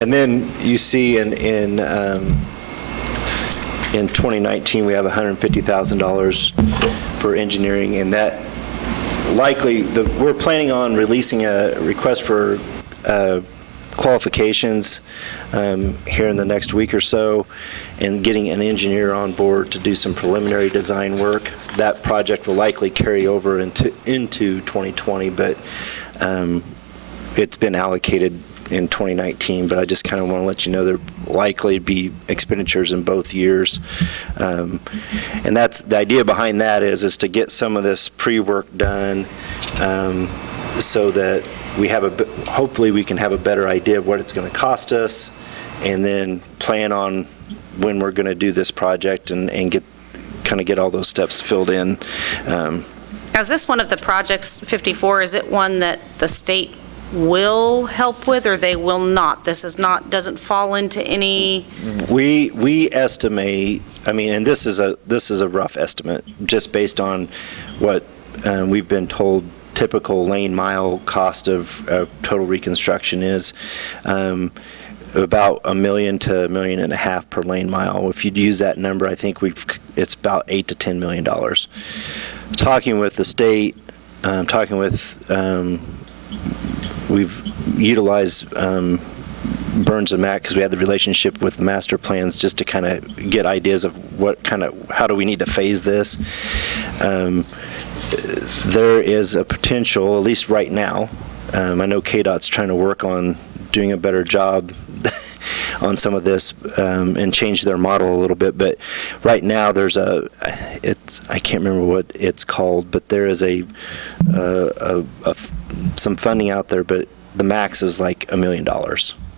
And then you see in 2019 we have $150,000 for engineering, and that likely we're planning on releasing a request for qualifications here in the next week or so, and getting an engineer on board to do some preliminary design work. That project will likely carry over into 2020, but it's been allocated in 2019, but I just kind of want to let you know there likely be expenditures in both years. And that's the idea behind that is to get some of this pre-work done so that we have hopefully we can have a better idea of what it's going to cost us, and then plan on when we're going to do this project and get all those steps filled in. Is this one of the projects, 54, is it one that the state will help with, or they will not? This is not, doesn't fall into any... We estimate, I mean, and this is a rough estimate, just based on what we've been told typical lane mile cost of total reconstruction is. About $1 million to $1.5 million per lane mile. If you'd use that number, I think it's about $8 to $10 million. Talking with the state, we've utilized Burns and Mac because we had the relationship with the master plans, just to kind of get ideas of how do we need to phase this. There is a potential, at least right now, I know KDOT's trying to work on doing a better job on some of this and change their model a little bit, but right now there's I can't remember what it's called, but there is some funding out there, but the max is like $1 million.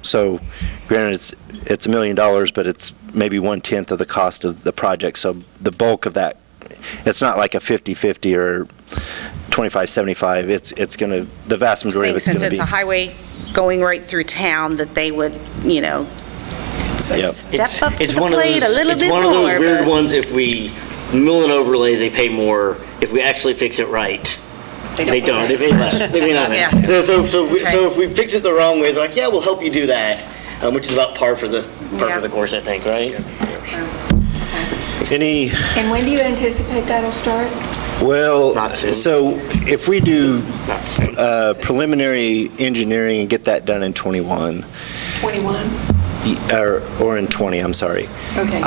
So granted it's $1 million, but it's maybe 1/10 of the cost of the project. So the bulk of that, it's not like a 50-50 or 25-75. It's going to, the vast majority of it's going to be. Since it's a highway going right through town, that they would, step up to the plate a little bit more. It's one of those weird ones, if we mill and overlay, they pay more. If we actually fix it right, they don't. They pay less. They pay nothing. Yeah. So if we fix it the wrong way, they're like, yeah, we'll help you do that, which is about par for the course, I think, right? And when do you anticipate that'll start? Well, Not soon. So if we do preliminary engineering and get that done in 21. 21? Or in 20, I'm sorry. Okay.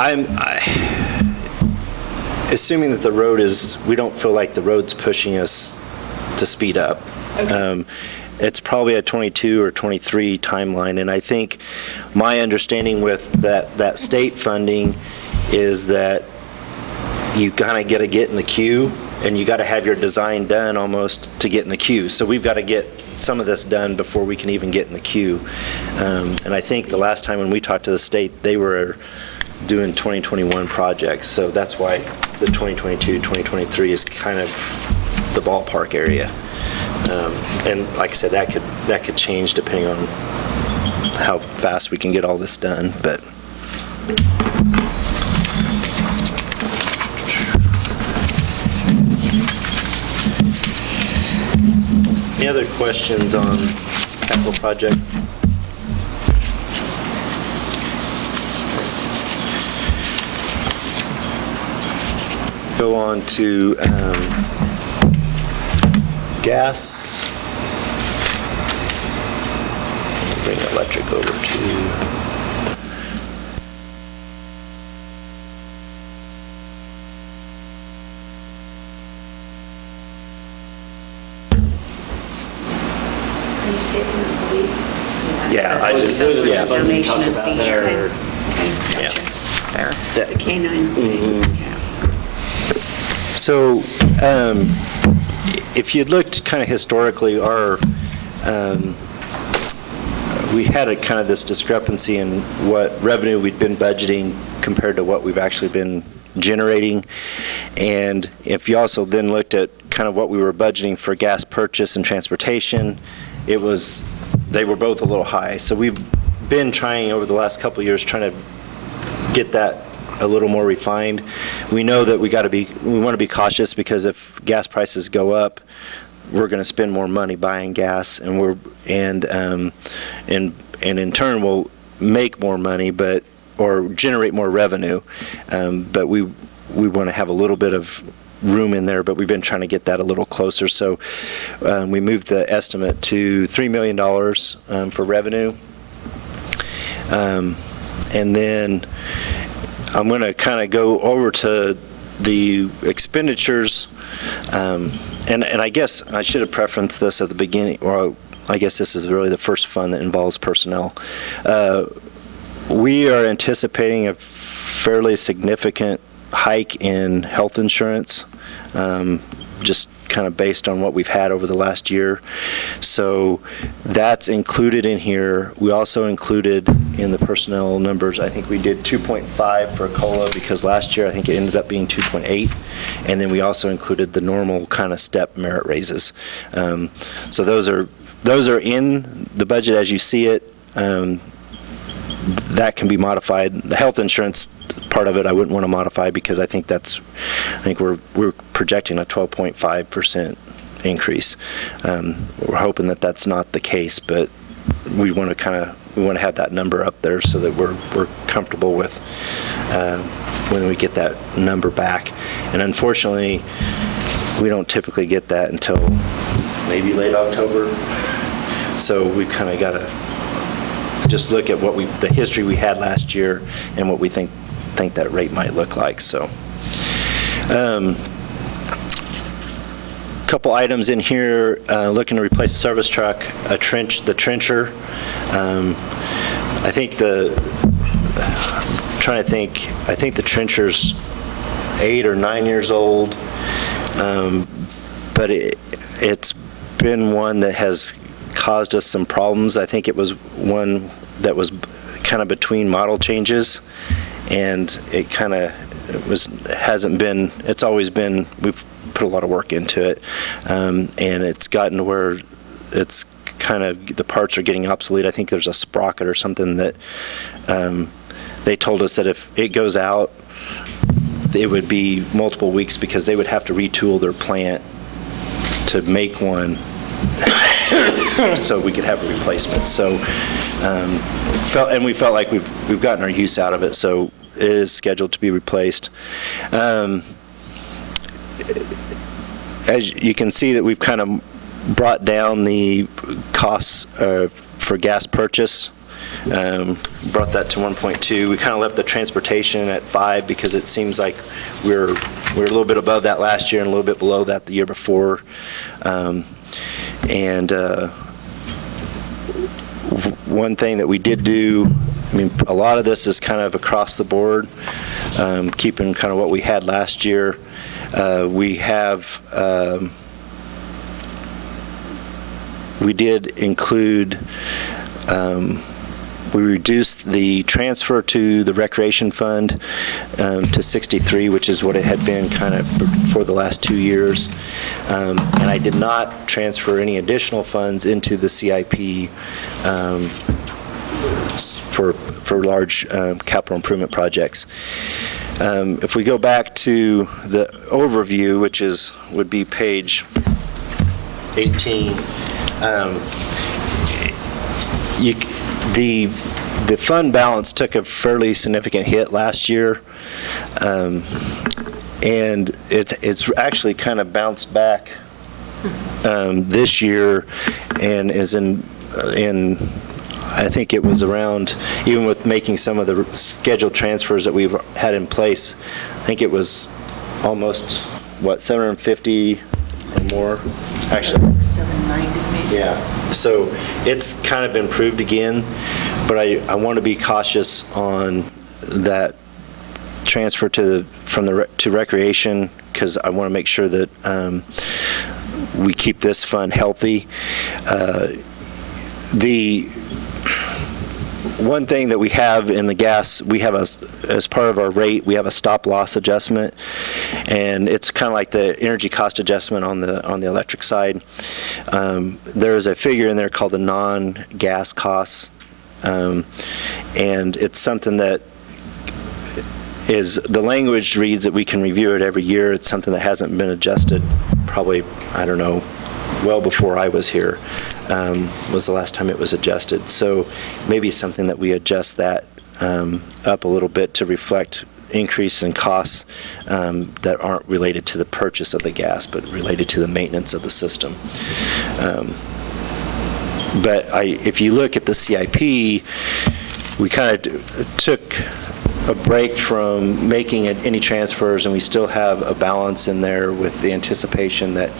Assuming that we don't feel like the road's pushing us to speed up. Okay. It's probably a 22 or 23 timeline, and I think my understanding with that state funding is that you kind of got to get in the queue, and you got to have your design done almost to get in the queue. So we've got to get some of this done before we can even get in the queue. And I think the last time when we talked to the state, they were doing 2021 projects. So that's why the 2022, 2023 is kind of the ballpark area. And like I said, that could change depending on how fast we can get all this done. But any other questions on capital project? Go on to gas. Bring electric over to. Yeah, I just, yeah. Donation and seizure. Okay, Yeah. gotcha. There. The K-9. So if you looked kind of historically, we had a kind of this discrepancy in what revenue we'd been budgeting compared to what we've actually been generating. And if you also then looked at kind of what we were budgeting for gas purchase and transportation, they were both a little high. So we've been trying over the last couple of years trying to get that a little more refined. We know that we want to be cautious, because if gas prices go up, we're going to spend more money buying gas, and in turn make more money, or generate more revenue, but we want to have a little bit of room in there, but we've been trying to get that a little closer. So we moved the estimate to $3 million for revenue. And then I'm going to kind of go over to the expenditures. And I guess I should have preferenced this at the beginning, or I guess this is really the first fund that involves personnel. We are anticipating a fairly significant hike in health insurance, just kind of based on what we've had over the last year. So that's included in here. We also included in the personnel numbers, I think we did 2.5 for COLA, because last year I think it ended up being 2.8. And then we also included the normal kind of step merit raises. So those are in the budget as you see it. That can be modified. The health insurance part of it I wouldn't want to modify, because I think we're projecting a 12.5% increase. We're hoping that that's not the case, but we want to have that number up there so that we're comfortable with when we get that number back. And unfortunately, we don't typically get that until maybe late October. So we kind of got to just look at the history we had last year and what we think that rate might look like. So couple items in here, looking to replace the service truck, the trencher. I think I think the trencher's 8 or 9 years old, but it's been one that has caused us some problems. I think it was one that was kind of between model changes, and it's always been, we've put a lot of work into it, and it's gotten to where it's kind of, the parts are getting obsolete. I think there's a sprocket or something that they told us that if it goes out, it would be multiple weeks, because they would have to retool their plant to make one so we could have a replacement. So we felt like we've gotten our use out of it, so it is scheduled to be replaced. As you can see, that we've kind of brought down the costs for gas purchase, brought that to 1.2. We kind of left the transportation at 5, because it seems like we're a little bit above that last year and a little bit below that the year before. One thing that we did do, I mean, a lot of this is kind of across the board, keeping kind of what we had last year. We did include, we reduced the transfer to the recreation fund to 63, which is what it had been kind of for the last 2 years. And I did not transfer any additional funds into the CIP for large capital improvement projects. If we go back to the overview, which would be page 18, the fund balance took a fairly significant hit last year, and it's actually kind of bounced back this year, and is in I think it was around, even with making some of the scheduled transfers that we've had in place, I think it was almost, 750 or more? Actually. 790 maybe. Yeah. So it's kind of improved again, but I want to be cautious on that transfer to recreation, because I want to make sure that we keep this fund healthy. The one thing that we have in the gas, we have as part of our rate, we have a stop loss adjustment, and it's kind of like the energy cost adjustment on the electric side. There's a figure in there called the non-gas costs, and it's something that the language reads that we can review it every year. It's something that hasn't been adjusted probably, I don't know, well before I was here. was the last time it was adjusted. So maybe something that we adjust that up a little bit to reflect increase in costs that aren't related to the purchase of the gas, but related to the maintenance of the system. But if you look at the CIP, we kind of took a break from making any transfers, and we still have a balance in there with the anticipation that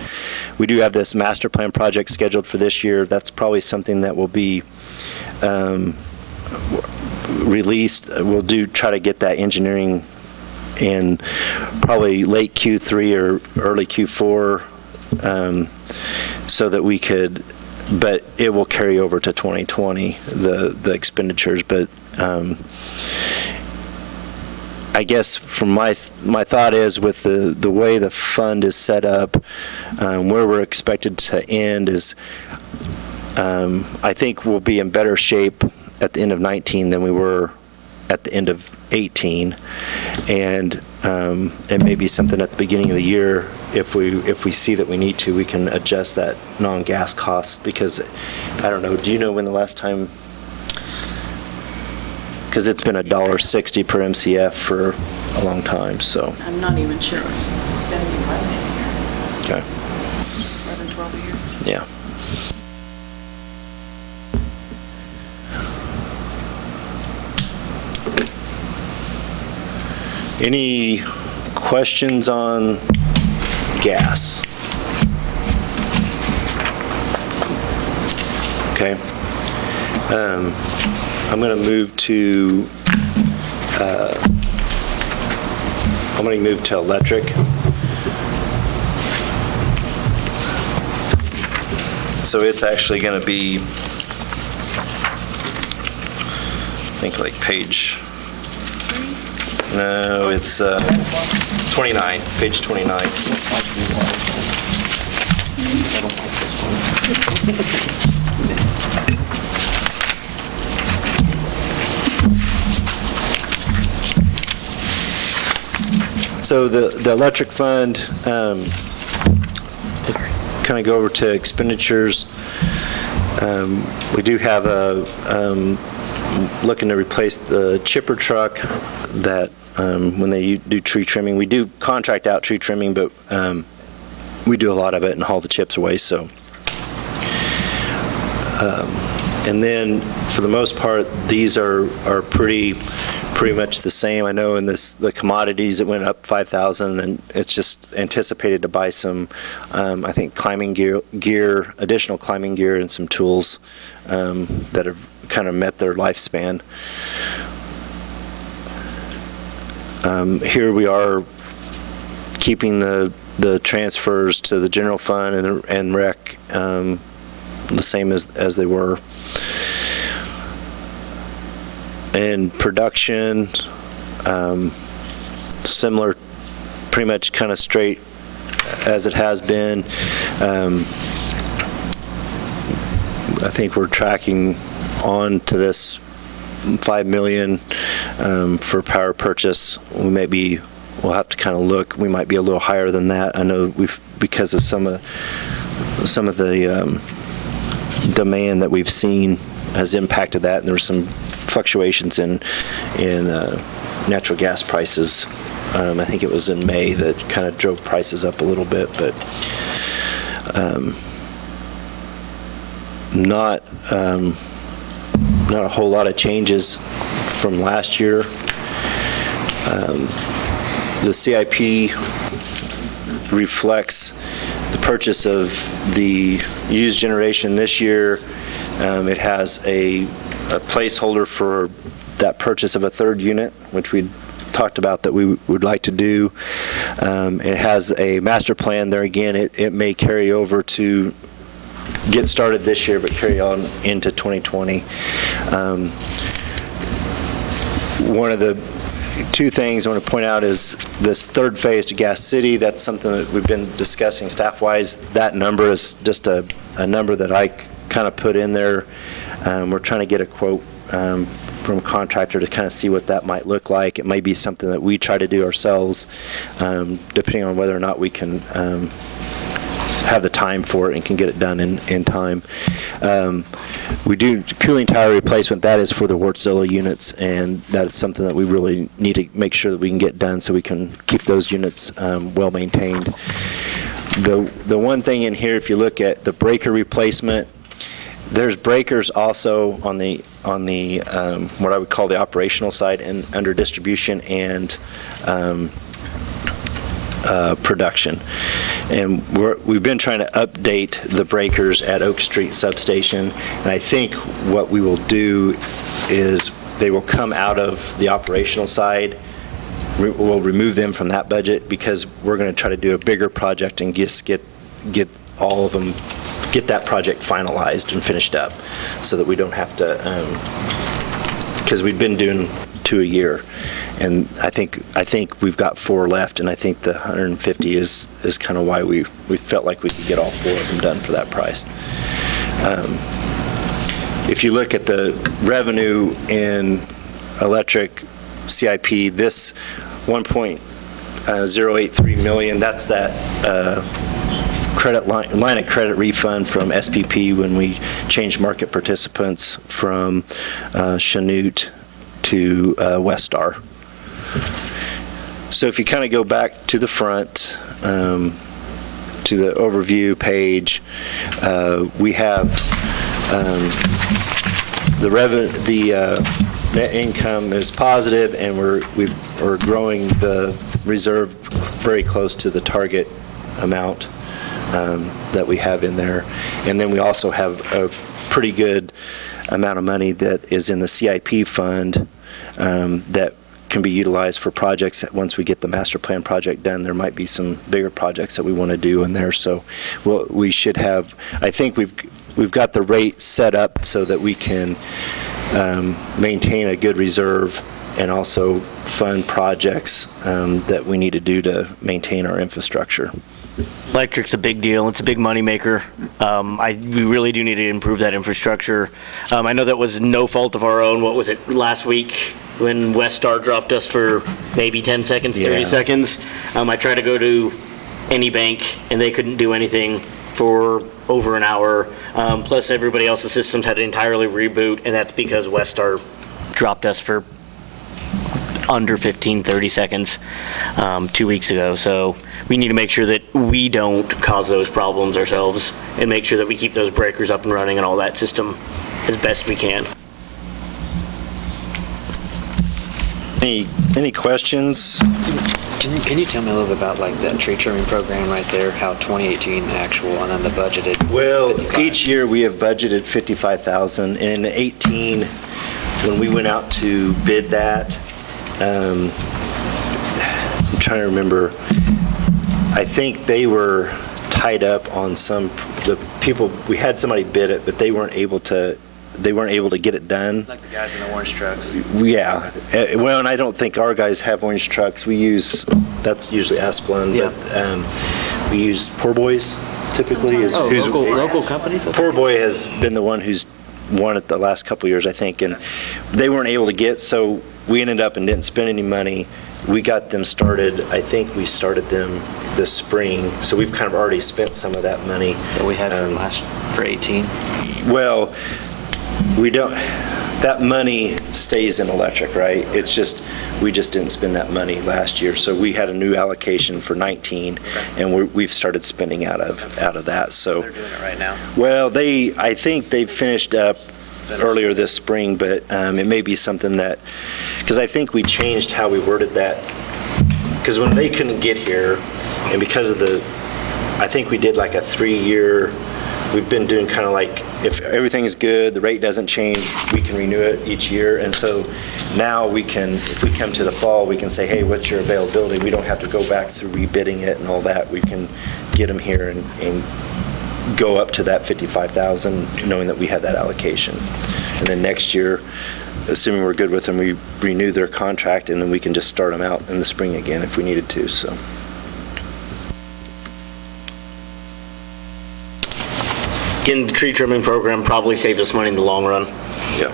we do have this master plan project scheduled for this year. That's probably something that will be released. We'll try to get that engineering in probably late Q3 or early Q4 so that we could, but it will carry over to 2020, the expenditures. But I guess from my thought is with the way the fund is set up, where we're expected to end is I think we'll be in better shape at the end of 19 than we were at the end of 18, and it may be something at the beginning of the year if we see that we need to, we can adjust that non-gas cost, because I don't know, do you know when the last time, because it's been $1.60 per MCF for a long time, so. I'm not even sure. It's been since I've been here. Okay. 11, 12 years. Yeah. Any questions on gas? Okay. I'm going to move to electric. So it's actually going to be, I think, like page. No, it's 29, page 29. So the electric fund, kind of go over to expenditures. We do have looking to replace the chipper truck that when they do tree trimming, we do contract out tree trimming, but we do a lot of it and haul the chips away. So, and then for the most part, these are pretty much the same. I know in the commodities it went up 5,000, and it's just anticipated to buy some, I think, climbing gear, additional climbing gear, and some tools that have kind of met their lifespan. Here we are keeping the transfers to the general fund and rec the same as they were. And production, similar, pretty much kind of straight as it has been. I think we're tracking on to this 5 million for power purchase. We'll have to kind of look. We might be a little higher than that. I know because of some of the demand that we've seen has impacted that, and there were some fluctuations in natural gas prices. I think it was in May that kind of drove prices up a little bit, but not a whole lot of changes from last year. The CIP reflects the purchase of the used generation this year. It has a placeholder for that purchase of a third unit, which we talked about that we would like to do. It has a master plan there. Again, it may carry over to get started this year, but carry on into 2020. One of the two things I want to point out is this third phase to Gas City. That's something that we've been discussing staff-wise. That number is just a number that I kind of put in there. We're trying to get a quote from a contractor to kind of see what that might look like. It might be something that we try to do ourselves, depending on whether or not we can have the time for it and can get it done in time. We do cooling tower replacement. That is for the Wartzilla units, and that's something that we really need to make sure that we can get done so we can keep those units well maintained. The one thing in here, if you look at the breaker replacement, there's breakers also on the what I would call the operational side and under distribution and production. And we've been trying to update the breakers at Oak Street Substation, and I think what we will do is they will come out of the operational side. We'll remove them from that budget because we're going to try to do a bigger project and just get all of them, get that project finalized and finished up so that we don't have to, because we've been doing 2 a year. And I think we've got 4 left, and I think the 150 is kind of why we felt like we could get all 4 of them done for that price. If you look at the revenue in electric CIP, this 1.083 million, that's that line of credit refund from SPP when we changed market participants from Chanute to Westar. So if you kind of go back to the front, to the overview page, we have the net income is positive, and we're growing the reserve very close to the target amount that we have in there. And then we also have a pretty good amount of money that is in the CIP fund that can be utilized for projects that once we get the master plan project done, there might be some bigger projects that we want to do in there. So we should have, I think we've got the rate set up so that we can maintain a good reserve and also fund projects that we need to do to maintain our infrastructure. Electric's a big deal. It's a big moneymaker. We really do need to improve that infrastructure. I know that was no fault of our own. What was it, last week when Westar dropped us for maybe 10 seconds, 30 seconds? I tried to go to any bank, and they couldn't do anything for over an hour. Plus, everybody else's systems had to entirely reboot, and that's because Westar dropped us for under 15, 30 seconds 2 weeks ago. So we need to make sure that we don't cause those problems ourselves and make sure that we keep those breakers up and running and all that system as best we can. Any questions? Can you tell me a little bit about like that tree trimming program right there, how 2018 actual and then the budgeted? Well, 55? each year we have budgeted $55,000. In 18, when we went out to bid that, I'm trying to remember, I think they were tied up on the people, we had somebody bid it, but they weren't able to get it done. Like the guys in the orange trucks. Yeah. Well, and I don't think our guys have orange trucks. That's usually Asplund, Yeah. but we use Poor Boys typically. Local companies? Poor Boy has been the one who's won it the last couple of years, I think, and they weren't able to get, so we ended up and didn't spend any money. We got them started, I think we started them this spring, so we've kind of already spent some of that money. That we had for 18? Well, we don't, that money stays in electric, right? It's just, we just didn't spend that money last year, so we had a new allocation for 19, and we've started spending out of that, so. They're doing it right now? Well, I think they finished up earlier this spring, but it may be something that, because I think we changed how we worded that, because when they couldn't get here, and because of I think we did like a 3-year, we've been doing kind of like, if everything's good, the rate doesn't change, we can renew it each year, and so now we can, if we come to the fall, we can say, hey, what's your availability? We don't have to go back through rebidding it and all that. We can get them here and go up to that 55,000, knowing that we had that allocation. And then next year, assuming we're good with them, we renew their contract, and then we can just start them out in the spring again if we needed to, so. Again, the tree trimming program probably saves us money in the long run. Yeah.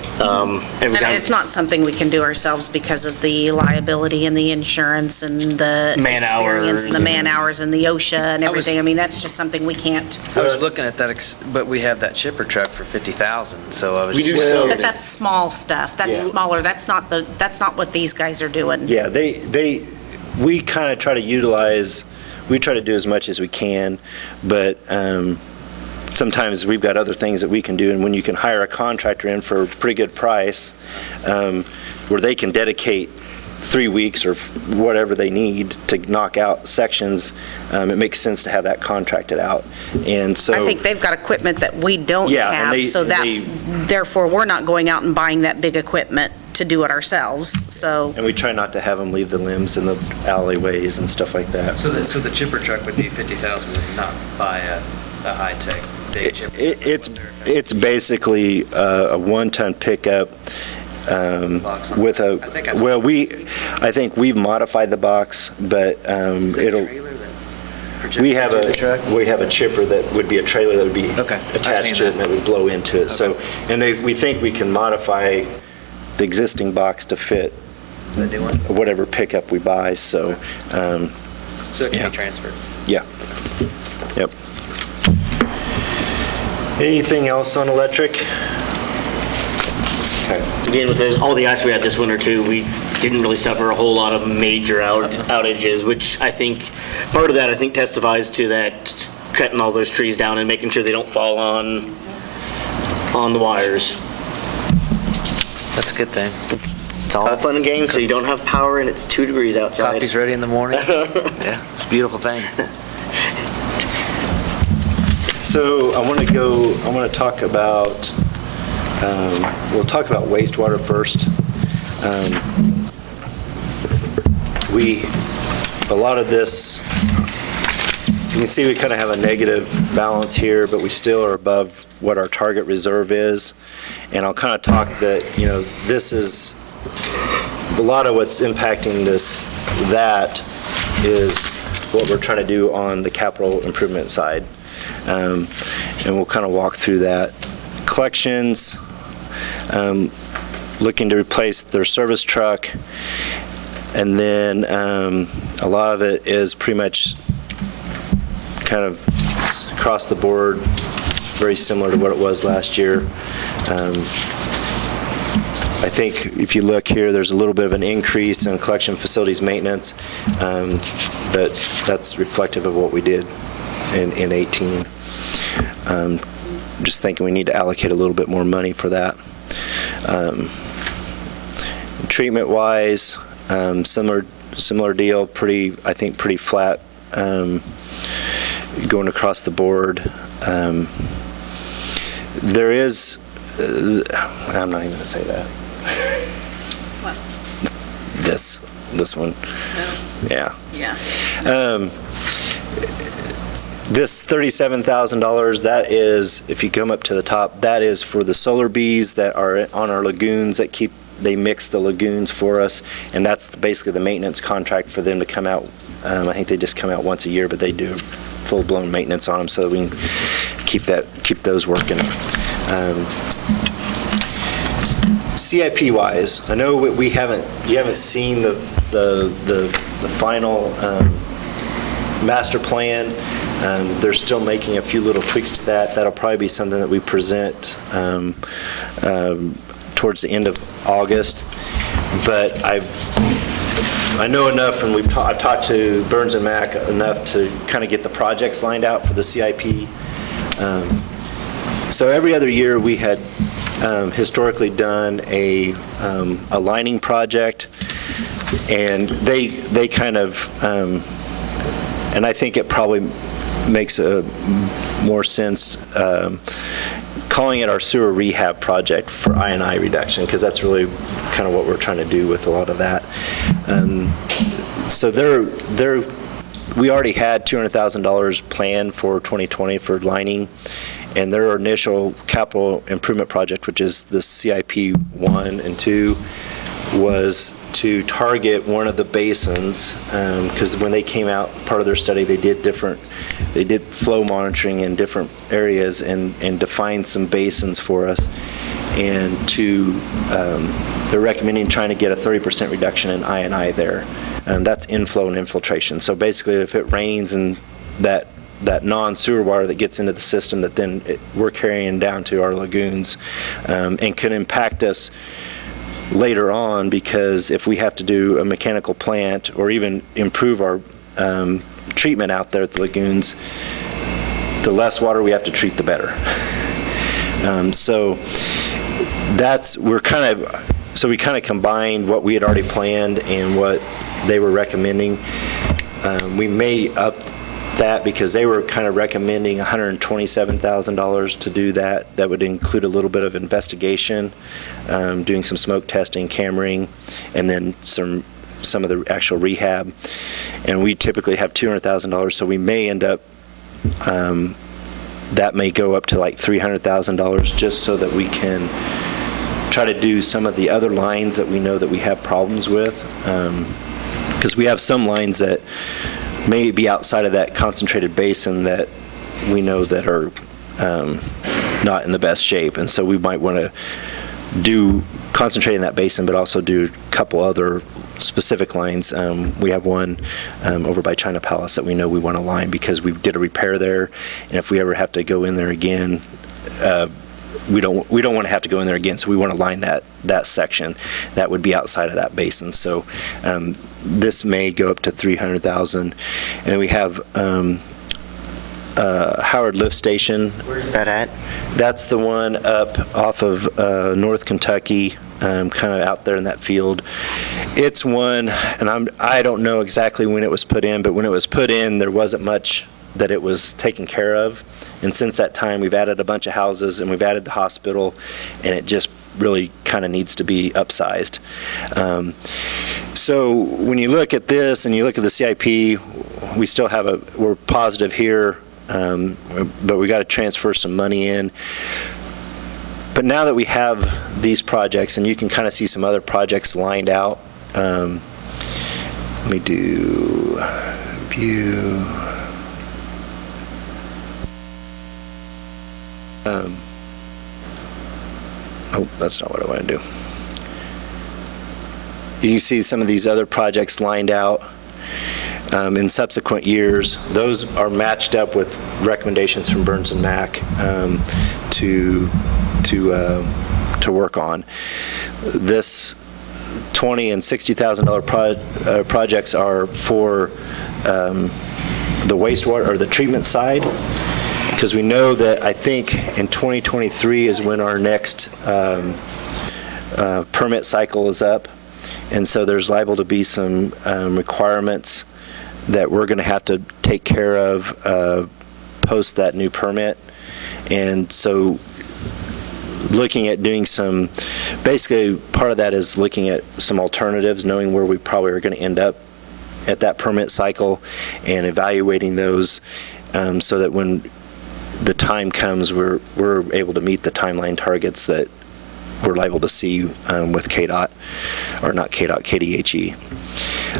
Every And time- it's not something we can do ourselves because of the liability and the insurance and the experience and the man hours and the OSHA and everything. I mean, that's just something we can't. I was looking at that, but we have that chipper truck for 50,000, so I was We do just. so. But that's small stuff. That's Yeah. smaller. That's not what these guys are doing. Yeah, we kind of try to utilize, we try to do as much as we can, but sometimes we've got other things that we can do, and when you can hire a contractor in for a pretty good price, where they can dedicate 3 weeks or whatever they need to knock out sections, it makes sense to have that contracted out. And so I think they've got equipment that we don't Yeah, and have, so that, they- therefore, we're not going out and buying that big equipment to do it ourselves, so. and we try not to have them leave the limbs in the alleyways and stuff like that. So the chipper truck would be 50,000, would not buy a high-tech big chipper? It's basically a one-ton pickup Box on with it. a, I think I've seen well, it. I think we've modified the box, but Is that a it'll, trailer that projects we have into the truck? we have a chipper that would be a trailer that would be Okay, I've attached seen to it that. and that would blow into it. So, and we think we can modify the existing box to fit The new one? whatever pickup we buy, so, So it can Yeah. be transferred? yeah. Yep. Anything else on electric? Okay. Again, with all the ice we had this winter too, we didn't really suffer a whole lot of major outages, which I think, part of that, I think testifies to that cutting all those trees down and making sure they don't fall on the wires. That's a good thing. It's all fun and games, so you don't have power and it's 2 degrees outside. Coffee's ready in the morning? Yeah, it's a beautiful thing. So I want to talk about, we'll talk about wastewater first. A lot of this, you can see we kind of have a negative balance here, but we still are above what our target reserve is. And I'll kind of talk that, this is, a lot of what's impacting that is what we're trying to do on the capital improvement side. And we'll kind of walk through that. Collections, looking to replace their service truck. And then a lot of it is pretty much kind of across the board, very similar to what it was last year. I think if you look here, there's a little bit of an increase in collection facilities maintenance, but that's reflective of what we did in 18. Just thinking we need to allocate a little bit more money for that. Treatment-wise, similar deal, I think pretty flat going across the board. There is, I'm not even going to say that. What? This one. Yeah. Yeah. This $37,000, that is, if you come up to the top, that is for the solar bees that are on our lagoons they mix the lagoons for us, and that's basically the maintenance contract for them to come out. I think they just come out once a year, but they do full-blown maintenance on them so that we can keep those working. CIP-wise, I know you haven't seen the final master plan. They're still making a few little tweaks to that. That'll probably be something that we present towards the end of August. But I know enough, and I've talked to Burns and Mac enough to kind of get the projects lined out for the CIP. So every other year we had historically done a lining project, and they kind of, and I think it probably makes more sense calling it our sewer rehab project for I&I reduction, because that's really kind of what we're trying to do with a lot of that. So we already had $200,000 planned for 2020 for lining, and their initial capital improvement project, which is the CIP 1 and 2, was to target one of the basins, because when they came out, part of their study, they did flow monitoring in different areas and defined some basins for us. and they're recommending trying to get a 30% reduction in I&I there. That's inflow and infiltration. So basically, if it rains and that non-sewer water that gets into the system that then we're carrying down to our lagoons, and can impact us later on, because if we have to do a mechanical plant or even improve our treatment out there at the lagoons, the less water we have to treat, the better. So we kind of combined what we had already planned and what they were recommending. We may up that because they were kind of recommending $127,000 to do that. That would include a little bit of investigation, doing some smoke testing, cammering, and then some of the actual rehab. And we typically have $200,000, so we may end up, that may go up to like $300,000, just so that we can try to do some of the other lines that we know that we have problems with. Because we have some lines that may be outside of that concentrated basin that we know that are not in the best shape. And so we might want to concentrate in that basin, but also do a couple other specific lines. We have one over by China Palace that we know we want to line because we did a repair there, and if we ever have to go in there again, we don't want to have to go in there again, so we want to line that section that would be outside of that basin. So this may go up to $300,000. And then we have Howard Lift Station. Where's that at? That's the one up off of North Kentucky, kind of out there in that field. It's one, and I don't know exactly when it was put in, but when it was put in, there wasn't much that it was taken care of. And since that time, we've added a bunch of houses and we've added the hospital, and it just really kind of needs to be upsized. So when you look at this and you look at the CIP, we still we're positive here, but we got to transfer some money in. But now that we have these projects, and you can kind of see some other projects lined out, let me do view. Oh, that's not what I want to do. You see some of these other projects lined out in subsequent years. Those are matched up with recommendations from Burns and Mack to work on. This $20,000 and $60,000 projects are for the wastewater or the treatment side, because we know that I think in 2023 is when our next permit cycle is up, and so there's liable to be some requirements that we're going to have to take care of post that new permit. And so looking at doing basically part of that is looking at some alternatives, knowing where we probably are going to end up at that permit cycle and evaluating those, so that when the time comes, we're able to meet the timeline targets that we're liable to see with KDOT, or not KDOT, KDHE.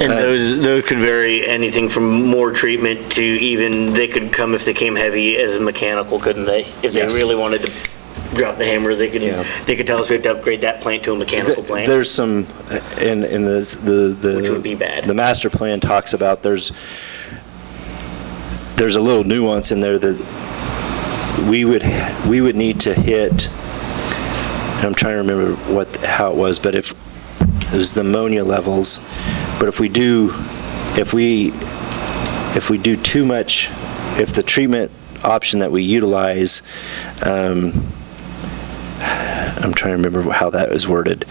And those could vary anything from more treatment to even, they could come, if they came heavy, as a mechanical, couldn't they? If they Yes. really wanted to drop the hammer, they could tell us we have to upgrade that plant to a mechanical plant. There's some, in the Which would be bad. The master plan talks about there's a little nuance in there that we would need to hit. I'm trying to remember how it was, but if it was the ammonia levels, but if we do too much, if the treatment option that we utilize, I'm trying to remember how that was worded.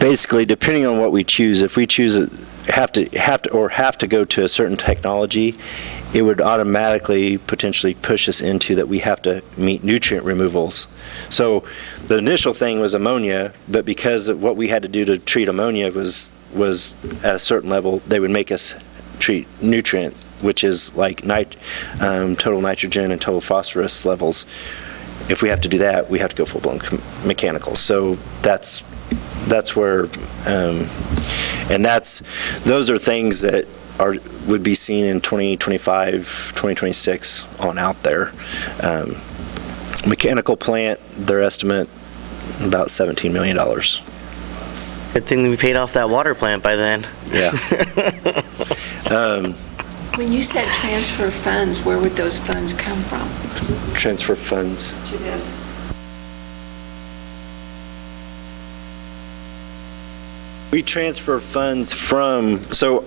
Basically, depending on what we choose, if we choose have to go to a certain technology, it would automatically potentially push us into that we have to meet nutrient removals. So the initial thing was ammonia, but because of what we had to do to treat ammonia was at a certain level, they would make us treat nutrient, which is like total nitrogen and total phosphorus levels. If we have to do that, we have to go full-blown mechanical. So that's where, and those are things that would be seen in 2025, 2026 on out there. Mechanical plant, their estimate about $17 million. Good thing we paid off that water plant by then. Yeah. When you said transfer funds, where would those funds come from Transfer funds. to this? We transfer funds from, so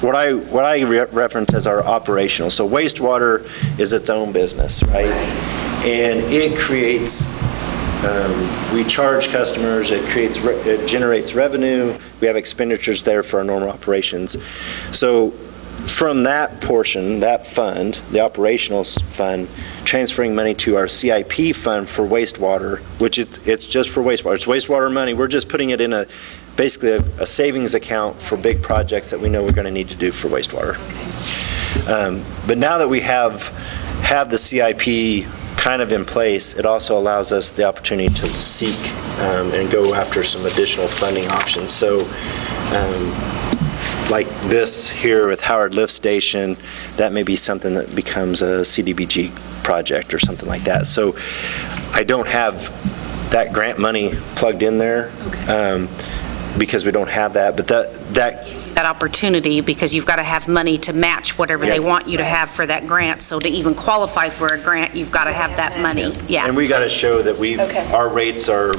what I reference as our operational, so wastewater is its own business, right? And it creates, we charge customers, it generates revenue, we have expenditures there for our normal operations. So from that portion, that fund, the operational fund, transferring money to our CIP fund for wastewater, which it's just for wastewater. It's wastewater money. We're just putting it in basically a savings account for big projects that we know we're going to need to do for wastewater. But now that we have the CIP kind of in place, it also allows us the opportunity to seek and go after some additional funding options. So like this here with Howard Lift Station, that may be something that becomes a CDBG project or something like that. So I don't have that grant money plugged in there because we don't have that, but That opportunity, because you've got to have money to match whatever they want you to have for that grant. So to even qualify for a grant, you've got to have that money. Yeah. and we got to show that our rates are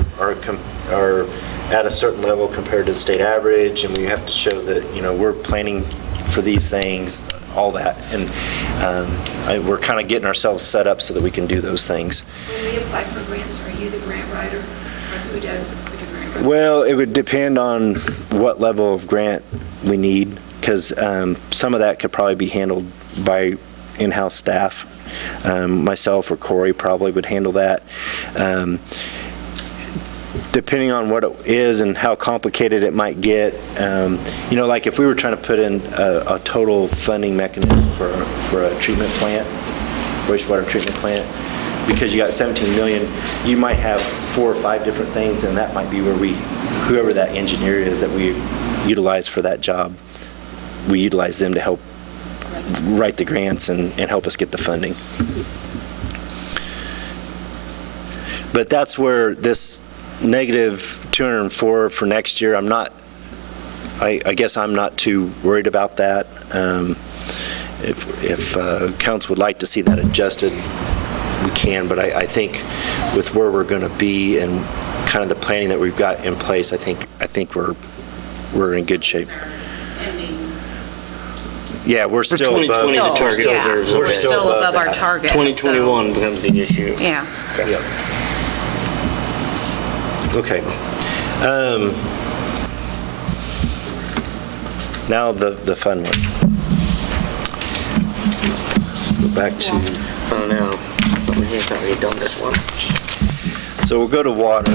at a certain level compared to the state average, and we have to show that, we're planning for these things, all that. And we're kind of getting ourselves set up so that we can do those things. When we apply for grants, are you the grant writer, or who does the grant writer? Well, it would depend on what level of grant we need, because some of that could probably be handled by in-house staff. Myself or Corey probably would handle that. Depending on what it is and how complicated it might get, like if we were trying to put in a total funding mechanism for a treatment plant, wastewater treatment plant, because you got 17 million, you might have 4 or 5 different things, and that might be where whoever that engineer is that we utilize for that job, we utilize them to help write the grants and help us get the funding. But that's where this negative 204 for next year, I guess I'm not too worried about that. If council would like to see that adjusted, we can, but I think with where we're going to be and kind of the planning that we've got in place, I think we're in good shape. Yeah, we're still above. 2020, the target reserves are We're bad. still above our that. target. 2021 becomes the issue. So, yeah. Yep. Okay. Now the fun one. Go back to, Oh, no. We thought we had done this one. so we'll go to water.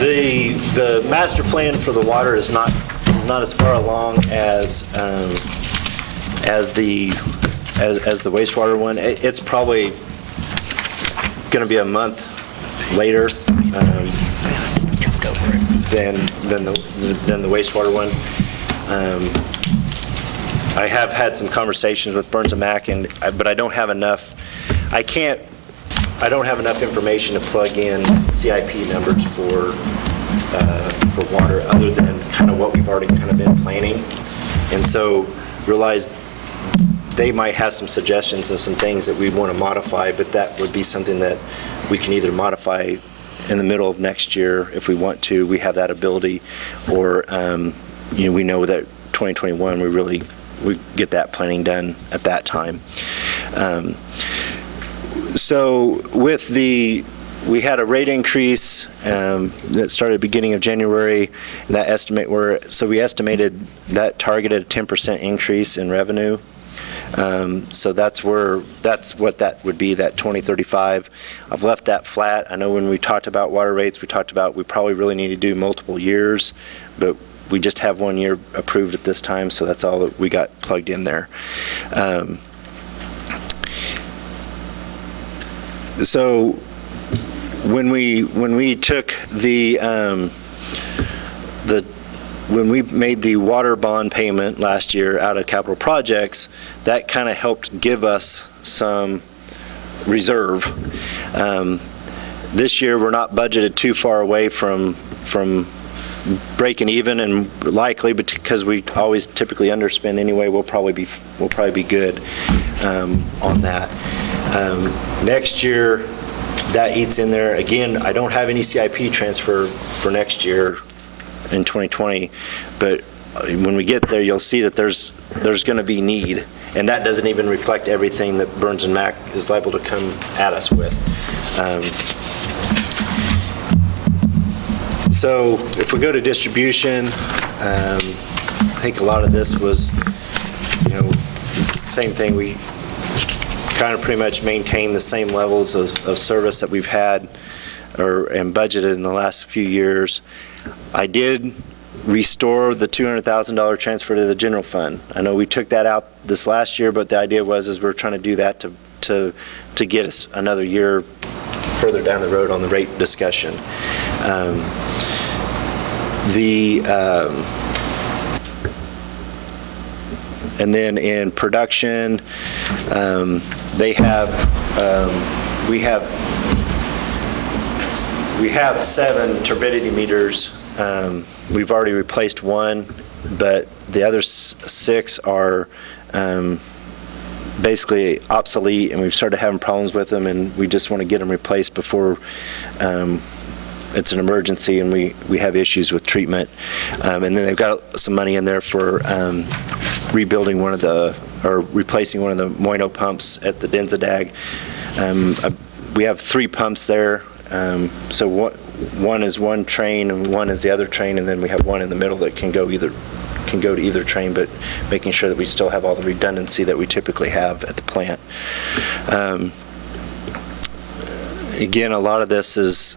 The master plan for the water is not as far along as the wastewater one. It's probably going to be a month later than the wastewater one. I have had some conversations with Burns and Mac, but I don't have enough. I don't have enough information to plug in CIP numbers for water, other than kind of what we've already kind of been planning, and so realize they might have some suggestions and some things that we want to modify, but that would be something that we can either modify in the middle of next year if we want to. We have that ability, or we know that 2021 we get that planning done at that time. So with we had a rate increase that started beginning of January, and that so we estimated that targeted a 10% increase in revenue. So that's what that would be, that 2035. I've left that flat. I know when we talked about water rates, we talked about we probably really need to do multiple years, but we just have 1 year approved at this time, so that's all that we got plugged in there. So when we took when we made the water bond payment last year out of capital projects, that kind of helped give us some reserve. This year, we're not budgeted too far away from breaking even, and likely, because we always typically underspend anyway, we'll probably be good on that. Next year, that eats in there. Again, I don't have any CIP transfer for next year in 2020, but when we get there, you'll see that there's going to be need, and that doesn't even reflect everything that Burns and Mac is liable to come at us with. So if we go to distribution, I think a lot of this was, it's the same thing. We kind of pretty much maintain the same levels of service that we've had and budgeted in the last few years. I did restore the $200,000 transfer to the general fund. I know we took that out this last year, but the idea was we're trying to do that to get us another year further down the road on the rate discussion. And then in production, we have 7 turbidity meters. We've already replaced 1, but the other 6 are basically obsolete, and we've started having problems with them, and we just want to get them replaced before it's an emergency and we have issues with treatment. And then they've got some money in there for rebuilding replacing one of the Moino pumps at the Denzadag. We have 3 pumps there. So one is one train and one is the other train, and then we have one in the middle that can go to either train, but making sure that we still have all the redundancy that we typically have at the plant. Again, a lot of this is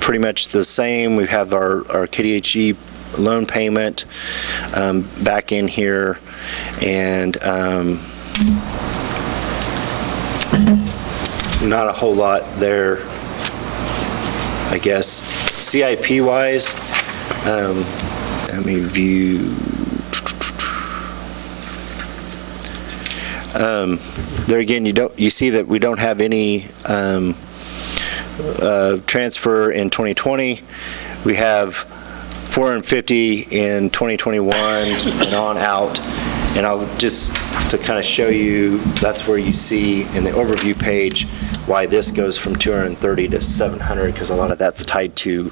pretty much the same. We have our KDHE loan payment back in here, and not a whole lot there, I guess. CIP-wise, let me view. There again, you see that we don't have any transfer in 2020. We have 450 in 2021 and on out. And I'll just to kind of show you, that's where you see in the overview page why this goes from 230 to 700, because a lot of that's tied to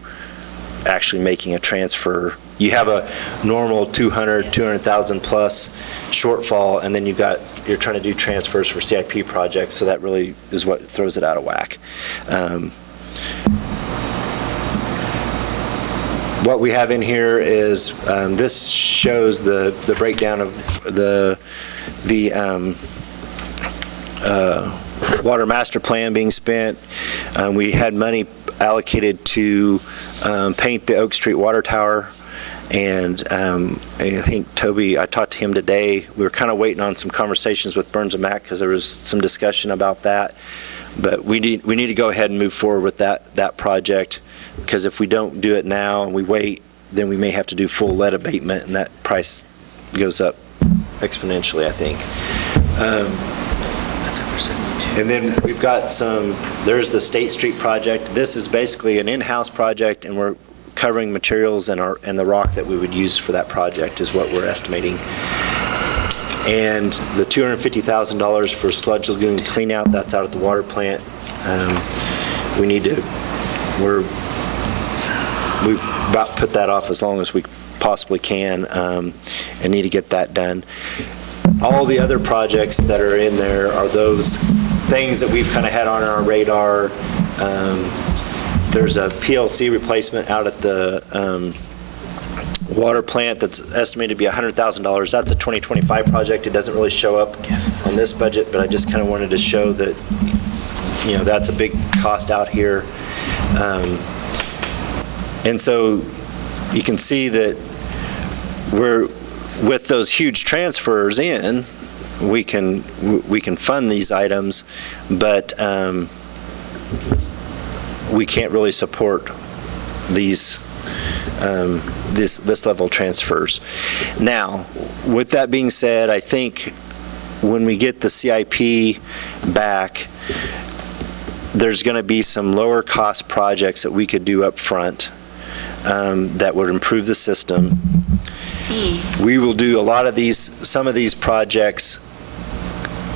actually making a transfer. You have a normal 200,000 plus shortfall, and then you're trying to do transfers for CIP projects, so that really is what throws it out of whack. What we have in here is this shows the breakdown of the water master plan being spent. We had money allocated to paint the Oak Street water tower, and I think Toby, I talked to him today. We were kind of waiting on some conversations with Burns and Mac because there was some discussion about that, but we need to go ahead and move forward with that project, because if we don't do it now and we wait, then we may have to do full lead abatement, and that price goes up exponentially, I think. And then we've got there's the State Street project. This is basically an in-house project, and we're covering materials and the rock that we would use for that project is what we're estimating. And the $250,000 for sludge lagoon cleanout, that's out at the water plant. We've about put that off as long as we possibly can, and need to get that done. All the other projects that are in there are those things that we've kind of had on our radar. There's a PLC replacement out at the water plant that's estimated to be $100,000. That's a 2025 project. It doesn't really show up on this budget, but I just kind of wanted to show that, that's a big cost out here. And so you can see that with those huge transfers in, we can fund these items, but we can't really support these this level of transfers. Now, with that being said, I think when we get the CIP back, there's going to be some lower cost projects that we could do up front that would improve the system. We will do a lot of these, some of these projects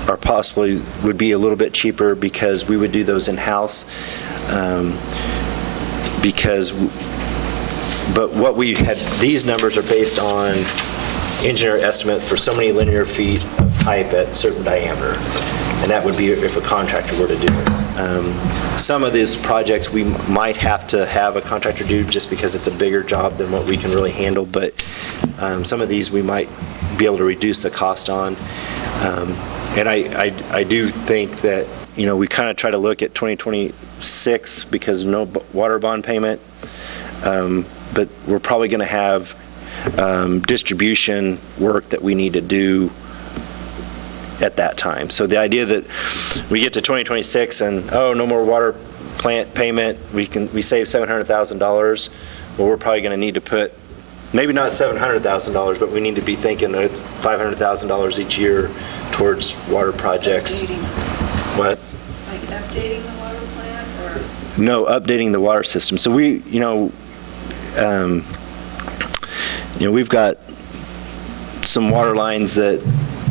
are possibly, would be a little bit cheaper because we would do those in-house. But what we had, these numbers are based on engineer estimate for so many linear feet of pipe at certain diameter. And that would be if a contractor were to do it. Some of these projects we might have to have a contractor do just because it's a bigger job than what we can really handle, but some of these we might be able to reduce the cost on. And I do think that, you know, we kind of try to look at 2026 because of no water bond payment, but we're probably going to have distribution work that we need to do at that time. So the idea that we get to 2026 and, oh, no more water plant payment, we save $700,000, well, we're probably going to need to put, maybe not $700,000, but we need to be thinking of $500,000 each year towards water projects. Updating. What? Like updating the water plant, or? No, updating the water system. So we, we've got some water lines that,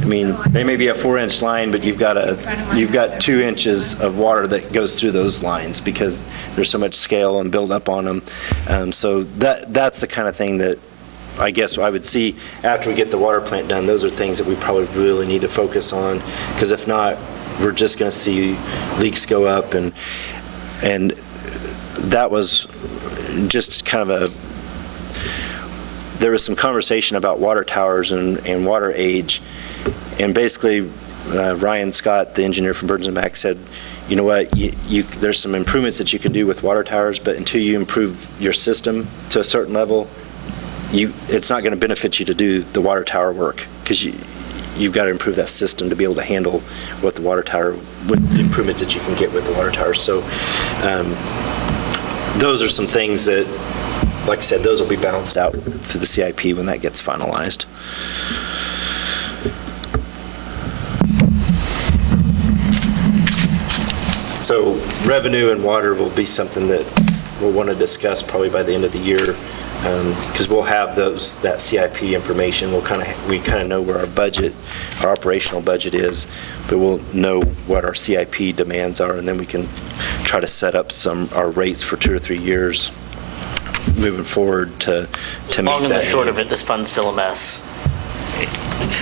I mean, they may be a 4-inch line, but you've got 2 inches of water that goes through those lines because there's so much scale and build up on them. So that's the kind of thing that I guess I would see after we get the water plant done. Those are things that we probably really need to focus on, because if not, we're just going to see leaks go up, and that was just kind of there was some conversation about water towers and water age. And basically, Ryan Scott, the engineer from Burns & Mack, said, you know what, there's some improvements that you can do with water towers, but until you improve your system to a certain level, it's not going to benefit you to do the water tower work, because you've got to improve that system to be able to handle what the water tower, what the improvements that you can get with the water tower. So those are some things that, like I said, those will be balanced out through the CIP when that gets finalized. So revenue and water will be something that we'll want to discuss probably by the end of the year, because we'll have that CIP information. We kind of know where our budget, our operational budget is, but we'll know what our CIP demands are, and then we can try to set up our rates for 2 or 3 years moving forward to meet that. Long and the short of it, this fund's still a mess.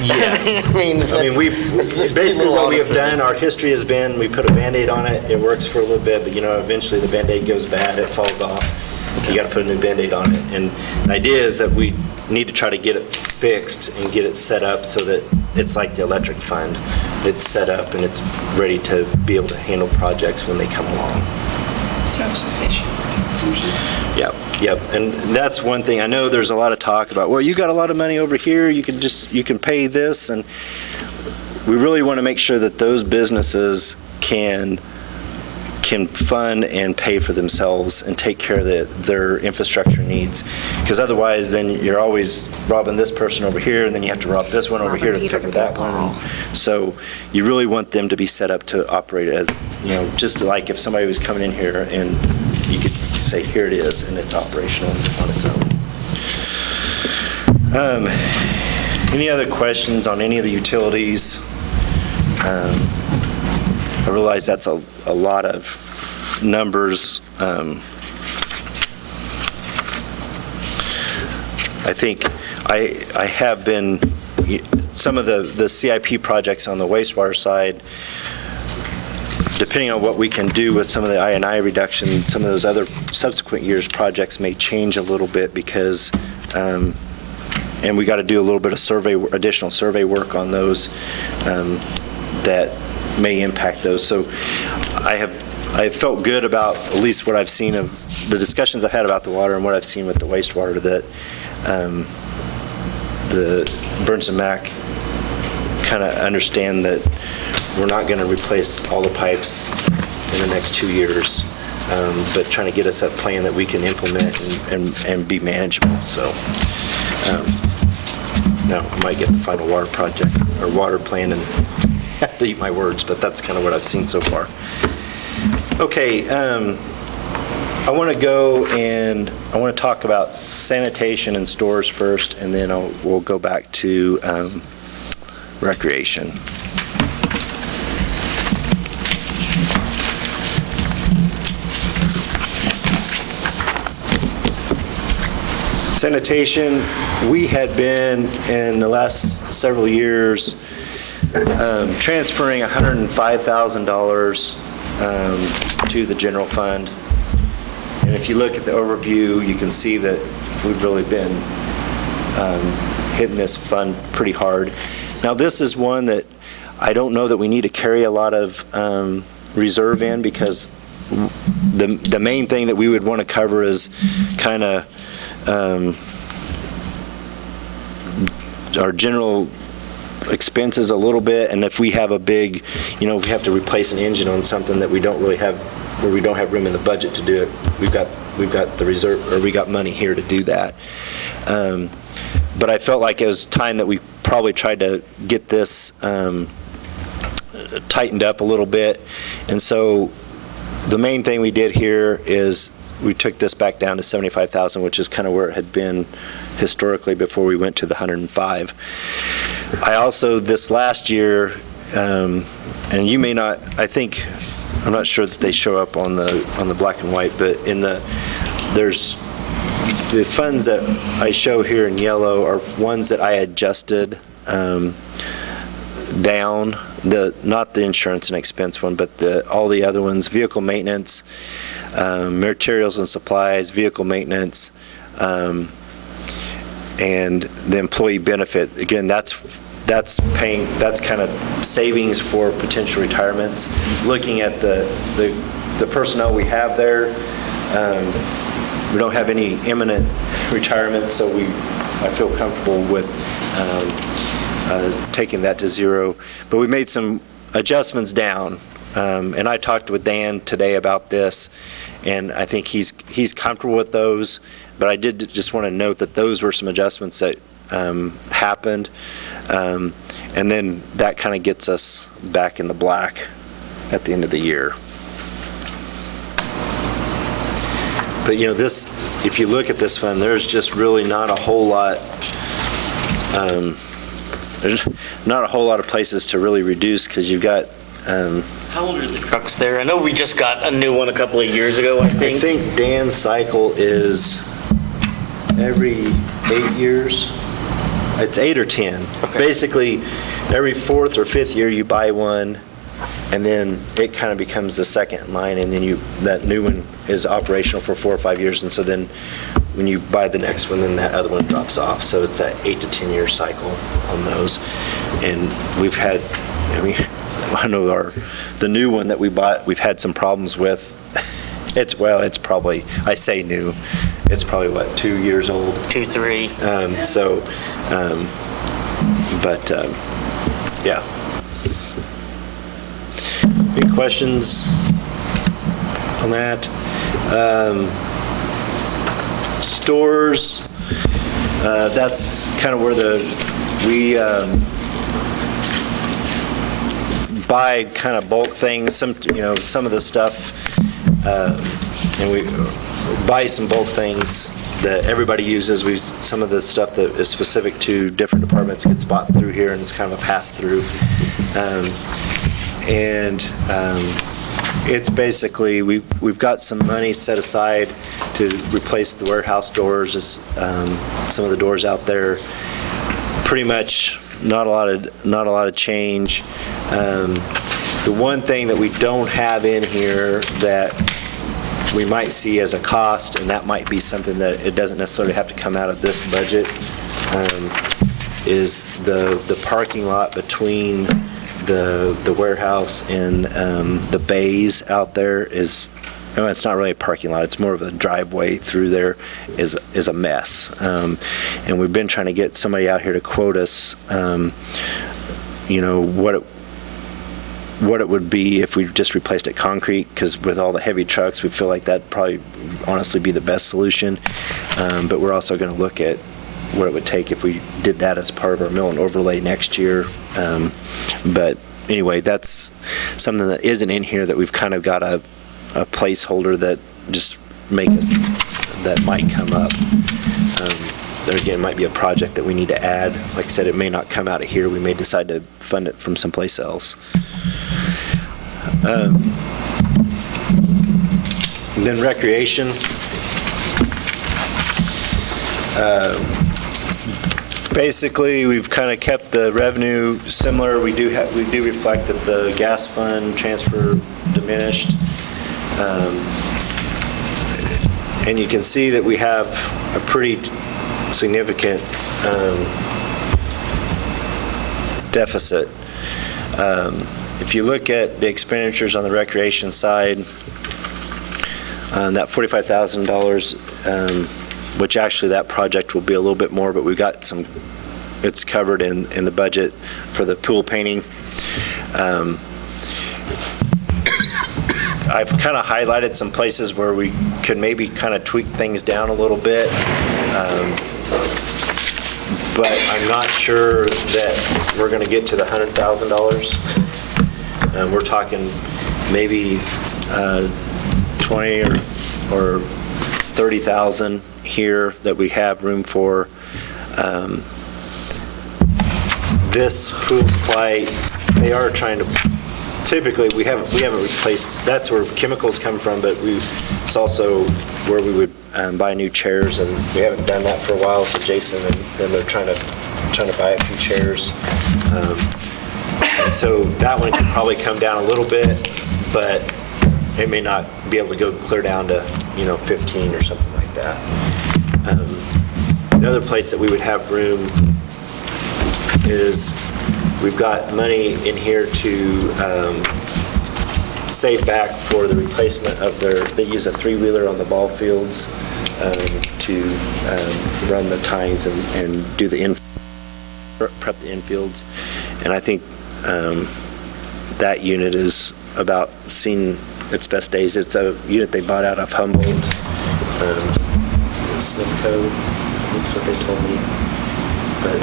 Yes. Basically what we have done, our history has been, we put a Band-Aid on it, it works for a little bit, but eventually the Band-Aid goes bad, it falls off. You got to put a new Band-Aid on it. And the idea is that we need to try to get it fixed and get it set up so that it's like the electric fund. It's set up and it's ready to be able to handle projects when they come along. Self-sufficient. Yep. And that's one thing. I know there's a lot of talk about, well, you got a lot of money over here, you can pay this, and we really want to make sure that those businesses can fund and pay for themselves and take care of their infrastructure needs. Because otherwise, then you're always robbing this person over here, and then you have to rob this one over here to cover that one. So you really want them to be set up to operate as, just like if somebody was coming in here and you could say, here it is, and it's operational on its own. Any other questions on any of the utilities? I realize that's a lot of numbers. I think I have been, some of the CIP projects on the wastewater side, depending on what we can do with some of the I&I reduction, some of those other subsequent years projects may change a little bit because, and we got to do a little bit of additional survey work on those that may impact those. So I have felt good about at least what I've seen of the discussions I've had about the water and what I've seen with the wastewater, that the Burns & Mack kind of understand that we're not going to replace all the pipes in the next 2 years, but trying to get us a plan that we can implement and be manageable. So Now, I might get the final water project, or water plan, and have to eat my words, but that's kind of what I've seen so far. Okay, I want to go and I want to talk about sanitation and stores first, and then we'll go back to recreation. Sanitation, we had been in the last several years transferring $105,000 to the general fund. And if you look at the overview, you can see that we've really been hitting this fund pretty hard. Now, this is one that I don't know that we need to carry a lot of reserve in, because the main thing that we would want to cover is kind of our general expenses a little bit, and if we have a big, if we have to replace an engine on something that we don't really have, where we don't have room in the budget to do it, we've got the reserve, or we got money here to do that. But I felt like it was time that we probably tried to get this tightened up a little bit, and so the main thing we did here is we took this back down to 75,000, which is kind of where it had been historically before we went to the 105. I also, this last year, and you may not, I'm not sure that they show up on the black and white, but there's the funds that I show here in yellow are ones that I adjusted down, not the insurance and expense one, but all the other ones: vehicle maintenance, materials and supplies, vehicle maintenance, and the employee benefit. Again, that's kind of savings for potential retirements. Looking at the personnel we have there, we don't have any imminent retirements, so I feel comfortable with taking that to zero. But we made some adjustments down, and I talked with Dan today about this, and I think he's comfortable with those. But I did just want to note that those were some adjustments that happened, and then that kind of gets us back in the black at the end of the year. But this, if you look at this fund, there's just really not a whole lot. There's not a whole lot of places to really reduce, because you've got. How old are the trucks there? I know we just got a new one a couple of years ago, I think. I think Dan's cycle is every 8 years. It's 8 or 10. Okay. Basically, every 4th or 5th year you buy one, and then it kind of becomes the second in line, and then that new one is operational for 4 or 5 years, and so then when you buy the next one, then that other one drops off. So it's an 8 to 10 year cycle on those. And we've had, I know the new one that we bought, we've had some problems with. It's probably, I say new, it's probably 2 years old. 2, 3. Yeah. Any questions on that? Stores, that's kind of where we buy kind of bulk things, some of the stuff, and we buy some bulk things that everybody uses. Some of the stuff that is specific to different departments gets bought through here, and it's kind of a pass-through. It's basically, we've got some money set aside to replace the warehouse doors. Some of the doors out there, pretty much not a lot of change. The one thing that we don't have in here that we might see as a cost, and that might be something that it doesn't necessarily have to come out of this budget, is the parking lot between the warehouse and the bays out there is, it's not really a parking lot, it's more of a driveway through there, is a mess. And we've been trying to get somebody out here to quote us, what it would be if we just replaced it concrete, because with all the heavy trucks, we feel like that'd probably honestly be the best solution. But we're also going to look at what it would take if we did that as part of our mill and overlay next year. But anyway, that's something that isn't in here that we've kind of got a placeholder that just that might come up. There again, might be a project that we need to add. Like I said, it may not come out of here. We may decide to fund it from someplace else. Then recreation. Basically, we've kind of kept the revenue similar. We do reflect that the gas fund transfer diminished. And you can see that we have a pretty significant deficit. If you look at the expenditures on the recreation side, that $45,000, which actually that project will be a little bit more, but we've got it's covered in the budget for the pool painting. I've kind of highlighted some places where we could maybe kind of tweak things down a little bit, but I'm not sure that we're going to get to the $100,000. We're talking maybe 20 or 30,000 here that we have room for. This pool supply, they are trying to. Typically, we haven't replaced. That's where chemicals come from, but it's also where we would buy new chairs, and we haven't done that for a while. So Jason and they're trying to buy a few chairs. And so that one could probably come down a little bit, but it may not be able to go clear down to 15 or something like that. The other place that we would have room is we've got money in here to save back for the replacement of they use a 3-wheeler on the ball fields to run the tines and do prep the infields. And I think that unit is about seeing its best days. It's a unit they bought out of Humboldt, Smith Co. That's what they told me. But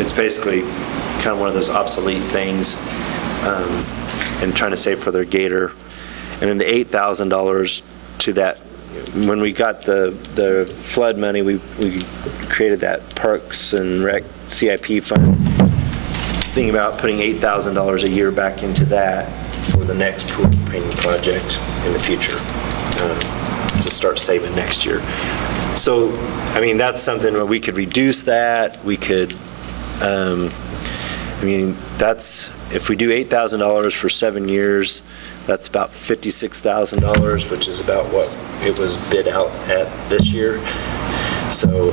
it's basically kind of one of those obsolete things, and trying to save for their gator. And then the $8,000 to that, when we got the flood money, we created that Parks and Rec CIP fund, thinking about putting $8,000 a year back into that for the next pool painting project in the future, to start saving next year. So, I mean, that's something where we could reduce that. We could, if we do $8,000 for 7 years, that's about $56,000, which is about what it was bid out at this year. So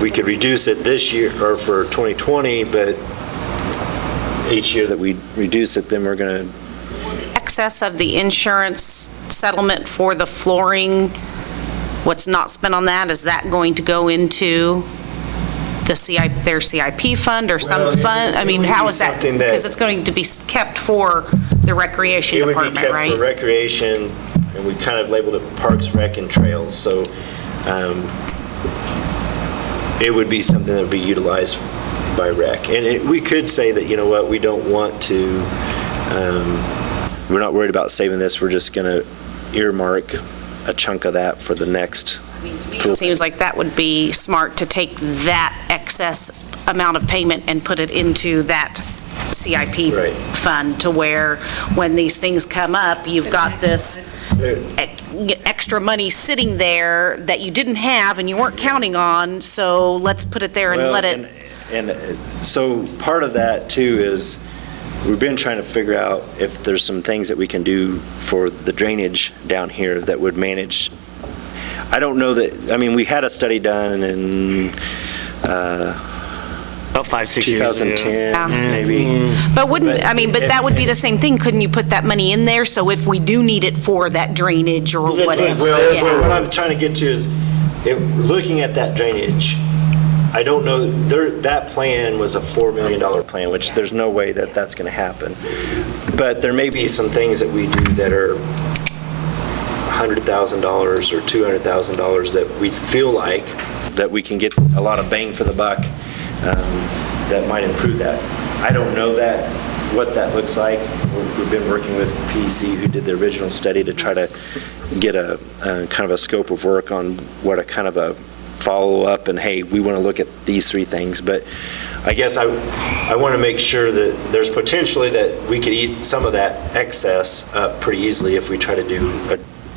we could reduce it this year, or for 2020, but each year that we reduce it, then we're going to. Excess of the insurance settlement for the flooring, what's not spent on that, is that going to go into their CIP fund or some fund? I mean, how is that? Because it's going to be kept for the recreation department, right? It would be kept for recreation, and we kind of labeled it Parks, Rec, and Trails. So it would be something that would be utilized by Rec. And we could say that, we don't want to, we're not worried about saving this. We're just going to earmark a chunk of that for the next. It seems like that would be smart, to take that excess amount of payment and put it into that CIP fund, to where when these things come up, you've got this extra money sitting there that you didn't have and you weren't counting on, so let's put it there and let it. And so part of that too is we've been trying to figure out if there's some things that we can do for the drainage down here that would manage. I don't know that, we had a study done in about 5-6 years 2010, maybe. But that would be the same thing. Couldn't you put that money in there, so if we do need it for that drainage or whatever? Well, what I'm trying to get to is, looking at that drainage, I don't know, that plan was a $4 million plan, which there's no way that that's going to happen. But there may be some things that we do that are $100,000 or $200,000 that we feel like that we can get a lot of bang for the buck, that might improve that. I don't know what that looks like. We've been working with PEC, who did the original study, to try to get a kind of a scope of work on what a kind of a follow-up, and hey, we want to look at these three things. But I guess I want to make sure that there's potentially that we could eat some of that excess up pretty easily if we try to do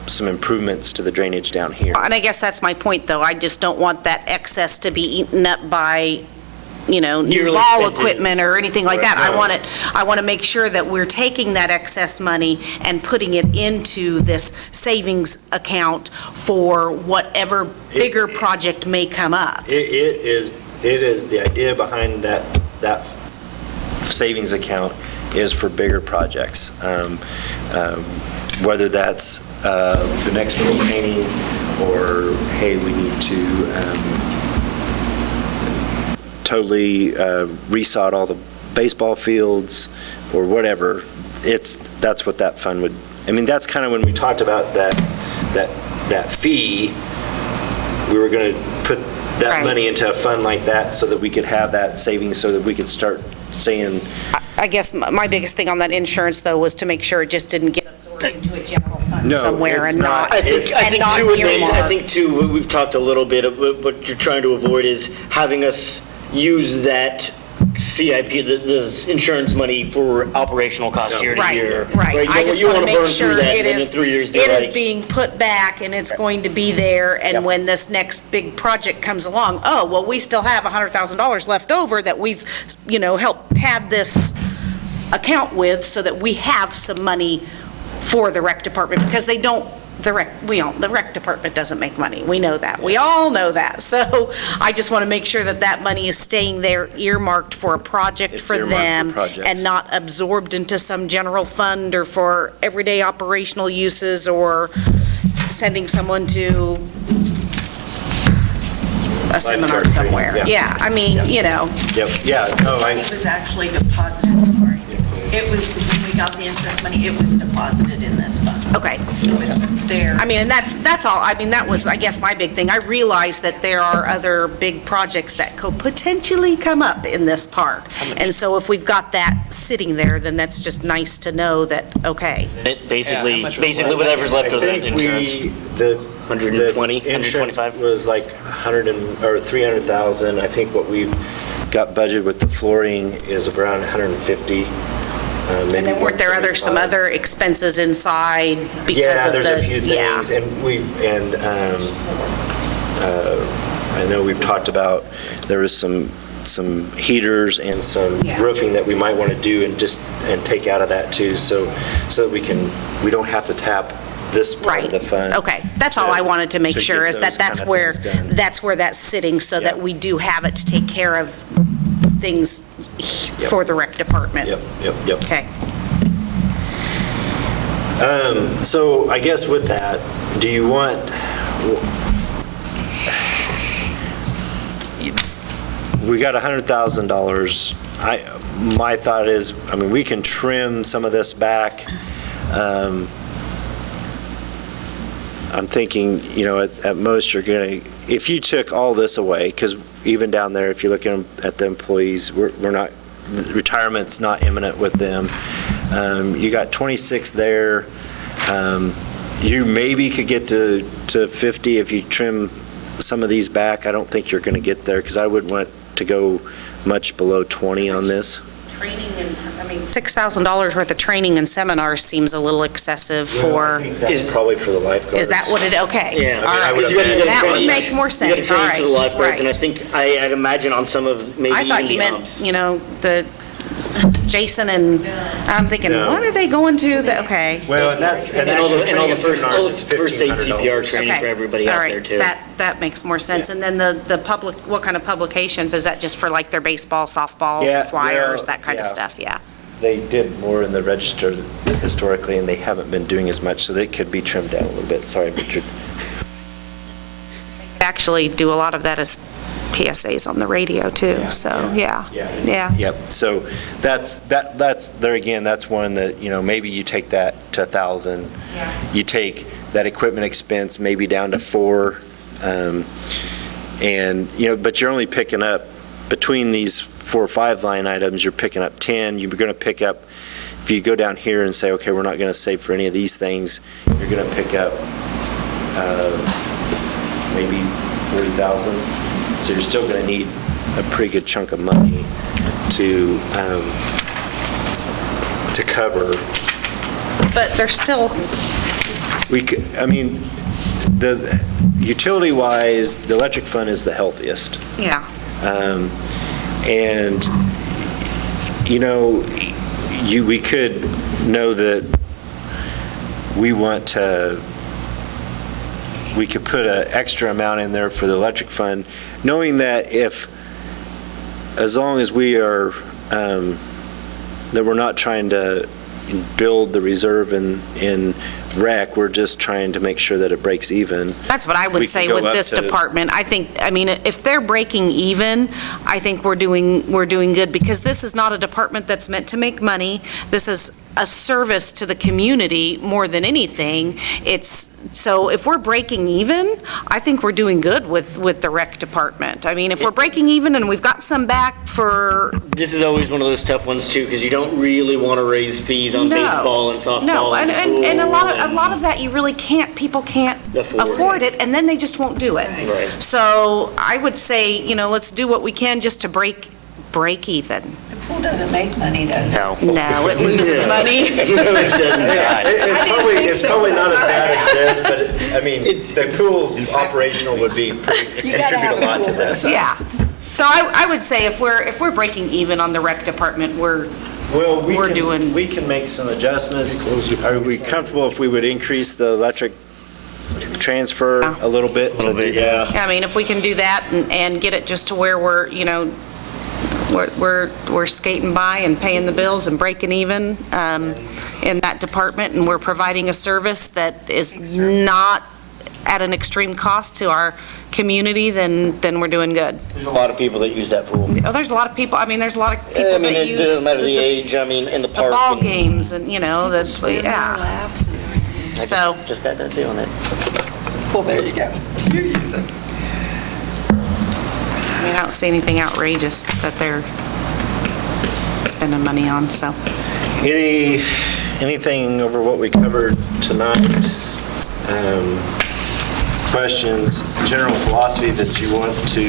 some improvements to the drainage down here. And I guess that's my point, though. I just don't want that excess to be eaten up by, new Yearly ball expenses. equipment or anything like that. Right. I want to make sure that we're taking that excess money and putting it into this savings account for whatever bigger project may come up. It is the idea behind that savings account is for bigger projects. Whether that's the next building painting, or hey, we need to totally resod all the baseball fields, or whatever. That's what that fund would. I mean, that's kind of when we talked about that fee. We were going to put that Right. money into a fund like that so that we could have that savings, so that we could start saying, I guess my biggest thing on that insurance, though, was to make sure it just didn't get absorbed into a general fund No, somewhere it's and not. not. I think and not too, earmarked. I think too, we've talked a little bit of what you're trying to avoid is having us use that CIP, the insurance money for operational costs year to year. Right. I just want to make sure it And then in is, 3 years, it be is like, being put back and it's going to be there. Yep. And when this next big project comes along, oh, well, we still have $100,000 left over that we've, helped pad this account with, so that we have some money for the rec department, because they don't, the rec department doesn't make money. We know that. We all know that. So I just want to make sure that that money is staying there, earmarked for a project It's for earmarked for them, projects. and not absorbed into some general fund or for everyday operational uses, or sending someone to a seminar training, somewhere. yeah. Yeah, I mean, yep, yeah, no, It was actually deposited, sorry. It was, when we got the insurance money, it was deposited in this fund. Okay. So it's there. I mean, and that's all. I mean, that was, I guess, my big thing. I realize that there are other big projects that could potentially come up in this park. And so if we've got that sitting there, then that's just nice to know that, okay. it basically, how much was basically left? whatever's left I of that think insurance. the 120, the insurance 125? was like 300,000. I think what we've got budgeted with the flooring is around 150. And then weren't there some 175. other expenses inside because Yeah, of the? there's a few Yeah. things, and I know we've talked about, there was some heaters and some Yeah. roofing that we might want to do and take out of that too, so that we don't have to tap this part Right. of the fund. Okay, that's all I wanted to make to sure, get is that those that's kind of where, things done. that's where that's sitting, so that Yeah. we do have it to take care of things Yep. for the rec department. Yep. Okay. So I guess with that, do you want, we got $100,000. My thought is, I mean, we can trim some of this back. I'm thinking, at most you're going to, if you took all this away, because even down there, if you look at the employees, we're not, retirement's not imminent with them. You got 26 there. You maybe could get to 50 if you trim some of these back. I don't think you're going to get there, because I wouldn't want to go much below 20 on this. Training and, $6,000 worth of training and seminars seems a little excessive I for, think that's probably for the lifeguards. is that what it, okay. Yeah. All I right. would You gotta- you gotta That train- would make more You sense, gotta all train to the right, lifeguards, and I right. think, I'd imagine on some of, maybe I thought even you the meant, umps. the Jason and, I'm thinking, No. what are they going to, okay. Well, and that's, and And all actually the training and first seminars is first aid $1,500. CPR training Okay. for everybody All out right. there too. That makes more sense. And then the public, what kind of publications? Is that just for like their baseball, softball, Yeah, flyers, well, that kind of yeah. stuff? Yeah. They did more in the register historically, and they haven't been doing as much, so they could be trimmed down a little bit. Sorry, Richard. Actually do a lot of that as PSAs on the radio too, so, yeah. Yep, so that's there again, that's one that, maybe you take that to 1,000. Yeah. You take that equipment expense maybe down to 4, and, but you're only picking up, between these 4 or 5 line items, you're picking up 10, you're going to pick up, if you go down here and say, okay, we're not going to save for any of these things, you're going to pick up maybe 40,000. So you're still going to need a pretty good chunk of money to cover. But there's still, The utility-wise, the electric fund is the healthiest. yeah. And, we could know that we could put an extra amount in there for the electric fund, knowing that as long as we are, that we're not trying to build the reserve in rec, we're just trying to make sure that it breaks even. That's what I We would could say go with up this to- department. If they're breaking even, I think we're doing good, because this is not a department that's meant to make money. This is a service to the community more than anything. So if we're breaking even, I think we're doing good with the rec department. If we're breaking even and we've got some back for. This is always one of those tough ones too, because you don't really want to raise fees on No. baseball and softball. No, and a pool lot of that, you really can't, people can't afford it, and then they just won't do it. Right. So I would say, let's do what we can just to break even. The pool doesn't make money, does it? No. No, it loses money. It doesn't. It's probably not as bad as this, but, the pool's operational would be contribute a lot to this. Yeah. So I would say if we're breaking even on the rec department, Well, we can make some adjustments. Are we comfortable if we would increase the electric transfer a little bit? if we can do that and get it just to where we're skating by and paying the bills and breaking even in that department, and we're providing a service that is not at an extreme cost to our community, then we're doing good. There's a lot of people that use that pool. Oh, there's a lot of people, there's a lot of people that It use doesn't matter the age, in the the park. ball and- games and, yeah. Laps and everything. I So, just got done doing it. Well, there you go. You use it. I don't see anything outrageous that they're spending money on, so. Anything over what we covered tonight? Questions, general philosophy that you want to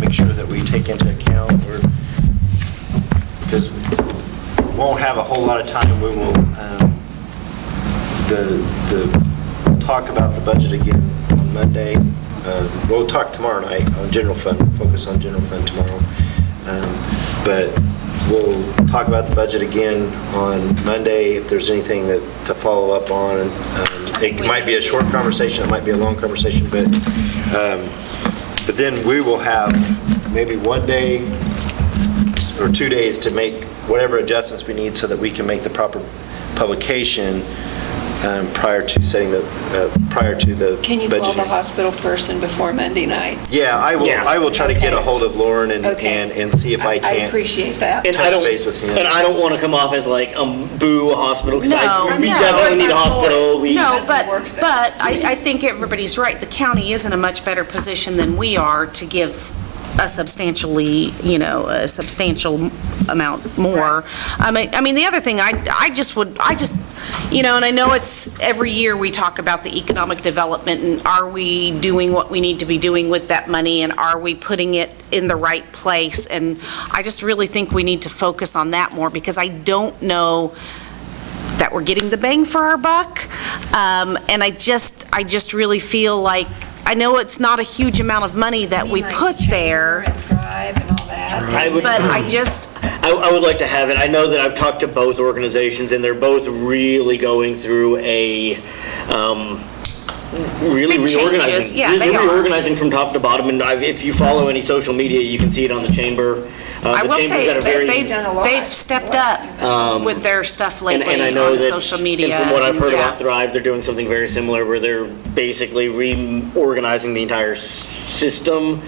make sure that we take into account? Because we won't have a whole lot of time. We will talk about the budget again on Monday. We'll talk tomorrow night on general fund, focus on general fund tomorrow. But we'll talk about the budget again on Monday, if there's anything to follow up on. It might be a short conversation, it might be a long conversation, but then we will have maybe 1 day or 2 days to make whatever adjustments we need so that we can make the proper publication prior to the Can you call the budgeting. hospital person before Monday night? Yeah, I will. Yeah. I will try to get a Okay. hold of Lauren Okay. and see if I I can't appreciate that. And touch base with him. And I don't want to come off as like, boo, a hospital, because No, we no. definitely need a hospital. No, Husband but works there. I think everybody's right. The county is in a much better position than we are to give a substantial amount more. The other thing, I just, and I know it's, every year we talk about the economic development, and are we doing what we need to be doing with that money, and are we putting it in the right place? And I just really think we need to focus on that more, because I don't know that we're getting the bang for our buck. And I just really feel like, I know it's not a huge amount of money that we put there, And Thrive and all that. but I would like to have it. I know that I've talked to both organizations, and they're both really going through a really Big changes. reorganizing. Yeah, they They're are. reorganizing from top to bottom, and if you follow any social media, you can see it on the chamber. I The will Chamber's say got a very- they've stepped up with their stuff And lately I know on that, social media. and from what I've heard Yeah. about Thrive, they're doing something very similar where they're basically reorganizing the entire system.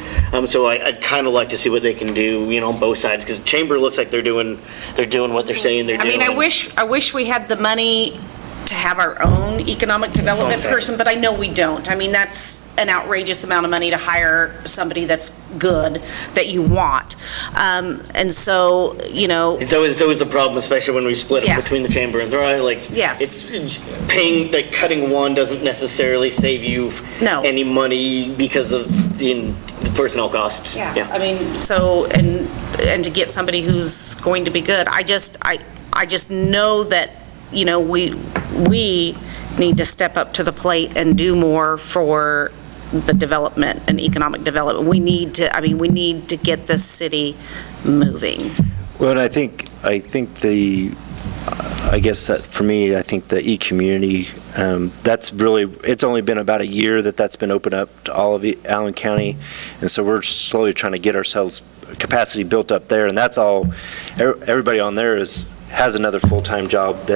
So I'd kind of like to see what they can do, on both sides, because Chamber looks like they're doing what they're saying they're I doing. mean, I wish we had the money to have our own economic development saying. person, but I know we don't. I mean, that's an outrageous amount of money to hire somebody that's good, that you want. And so, It's always the problem, especially when we split Yeah. it between the Chamber and Thrive. Like, Yes. it's cutting one doesn't necessarily save you No. any money because of the personnel costs. Yeah, I mean, so, and to get somebody who's going to be good, I just know that, we need to step up to the plate and do more for the development and economic development. We need to get this city moving. Well, and I think I guess that for me, I think the e-community, that's really, it's only been about a year that's been opened up to all of Allen County. And so we're slowly trying to get ourselves capacity built up there. And that's all, everybody on there has another full-time job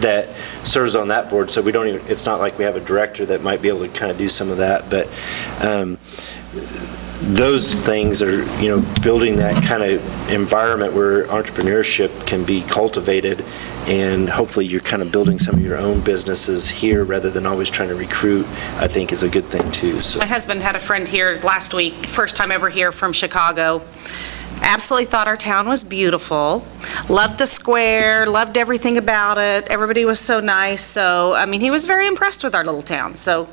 that serves on that board. So we don't even, it's not like we have a director that might be able to kind of do some of that. But those things are, building that kind of environment where entrepreneurship can be cultivated, and hopefully you're kind of building some of your own businesses here rather than always trying to recruit, I think is a good thing too. So My husband had a friend here last week, first time ever here from Chicago. Absolutely thought our town was beautiful, loved the square, loved everything about it. Everybody was so nice. So, I mean, he was very impressed with our little town. So,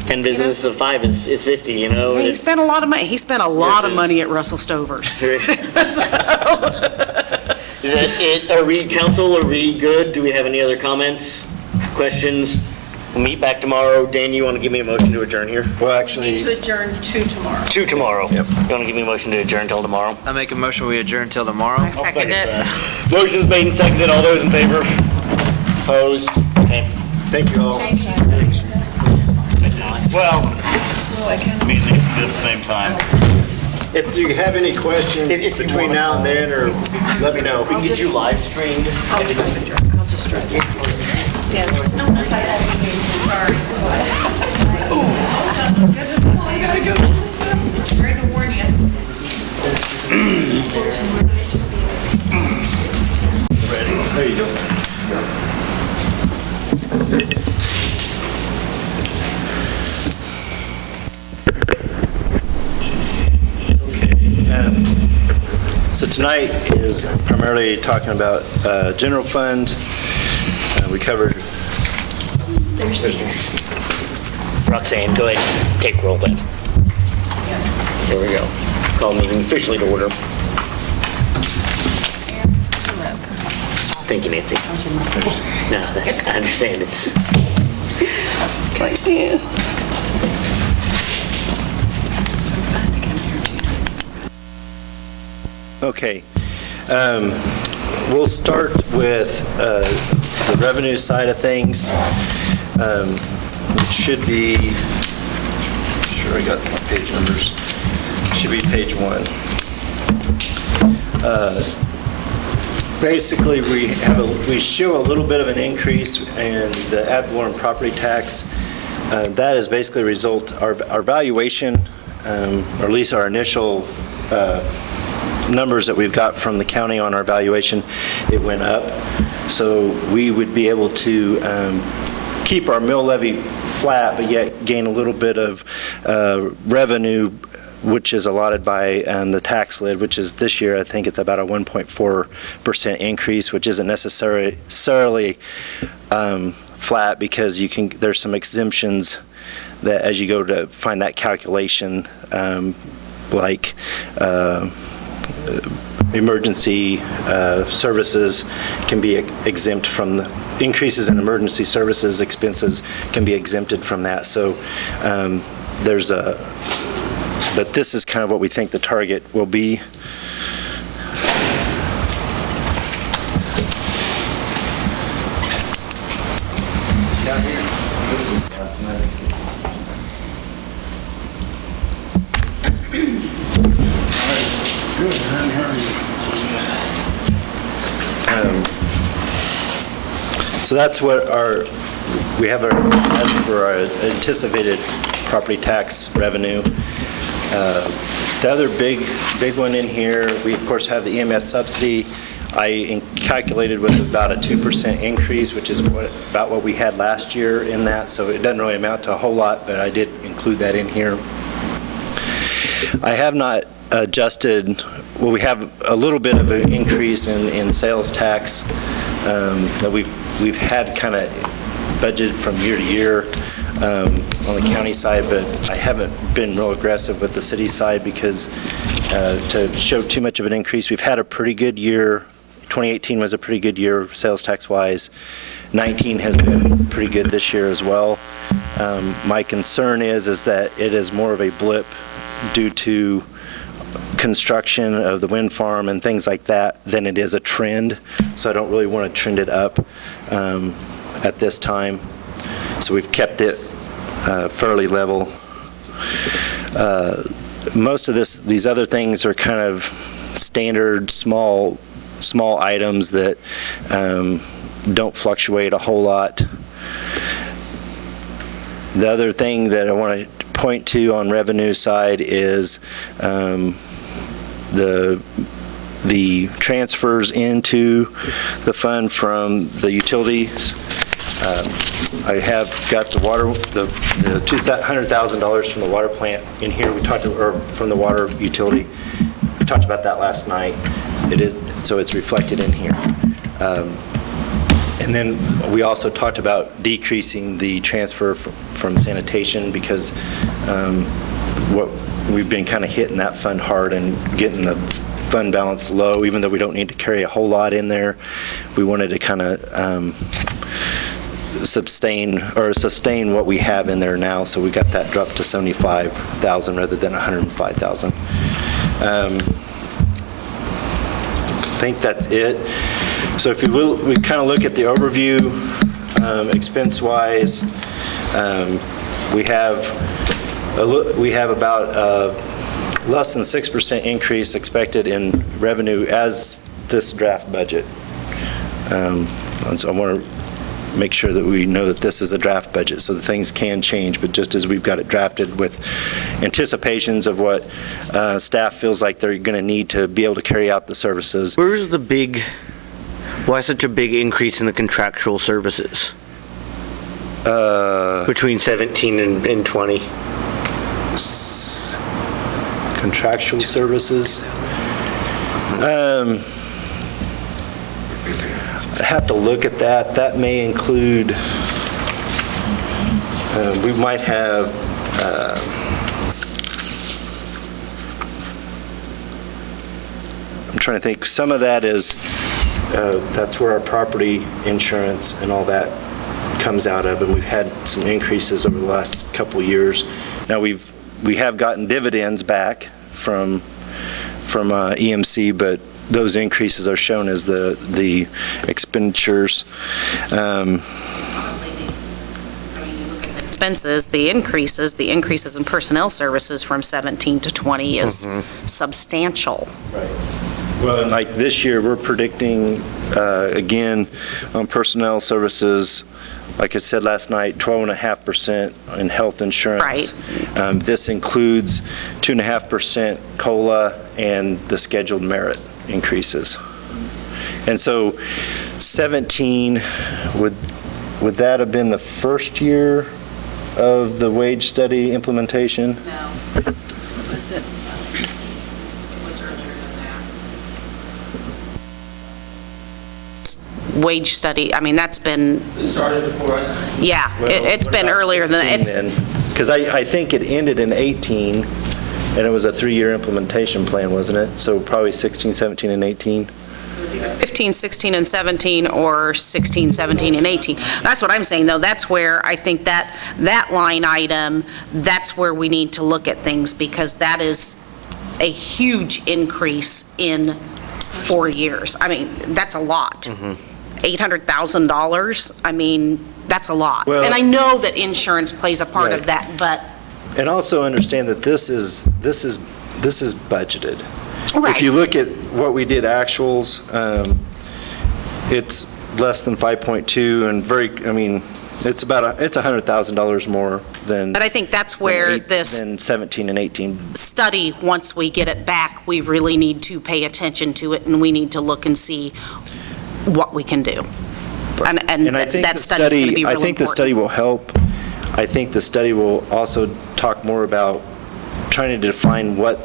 10 businesses of 5 is 50, he It's- spent a lot of money. He spent a lot of money at Russell Stover's. Is that it? Are we, council, are we good? Do we have any other comments, questions? We'll meet back tomorrow. Dan, you want to give me a motion to adjourn here? well, Need actually, to adjourn to tomorrow. To tomorrow. Yep. You want to give me a motion to adjourn till tomorrow? I make a motion, we adjourn till tomorrow. I second it. Motion's made and seconded. All those in favor? Opposed? Okay. thank you all. Well, Oh, I can. meeting needs to be at the same time. If you have any questions If you between now and then, or let me know. Did you live stream? I'll just drive. Sorry to warn you. There you go. So tonight is primarily talking about general fund. We covered, Roxanne, go ahead. Take roll then. There we go. Call meeting officially to order. Thank you, Nancy. No, I understand. It's. okay. We'll start with the revenue side of things, which should be, I'm sure I got my page numbers, should be page 1. Basically, we show a little bit of an increase in the ad valorem property tax. That is basically a result, our valuation, or at least our initial numbers that we've got from the county on our valuation, it went up. So we would be able to keep our mill levy flat, but yet gain a little bit of revenue, which is allotted by the tax lid, which is this year, I think it's about a 1.4% increase, which isn't necessarily flat, because there's some exemptions that as you go to find that calculation, like emergency services can be exempt from the increases in emergency services expenses can be exempted from that. So but this is kind of what we think the target will be. This is last night. Good, how are you? So that's what as for our anticipated property tax revenue. The other big one in here, we of course have the EMS subsidy. I calculated with about a 2% increase, which is about what we had last year in that, so it doesn't really amount to a whole lot, but I did include that in here. I have not adjusted, well, we have a little bit of an increase in sales tax that we've had kind of budgeted from year to year on the county side, but I haven't been real aggressive with the city side because to show too much of an increase. We've had a pretty good year. 2018 was a pretty good year sales tax wise. 19 has been pretty good this year as well. My concern is that it is more of a blip due to construction of the wind farm and things like that than it is a trend. So I don't really want to trend it up at this time. So we've kept it fairly level. Most of these other things are kind of standard small items that don't fluctuate a whole lot. The other thing that I want to point to on revenue side is the transfers into the fund from the utilities. I have got the $200,000 from the water plant in here. Or from the water utility. We talked about that last night. So it's reflected in here. And then we also talked about decreasing the transfer from sanitation because what we've been kind of hitting that fund hard and getting the fund balance low, even though we don't need to carry a whole lot in there. We wanted to kind of sustain what we have in there now, so we got that dropped to $75,000 rather than $105,000. I think that's it. So if we kind of look at the overview, expense-wise, we have about less than 6% increase expected in revenue as this draft budget. So I want to make sure that we know that this is a draft budget, so that things can change, but just as we've got it drafted with anticipations of what staff feels like they're going to need to be able to carry out the services. Why such a big increase in the contractual services? Between 17 and 20? Contractual services? I have to look at that. That may include, we might have, I'm trying to think, some of that is, that's where our property insurance and all that comes out of, and we've had some increases over the last couple of years. Now we have gotten dividends back from EMC, but those increases are shown as the expenditures. Expenses, the increases in personnel services from 17 to 20 is substantial. Right. Well, and like this year, we're predicting, again, on personnel services, like I said last night, 12.5% in health insurance. Right. This includes 2.5% COLA and the scheduled merit increases. And so 17, would that have been the first year of the wage study implementation? No. Was it? It was earlier than that. Wage study, I mean, that's been, It started before us. yeah, it's been earlier than, it's, Because I think it ended in 18, and it was a 3-year implementation plan, wasn't it? So probably 16, 17, and 18. It was either 15, 16, and 17, or 16, 17, and 18. That's what I'm saying, though. That's where I think that line item, that's where we need to look at things, because that is a huge increase in 4 years. I mean, that's a lot. $800,000, I mean, that's a lot. Well, and I know that insurance plays a part of right. that, but. And also understand that this is budgeted. Right. If you look at what we did actuals, it's less than 5.2 and it's it's $100,000 more than. But I think that's where this Than 17 and 18. study, once we get it back, we really need to pay attention to it, and we need to look and see what we can do. And I think that the study's going to be really I think the study important. will help. I think the study will also talk more about trying to define what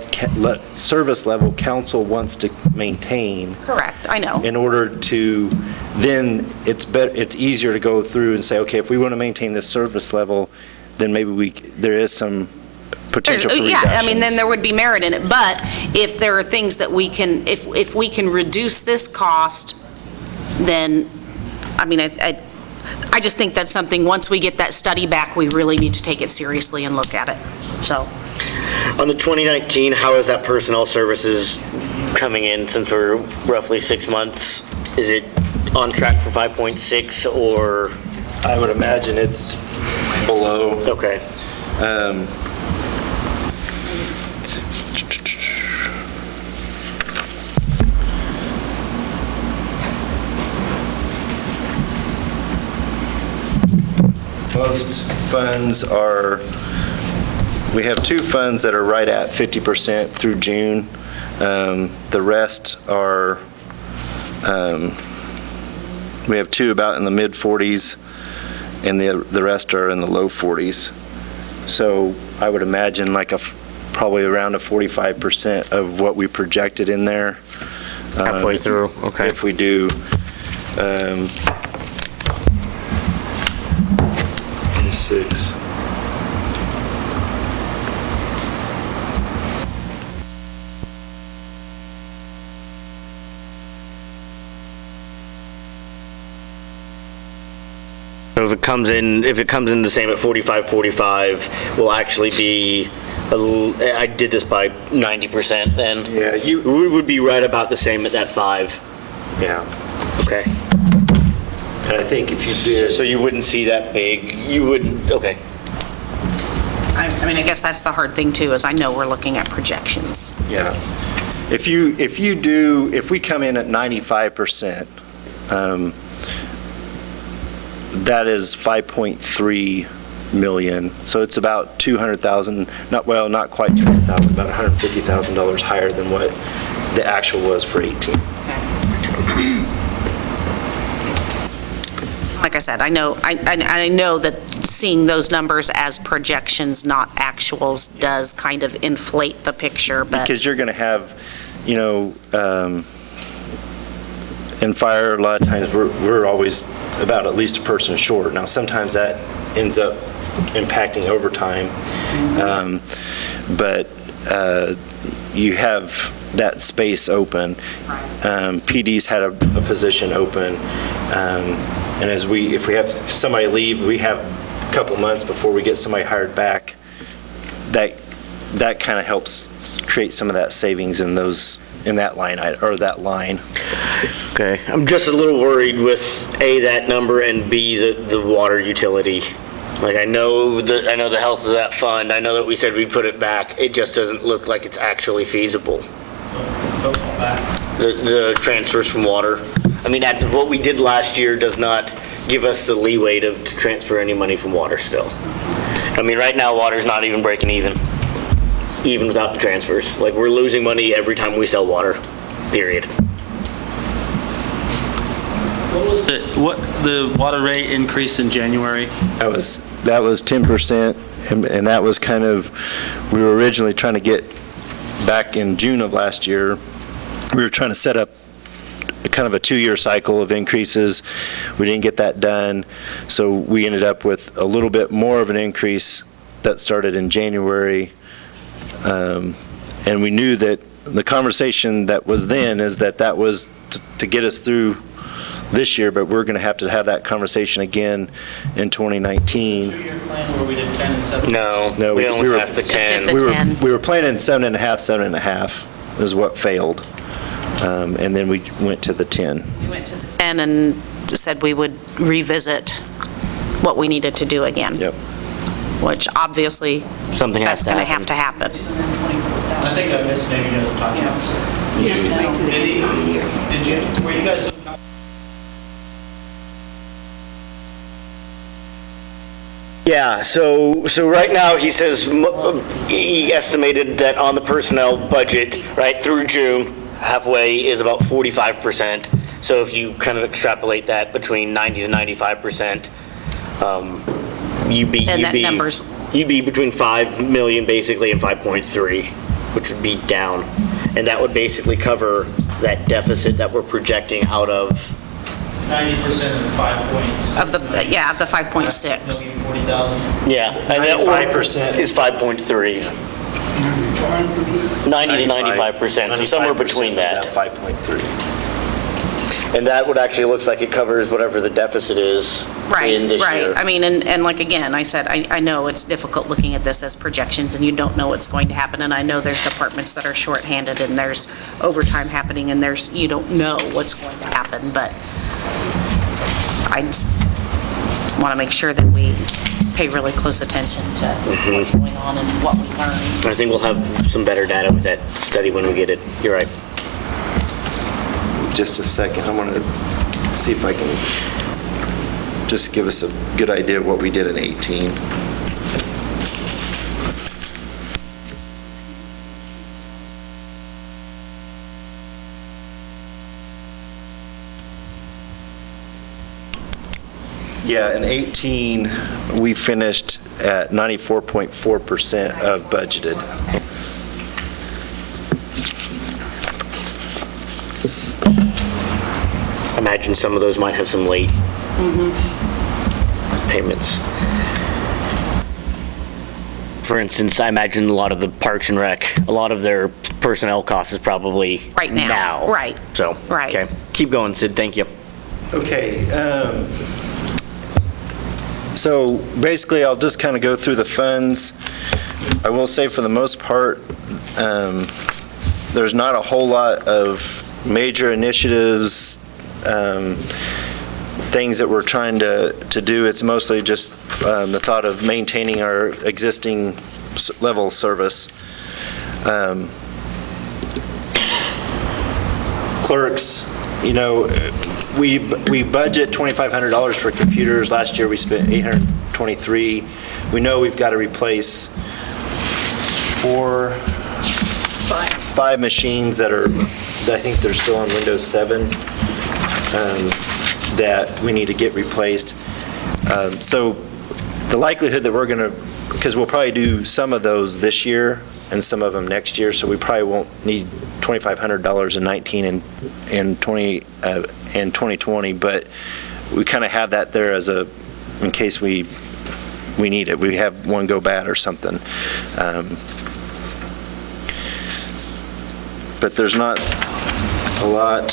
service level council wants to maintain. Correct, I know. In order to, then it's easier to go through and say, okay, if we want to maintain this service level, then maybe there is some potential for reductions. Yeah, I mean, then there would be merit in it. But if there are things that we can, if we can reduce this cost, then, I mean, I just think that's something, once we get that study back, we really need to take it seriously and look at it, so. On the 2019, how is that personnel services coming in since we're roughly 6 months? Is it on track for 5.6 or? I would imagine it's below. Okay. Most funds we have 2 funds that are right at 50% through June. The rest are, we have 2 about in the mid-40s, and the rest are in the low 40s. So I would imagine probably around a 45% of what we projected in there. Halfway through, okay. If we do, 6. So if it comes in the same at 45, we'll actually be, I did this by 90% then? Yeah, We would be right about the same at that 5. yeah. Okay. And I think if you did. So you wouldn't see that big, you wouldn't, okay. I mean, I guess that's the hard thing too, is I know we're looking at projections. Yeah. If we come in at 95%, that is 5.3 million. So it's about 200,000, not quite 200,000, about $150,000 higher than what the actual was for 18. Like I said, I know that seeing those numbers as projections, not actuals, does kind of inflate the picture, but. Because you're going to have, in fire, a lot of times we're always about at least a person short. Now, sometimes that ends up impacting overtime, but you have that space open. PD's had a position open, and if we have somebody leave, we have a couple months before we get somebody hired back. That kind of helps create some of that savings in that line or that line. Okay, I'm just a little worried with A, that number, and B, the water utility. Like, I know the health of that fund, I know that we said we'd put it back, it just doesn't look like it's actually feasible. The transfers from water. I mean, what we did last year does not give us the leeway to transfer any money from water still. I mean, right now, water's not even breaking even without the transfers. Like, we're losing money every time we sell water, period. What was the water rate increase in January? That was 10%, and that was kind of, we were originally trying to get, back in June of last year, we were trying to set up kind of a 2-year cycle of increases. We didn't get that done, so we ended up with a little bit more of an increase that started in January, and we knew that the conversation that was then is that was to get us through this year, but we're going to have that conversation again in 2019. 2-year plan where we did 10 and 7? No, we only have the Just 10. did the 10. We were planning 7.5 is what failed, and then we went to the 10. We went to the 10 and said we would revisit what we needed to do again. Yep. Which obviously, Something has that's to going to happen. have to happen. I think I missed maybe you guys were talking about. You have to wait till the end of the year. Did you, were you guys? Yeah, so right now, he says, he estimated that on the personnel budget, right, through June, halfway is about 45%. So if you kind of extrapolate that between 90 to 95%, you'd be between 5 million basically and 5.3, which would be down. And that would basically cover that deficit that we're projecting out of 90% of 5.6. Of the 5.6. 1,040,000. Yeah, and that 95% is 5.3. 90 to 95%, so somewhere between that. 5.3. And that would actually, looks like it covers whatever the deficit is in this year. Right. I mean, and like, again, I said, I know it's difficult looking at this as projections, and you don't know what's going to happen, and I know there's departments that are shorthanded, and there's overtime happening, and you don't know what's going to happen, but I just want to make sure that we pay really close attention to what's going on and what we learn. I think we'll have some better data with that study when we get it. You're right. Just a second, I want to see if I can just give us a good idea of what we did in 18. Yeah, in 18, we finished at 94.4% of budgeted. Imagine some of those might have some late payments. For instance, I imagine a lot of the Parks and Rec, a lot of their personnel costs is probably Right now. Right. So, Right. okay. Keep going, Sid. Thank you. Okay, so basically, I'll just kind of go through the funds. I will say for the most part, there's not a whole lot of major initiatives, things that we're trying to do. It's mostly just the thought of maintaining our existing level of service. Clerks, you know, we budget $2,500 for computers. Last year we spent $823. We know we've got to replace five machines that I think they're still on Windows 7 that we need to get replaced. So the likelihood that we're going to, because we'll probably do some of those this year and some of them next year, so we probably won't need $2,500 in 19 and 2020, but we kind of have that there as in case we need it. We have one go bad or something. But there's not a lot.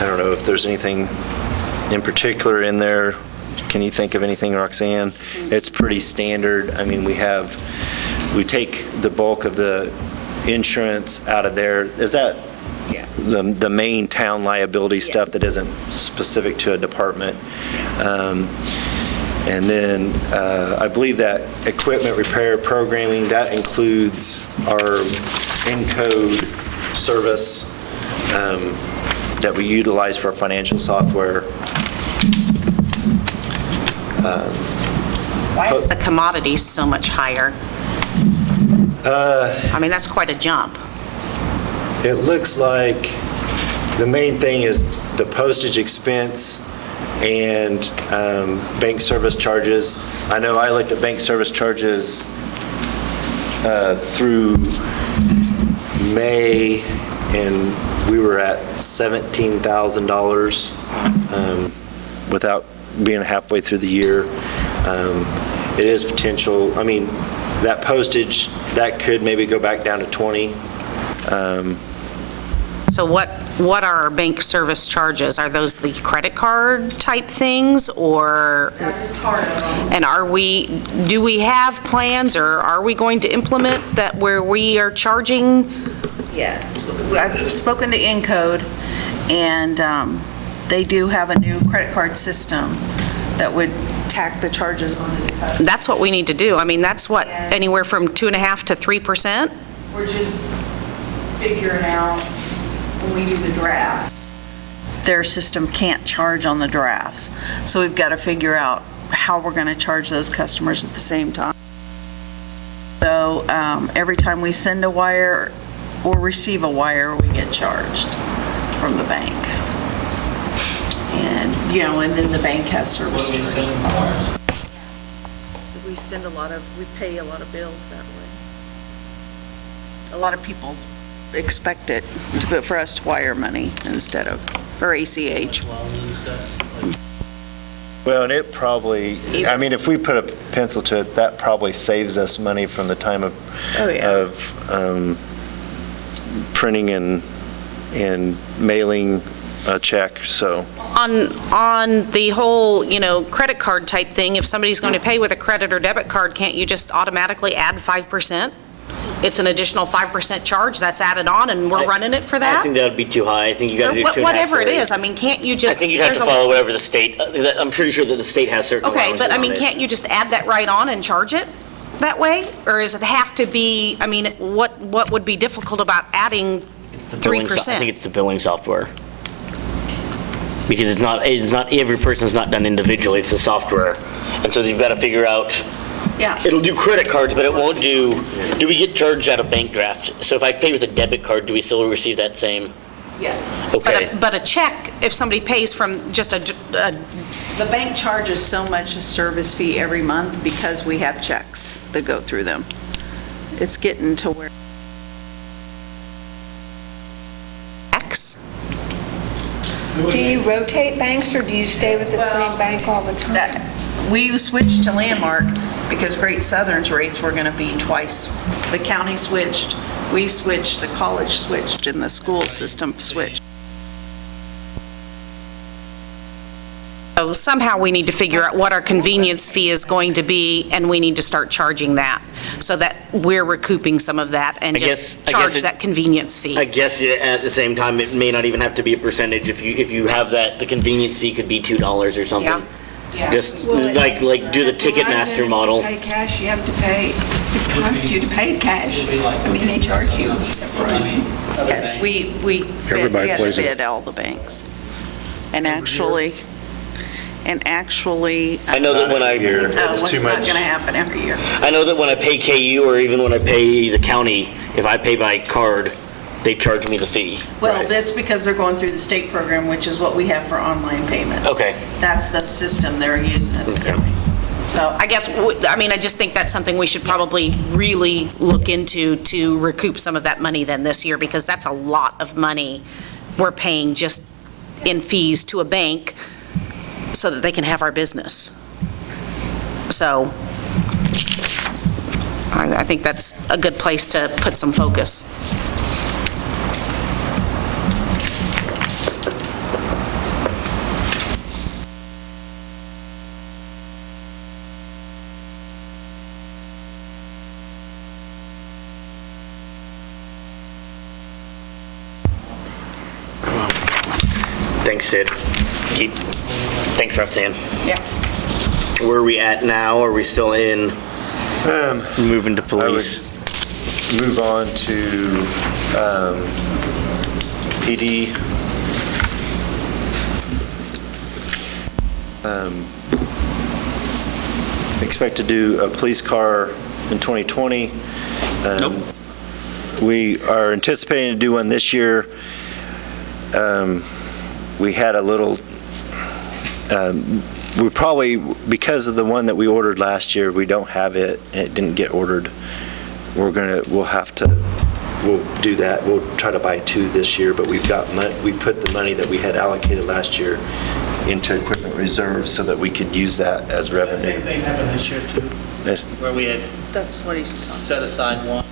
I don't know if there's anything in particular in there. Can you think of anything, Roxanne? It's pretty standard. I mean, we take the bulk of the insurance out of there. Is that the main town liability stuff that isn't specific to a department? And then I believe that equipment repair programming, that includes our in-code service that we utilize for financial software. Why is the commodities so much higher? I mean, that's quite a jump. It looks like the main thing is the postage expense and bank service charges. I know I looked at bank service charges through May, and we were at $17,000 without being halfway through the year. It is potential. I mean, that postage, that could maybe go back down to 20. So what are our bank service charges? Are those the credit card type things, or? That is part of them. And do we have plans, or are we going to implement that where we are charging? Yes, I've spoken to Encode, and they do have a new credit card system that would tack the charges on the customer. That's what we need to do. I mean, that's what, Yeah. anywhere from 2.5% to 3%? We're just figuring out when we do the drafts, their system can't charge on the drafts. So we've got to figure out how we're going to charge those customers at the same time. So every time we send a wire or receive a wire, we get charged from the bank. And, and then the bank has service charge. So we pay a lot of bills that way. A lot of people expect it for us to wire money instead of, or ACH. Well, and it probably, I mean, if we put a pencil to it, that probably saves us money from the time of printing and mailing a check, so. On the whole, credit card type thing, if somebody's going to pay with a credit or debit card, can't you just automatically add 5%? It's an additional 5% charge that's added on, and we're running it for that? I think that would be too high. I think you got to do 2.5. Whatever it is, I mean, can't you just? I think you'd have to follow whatever the state, I'm pretty sure that the state has certain Okay, allowances but I on mean, it. can't you just add that right on and charge it that way? Or does it have to be, I mean, what would be difficult about adding It's the billing 3%? I think it's the billing software. Because it's not every person's not done individually, it's the software. And so you've got to figure out, Yeah. it'll do credit cards, but it won't do we get charged out of bank draft? So if I pay with a debit card, do we still receive that same? Yes. Okay. But a check, if somebody pays from just The bank charges so much a service fee every month because we have checks that go through them. It's getting to where. X, Do you rotate banks, or do you stay with the same bank all the time? That, we switched to Landmark because Great Southern's rates were going to be twice. The county switched, we switched, the college switched, and the school system switched. so somehow we need to figure out what our convenience fee is going to be, and we need to start charging that, so that we're recouping some of that and I just guess charge it- that convenience fee. I guess at the same time, it may not even have to be a percentage. If you have that, the convenience fee could be $2 or something. Yeah. Just Well, like do the Ticketmaster model. If you pay cash, you have to pay, it costs you to pay cash. I mean, they charge you. Yes, we Everybody had to plays it. bid all the banks. And actually, I know that when what's not going to happen every year. I know that when I pay KU or even when I pay the county, if I pay by card, they charge me the fee. Well, that's because they're going through the state program, which is what we have for online payments. Okay. That's the system they're using at the Okay. county. So I guess, I just think that's something we should probably really look into to recoup some of that money then this year, because that's a lot of money we're paying just in fees to a bank so that they can have our business. So I think that's a good place to put some focus. Thanks, Sid. Thanks, Roxanne. Yeah. Where are we at now? Are we still in moving to I would police? move on to PD. Expect to do a police car in 2020. Nope. We are anticipating to do one this year. We had a little, we probably, because of the one that we ordered last year, we don't have it, and it didn't get ordered. We'll do that. We'll try to buy two this year, but we put the money that we had allocated last year into equipment reserve so that we could use that as revenue. Same thing happened this year too, Yes. where we had That's what he's talking set aside one.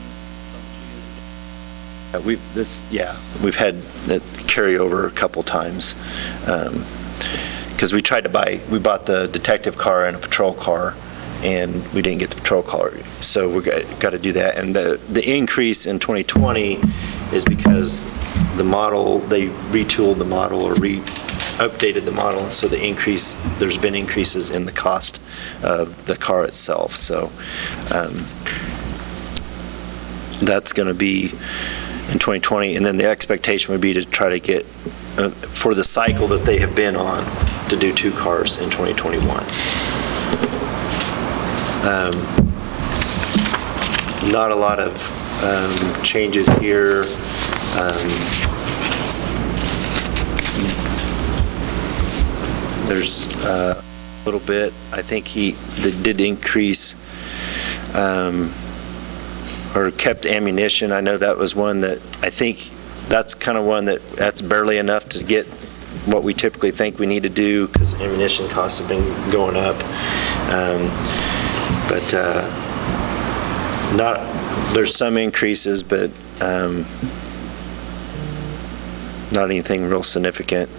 We've had it carry over a couple times. Because we bought the detective car and a patrol car, and we didn't get the patrol car. So we got to do that. And the increase in 2020 is because the model, they retooled the model or updated the model, and so there's been increases in the cost of the car itself. So that's going to be in 2020, and then the expectation would be to try to get, for the cycle that they have been on, to do 2 cars in 2021. Not a lot of changes here. There's a little bit, I think that did increase or kept ammunition. I know that was one that, I think that's kind of one that's barely enough to get what we typically think we need to do, because ammunition costs have been going up. But there's some increases, but not anything real significant.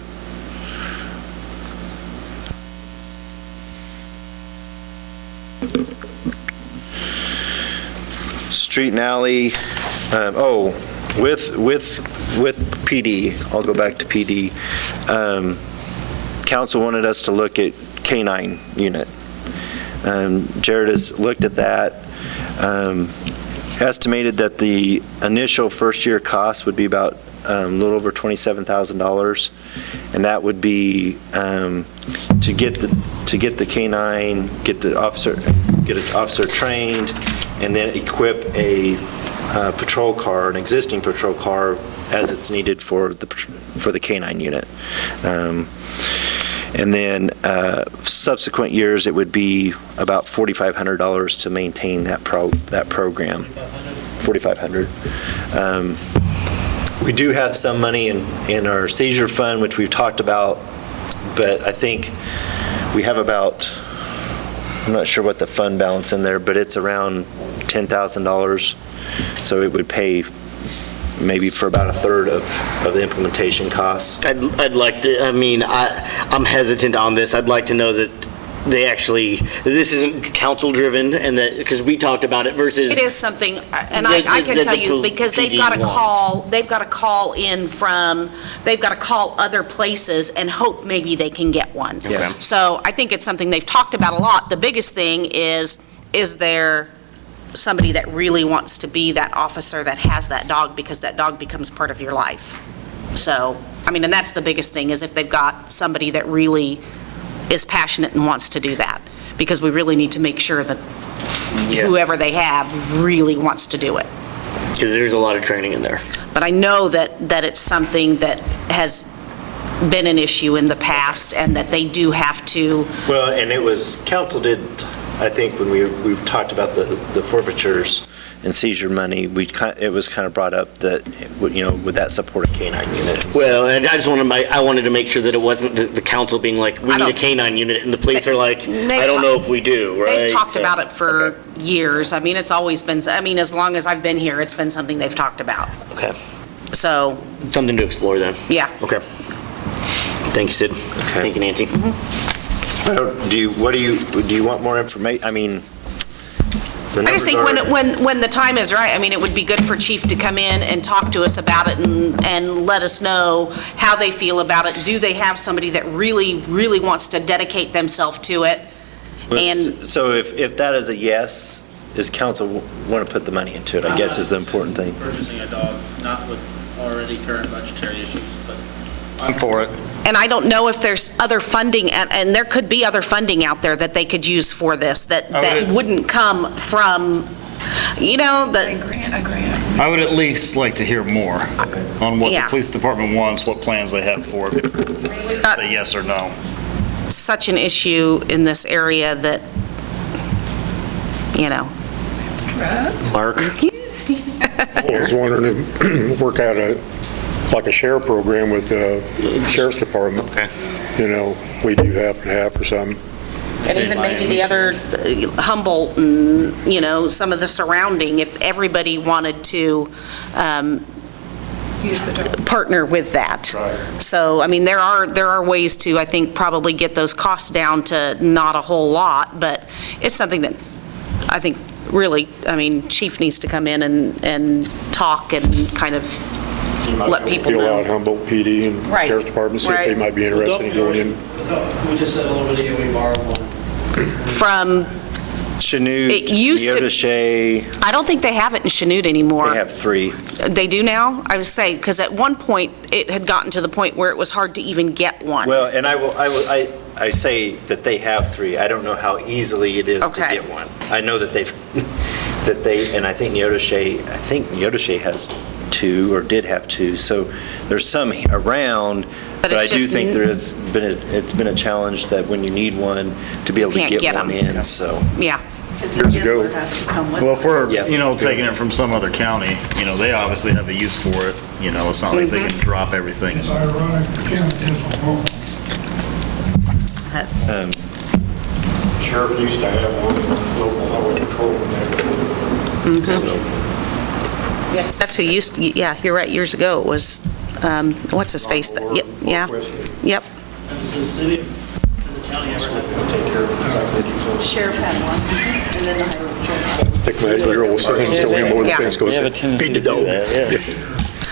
Street and alley, with PD, I'll go back to PD. Council wanted us to look at K-9 unit. Jared has looked at that, estimated that the initial first-year cost would be about a little over $27,000, and that would be to get the K-9, get an officer trained, and then equip a patrol car, an existing patrol car, as it's needed for the K-9 unit. And then subsequent years, it would be about $4,500 to maintain that program. $4,500. We do have some money in our seizure fund, which we've talked about, but I think we have about, I'm not sure what the fund balance in there, but it's around $10,000. So it would pay maybe for about a third of the implementation costs. I'd like to, I'm hesitant on this. I'd like to know that this isn't council-driven, and that, because we talked about it versus. It is something, and I can tell you, because they've got to call other places and hope maybe they can get one. Yeah. So I think it's something they've talked about a lot. The biggest thing is there somebody that really wants to be that officer that has that dog, because that dog becomes part of your life. So, and that's the biggest thing, is if they've got somebody that really is passionate and wants to do that, because we really need to make sure that whoever they have really wants to do it. Because there's a lot of training in there. But I know that it's something that has been an issue in the past, and that they do have to. Well, and it was, council did, I think, when we talked about the forfeitures and seizure money, it was kind of brought up that, would that support a K-9 unit? Well, and I wanted to make sure that it wasn't the council being like, we need a K-9 unit, and the police are like, I don't know if we do, right? They've talked about it for years. It's always been, as long as I've been here, it's been something they've talked about. Okay. So. Something to explore then. Yeah. Okay. Thank you, Sid. Okay. Thank you, Nancy. Do you want more information? I just think when the time is right, it would be good for Chief to come in and talk to us about it and let us know how they feel about it. Do they have somebody that really, really wants to dedicate themselves to it? So if that is a yes, does council want to put the money into it, I guess is the important thing. Purchasing a dog, not with already current budgetary issues, but I'm for it. And I don't know if there's other funding, and there could be other funding out there that they could use for this that wouldn't come from, A grant. I would at least like to hear more on what the police department wants, what plans they have for it. Say yes or no. Such an issue in this area that, Mark? I was wondering if work out a share program with the sheriff's department. Okay. We do half and half or something. and even maybe the other Humboldt and, some of the surrounding, if everybody wanted to Use the dog. partner with that. Right. So, there are ways to, I think, probably get those costs down to not a whole lot, but it's something that I think really, Chief needs to come in and talk and kind of let people Feel know. out Humboldt PD and Right. Sheriff's Department, see if they Right. might be interested in going in. We just said a little bit ago we borrowed one. From Chanute, It used to- Neodesha, I don't think they have it in Chanute anymore. they have 3. They do now? I would say, because at one point, it had gotten to the point where it was hard to even get one. Well, and I say that they have 3. I don't know how easily it is to Okay. get one. I know that and I think Neodesha has 2 or did have 2. So there's some around, But but I it's do just think it's been a challenge that when you need one, to be able to can't get get one 'em. in, so. Yeah. Years ago. Has to come with Well, if we're, Yeah. taking it from some other county, they obviously have a use for it. It's not like they can drop everything. It's ironic, the county has one. Sheriff used to have one, local highway patrol when they were. That's who used, yeah, you're right, years ago, it was, what's his face? Yep, yeah, yep. And does the city, does the county ever have Take care of it. Sheriff had one, and then the highway patrol. Stick my head in the drill, so him still in more than Yeah. fence goes, feed the dog.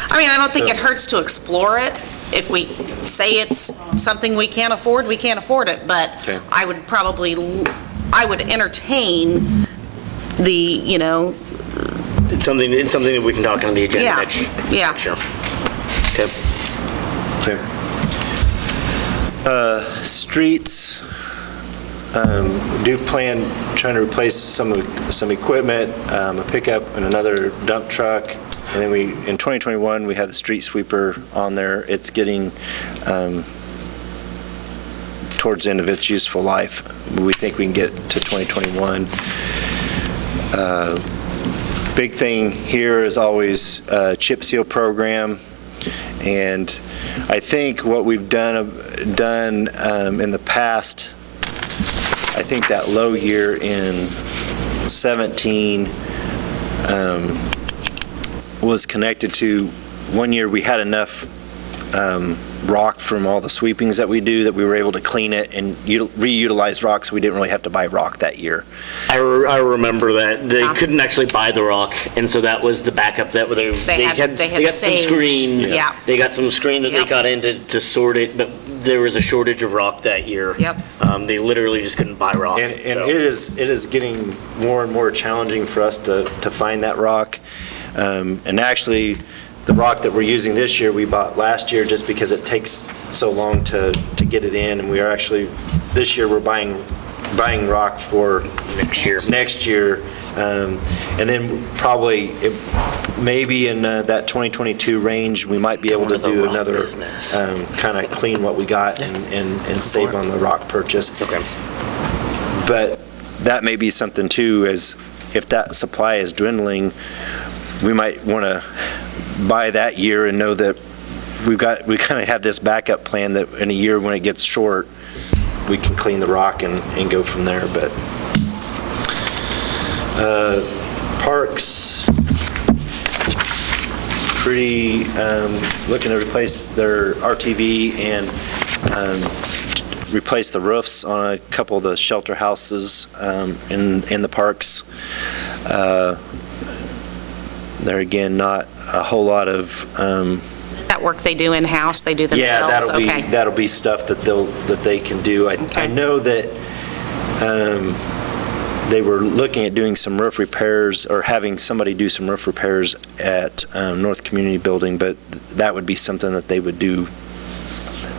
I mean, I don't think it hurts to explore it. If we say it's something we can't afford it, but Okay. I would entertain the, It's something that we can talk on the agenda Yeah, next yeah. next year. Okay. Okay. Streets, do plan trying to replace some equipment, a pickup and another dump truck. And then in 2021, we had the street sweeper on there. It's getting towards the end of its useful life. We think we can get to 2021. Big thing here is always chip seal program. And I think what we've done in the past, I think that low year in 17 was connected to one year we had enough rock from all the sweepings that we do that we were able to clean it and reutilize rock, so we didn't really have to buy rock that year. I remember that they couldn't actually buy the rock, and so that was the backup that they had got saved. some screen. Yeah. They got some screen that they Yep. got in to sort it, but there was a shortage of rock that year. Yep. They literally just couldn't buy rock. And so. it is getting more and more challenging for us to find that rock. And actually, the rock that we're using this year, we bought last year just because it takes so long to get it in. And we are actually, this year, we're buying rock for next year. And then probably, maybe in that 2022 range, we might be able to do another kind of clean what we got and save on the rock purchase. Okay. But that may be something too, is if that supply is dwindling, we might want to buy that year and know that we kind of have this backup plan that in a year when it gets short, we can clean the rock and go from there. But parks, pretty looking to replace their RTV and replace the roofs on a couple of the shelter houses in the parks. There again, not a whole lot of. Is that work they do in-house, they do themselves? Yeah, that'll be stuff that they can do. Okay. I know that they were looking at doing some roof repairs or having somebody do some roof repairs at North Community Building, but that would be something that they would do,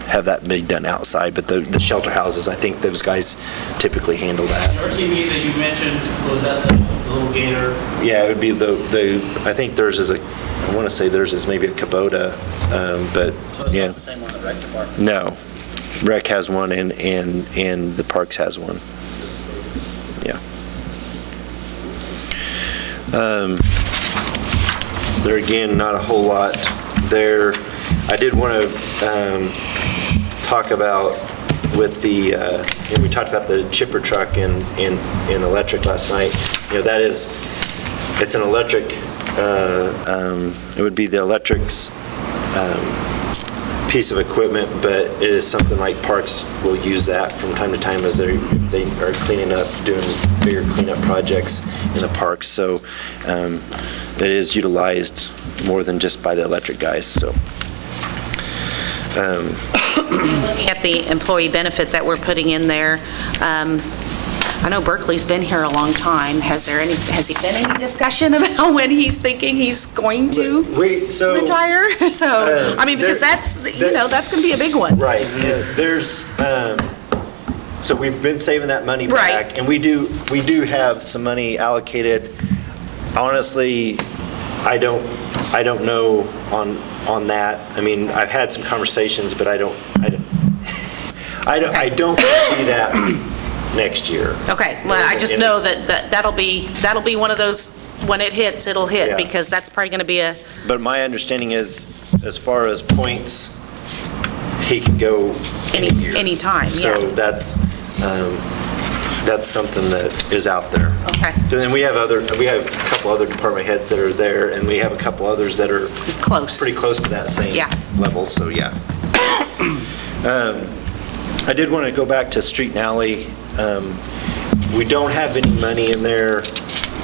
have that be done outside. But the shelter houses, I think those guys typically handle that. The RTV that you mentioned, was that the little gator? Yeah, it would be I think theirs is I want to say theirs is maybe a Kubota, but So it's yeah. not the same one the rec department? No. Rec has one and the Parks has one. Yeah. There again, not a whole lot there. I did want to talk about with the, we talked about the chipper truck and electric last night. It's an electric, it would be the electric's piece of equipment, but it is something like Parks will use that from time to time as they are cleaning up, doing bigger cleanup projects in the parks. So it is utilized more than just by the electric guys, so. Looking at the employee benefit that we're putting in there, I know Berkeley's been here a long time. Has he been any discussion about when he's thinking he's going to retire? So, I mean, because that's going to be a big one. Right. Yeah, there's, so we've been saving that money back. Right. And we do have some money allocated. Honestly, I don't know on that. I mean, I've had some conversations, but I don't see that next year. Okay, well, I just know that'll be one of those, when it hits, it'll hit, Yeah. because that's probably going to be But my understanding is, as far as points, he can go any year. any time, So yeah. that's something that is out there. Okay. And we have a couple other department heads that are there, and we have a couple others that are Close. pretty close to that same Yeah. level, so yeah. I did want to go back to street and alley. We don't have any money in there.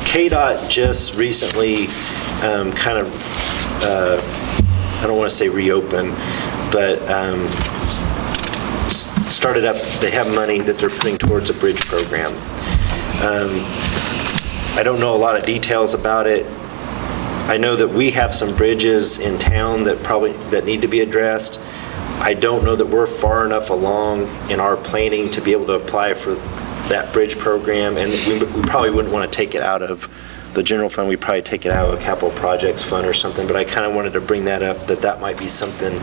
KDOT just recently kind of, I don't want to say reopen, but started up, they have money that they're putting towards a bridge program. I don't know a lot of details about it. I know that we have some bridges in town that need to be addressed. I don't know that we're far enough along in our planning to be able to apply for that bridge program, and we probably wouldn't want to take it out of the general fund. We'd probably take it out of a capital projects fund or something, but I kind of wanted to bring that up, that might be something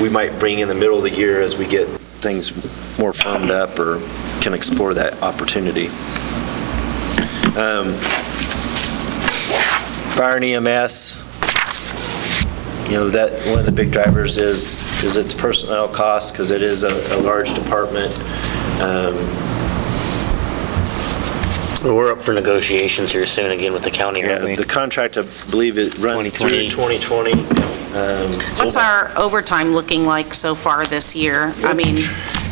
we might bring in the middle of the year as we get things more firmed up or can explore that opportunity. Fire and EMS, that one of the big drivers is its personnel costs, because it is a large department. We're up for negotiations here soon again with the county, aren't we? The contract, I believe it runs through 2020. What's our overtime looking like so far this year? I mean,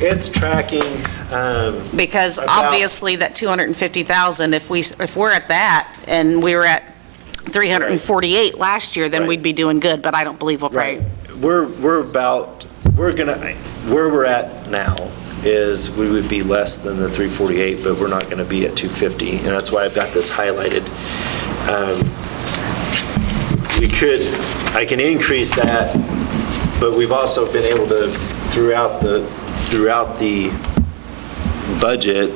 It's tracking. because about- obviously that 250,000, if we're at that and we were at 348 last year, then Right. we'd be doing good, but I don't believe we'll probably. Where we're at now is we would be less than the 348, but we're not going to be at 250, and that's why I've got this highlighted. I can increase that, but we've also been able to, throughout the budget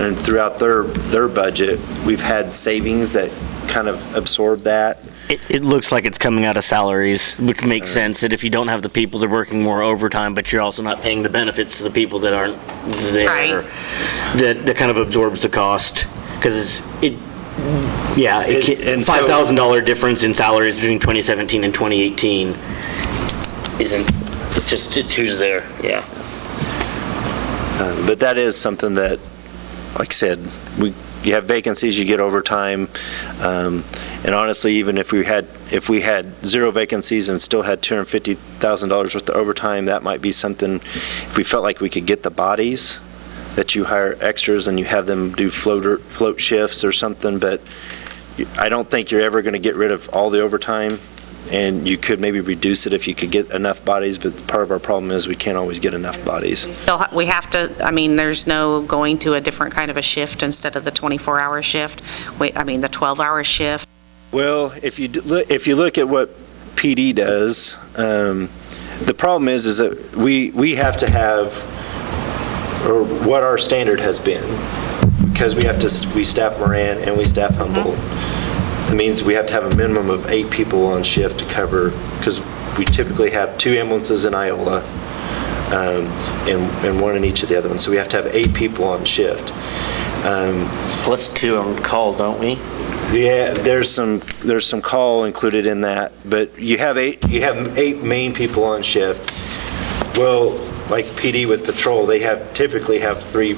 and throughout their budget, we've had savings that kind of absorb that. It looks like it's coming out of salaries, which makes sense, that if you don't have the people, they're working more overtime, but you're also not paying the benefits to the people that aren't there. Right. That kind of absorbs the cost, because And so- $5,000 difference in salaries between 2017 and 2018 isn't, it's who's there, yeah. But that is something that, like I said, you have vacancies, you get overtime, and honestly, even if we had zero vacancies and still had $250,000 worth of overtime, that might be something, if we felt like we could get the bodies, that you hire extras and you have them do float shifts or something, but I don't think you're ever going to get rid of all the overtime, and you could maybe reduce it if you could get enough bodies, but part of our problem is we can't always get enough bodies. We have to, I mean, there's no going to a different kind of a shift instead of the 24-hour shift, the 12-hour shift. Well, if you look at what PD does, the problem is that we have to have, or what our standard has been, because we staff Moran and we staff Humboldt. It means we have to have a minimum of 8 people on shift to cover, because we typically have 2 ambulances in Iola and 1 in each of the other ones. So we have to have 8 people on shift. Plus 2 on call, don't we? Yeah, there's some call included in that, but you have 8 main people on shift. Well, like PD with patrol, they typically have 3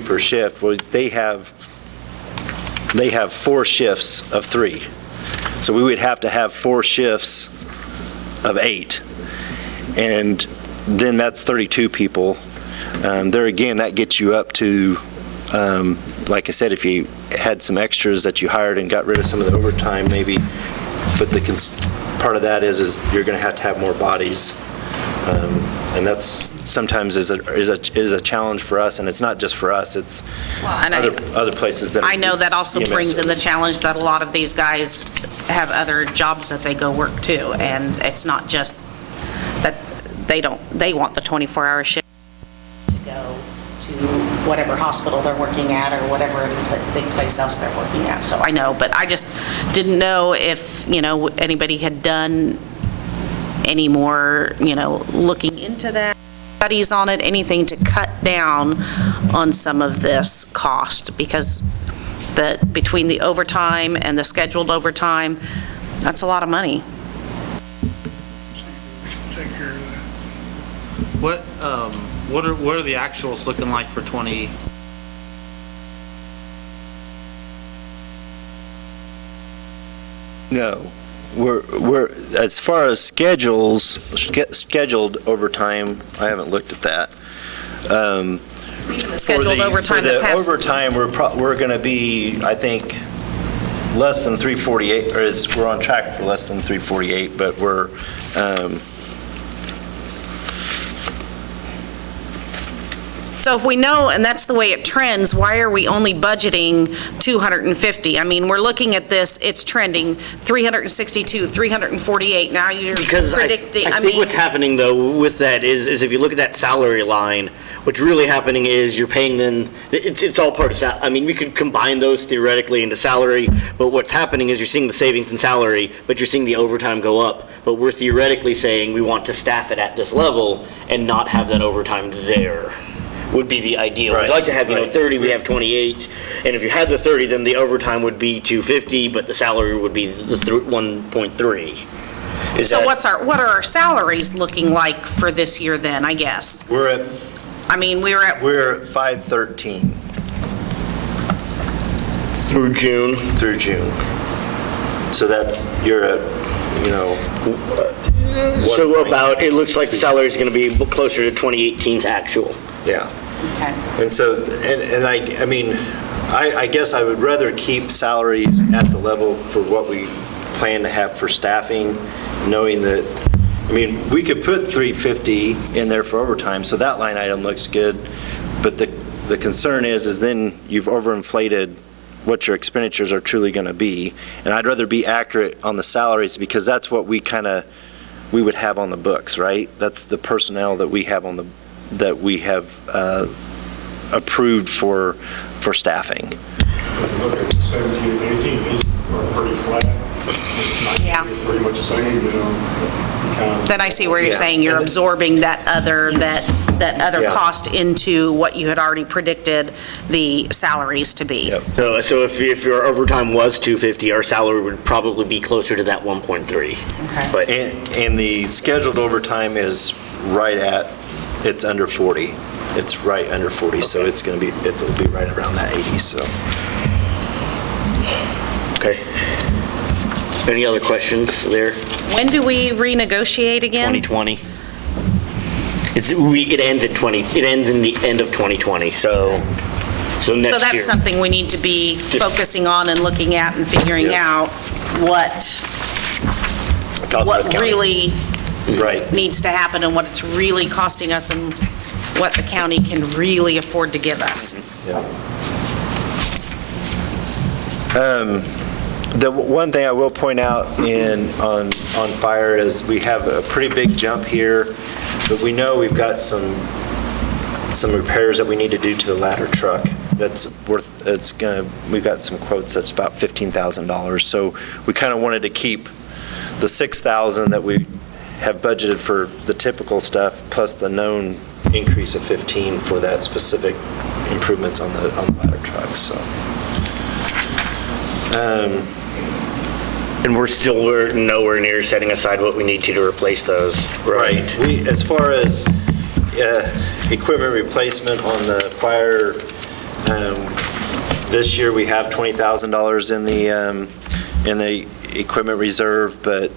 per shift. Well, they have 4 shifts of 3. So we would have to have 4 shifts of 8. And then that's 32 people. There again, that gets you up to, like I said, if you had some extras that you hired and got rid of some of the overtime maybe, but part of that is you're going to have more bodies. And that's sometimes is a challenge for us, and it's not just for us, it's And other places that. I know that also EMS brings in the service. challenge that a lot of these guys have other jobs that they go work too, and it's not just that they want the 24-hour shift to go to whatever hospital they're working at or whatever big place else they're working at. So I know, but I just didn't know if, anybody had done any more, looking into that, studies on it, anything to cut down on some of this cost, because between the overtime and the scheduled overtime, that's a lot of money. Take care of What are the actuals looking like for 20? No, we're as far as scheduled overtime, I haven't looked at that. Scheduled overtime For the the past. overtime, we're going to be, I think, less than 348, or we're on track for less than 348, but we're, So if we know, and that's the way it trends, why are we only budgeting 250? I mean, we're looking at this, it's trending 362, 348, now you're Because predicting, I think what's happening though with that is if you look at that salary line, what's really happening is you're paying them, it's all part of I mean, we could combine those theoretically into salary, but what's happening is you're seeing the savings in salary, but you're seeing the overtime go up. But we're theoretically saying we want to staff it at this level and not have that overtime there. Would be the ideal. Right. We'd like to have, Right. 30, we have 28, and if you had the 30, then the overtime would be 250, but the salary would be the 1.3. So what are our salaries looking like for this year then, I guess? we're I mean, we were at, at 513 Through June. through June. So you're at, So about, it looks like the salary is going to be closer to 2018's actual. yeah. okay. And so, and I mean, I guess I would rather keep salaries at the level for what we plan to have for staffing, knowing that, I mean, we could put 350 in there for overtime, so that line item looks good, but the concern is then you've overinflated what your expenditures are truly going to be, and I'd rather be accurate on the salaries, because that's what we would have on the books, right? That's the personnel that we have that we have approved for staffing. Look at 17 and 18, these are pretty flat. Yeah. It's pretty much the same, kind of. Then I see where you're Yeah. saying you're absorbing that other Yeah. cost into what you had already predicted the salaries to be. Yep. So if your overtime was 250, our salary would probably be closer to that 1.3. Okay. But And the scheduled overtime is it's under 40. It's right under 40, so it'll be right around that 80, so. okay. Any other questions there? When do we renegotiate again? 2020. It ends at 20. It ends in the end of 2020. So next So year. that's something we need to be focusing on and looking at and figuring out what Talking with county. really Right. needs to happen and what it's really costing us and what the county can really afford to give us. The one thing I will point out on fire is we have a pretty big jump here, but we know we've got some repairs that we need to do to the ladder truck. We've got some quotes that's about $15,000. So we kind of wanted to keep the $6,000 that we have budgeted for the typical stuff, plus the known increase of 15 for that specific improvements on the ladder trucks, so. And we're nowhere near setting aside what we need to replace those. Right. As far as equipment replacement on the fire, this year we have $20,000 in the equipment reserve, but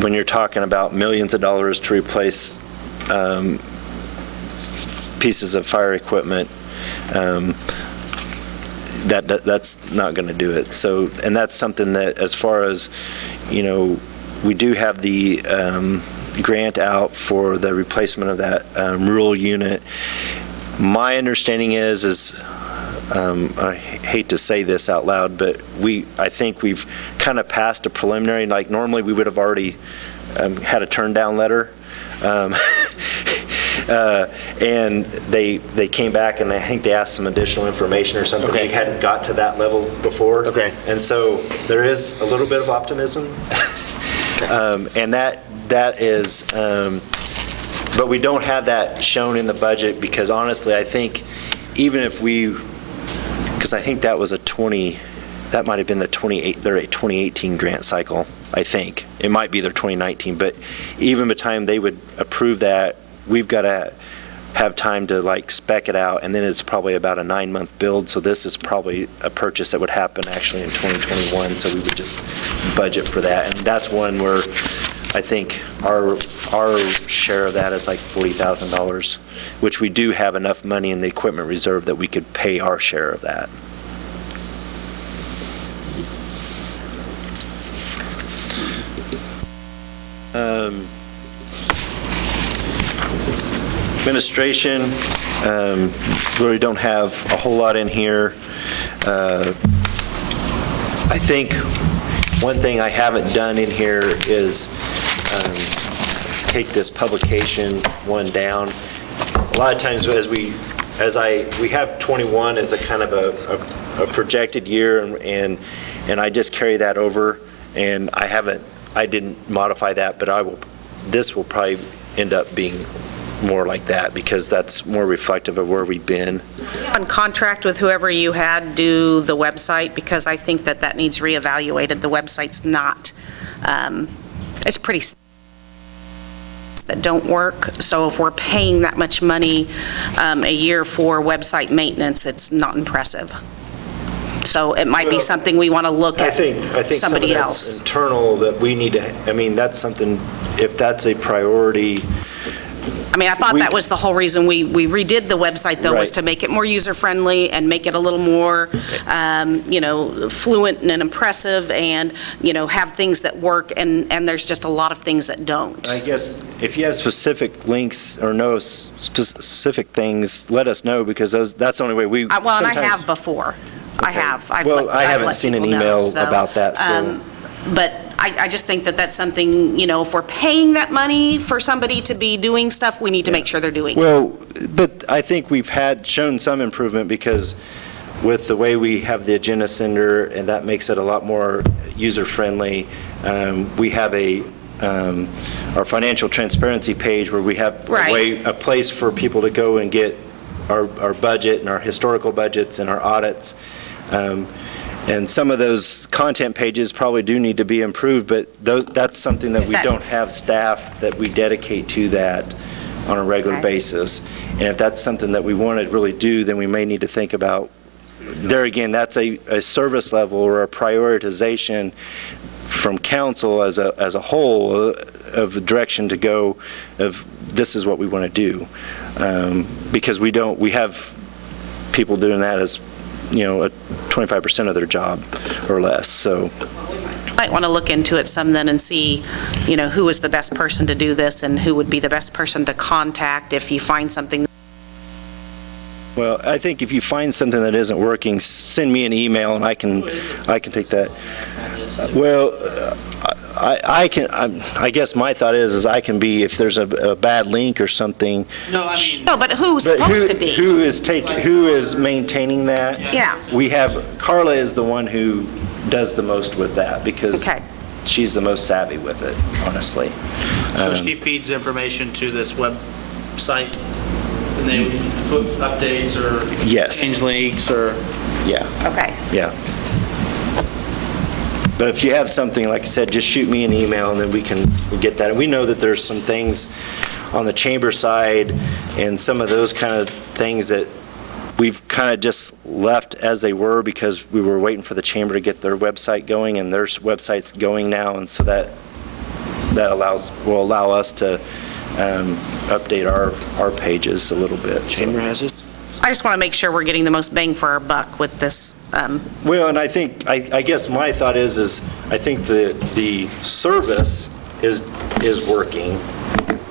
when you're talking about millions of dollars to replace pieces of fire equipment, that's not going to do it. So, and that's something that, as far as, we do have the grant out for the replacement of that rural unit. My understanding is I hate to say this out loud, but I think we've kind of passed a preliminary, like normally we would have already had a turn down letter. And they came back and I think they asked some additional information or something. Okay. We hadn't got to that level before. Okay. And so there is a little bit of optimism. And that is, but we don't have that shown in the budget because honestly, I think even if because I think that was that might have been their 2018 grant cycle, I think. It might be their 2019, but even by the time they would approve that, we've got to have time to like spec it out, and then it's probably about a 9-month build, so this is probably a purchase that would happen actually in 2021, so we would just budget for that. And that's one where I think our share of that is like $40,000, which we do have enough money in the equipment reserve that we could pay our share of that. Administration, really don't have a whole lot in here. I think one thing I haven't done in here is take this publication one down. A lot of times we have 21 as a kind of a projected year, and I just carry that over, and I didn't modify that, but this will probably end up being more like that because that's more reflective of where we've been. On contract with whoever you had do the website, because I think that needs reevaluated. The website's not, it's pretty that don't work. So if we're paying that much money a year for website maintenance, it's not impressive. So it might be something we want to look at I think somebody some of else. that's internal that we need to, that's something, if that's a priority. I thought that was the whole reason we redid the website, though, was Right. to make it more user-friendly and make it a little more, fluent and impressive and, have things that work, and there's just a lot of things that don't. I guess if you have specific links or know specific things, let us know because that's the only way we. Well, and I sometimes- have before. I Okay. have. Well, I haven't let seen an people know, email so, about that, so. But I just think that that's something, if we're paying that money for somebody to be doing stuff, we need to make sure they're doing it. Well, but I think we've shown some improvement because with the way we have the agenda sender, and that makes it a lot more user-friendly. We have our financial transparency page where we have Right. a place for people to go and get our budget and our historical budgets and our audits. And some of those content pages probably do need to be improved, but that's something that we don't have staff that we dedicate to that on a regular basis. And if that's something that we want to really do, then we may need to think about, there again, that's a service level or a prioritization from council as a whole of the direction to go of this is what we want to do. Because we have people doing that as 25% of their job or less, so. Might want to look into it some then and see, who is the best person to do this and who would be the best person to contact if you find something. Well, I think if you find something that isn't working, send me an email and I can take that. Well, I guess my thought is I can be, if there's a bad link or something. No, No, but who's supposed to be? Who is maintaining that? Yeah. Carla is the one who does the most with that because Okay. she's the most savvy with it, honestly. So she feeds information to this website, and they would put updates or Yes. change links or. Yeah, Okay. yeah. But if you have something, like I said, just shoot me an email and then we'll get that. And we know that there's some things on the chamber side and some of those kind of things that we've kind of just left as they were because we were waiting for the chamber to get their website going, and their website's going now, and so that will allow us to update our pages a little bit. Chamber has it? I just want to make sure we're getting the most bang for our buck with this. Well, and I think, I guess my thought is I think the service is working.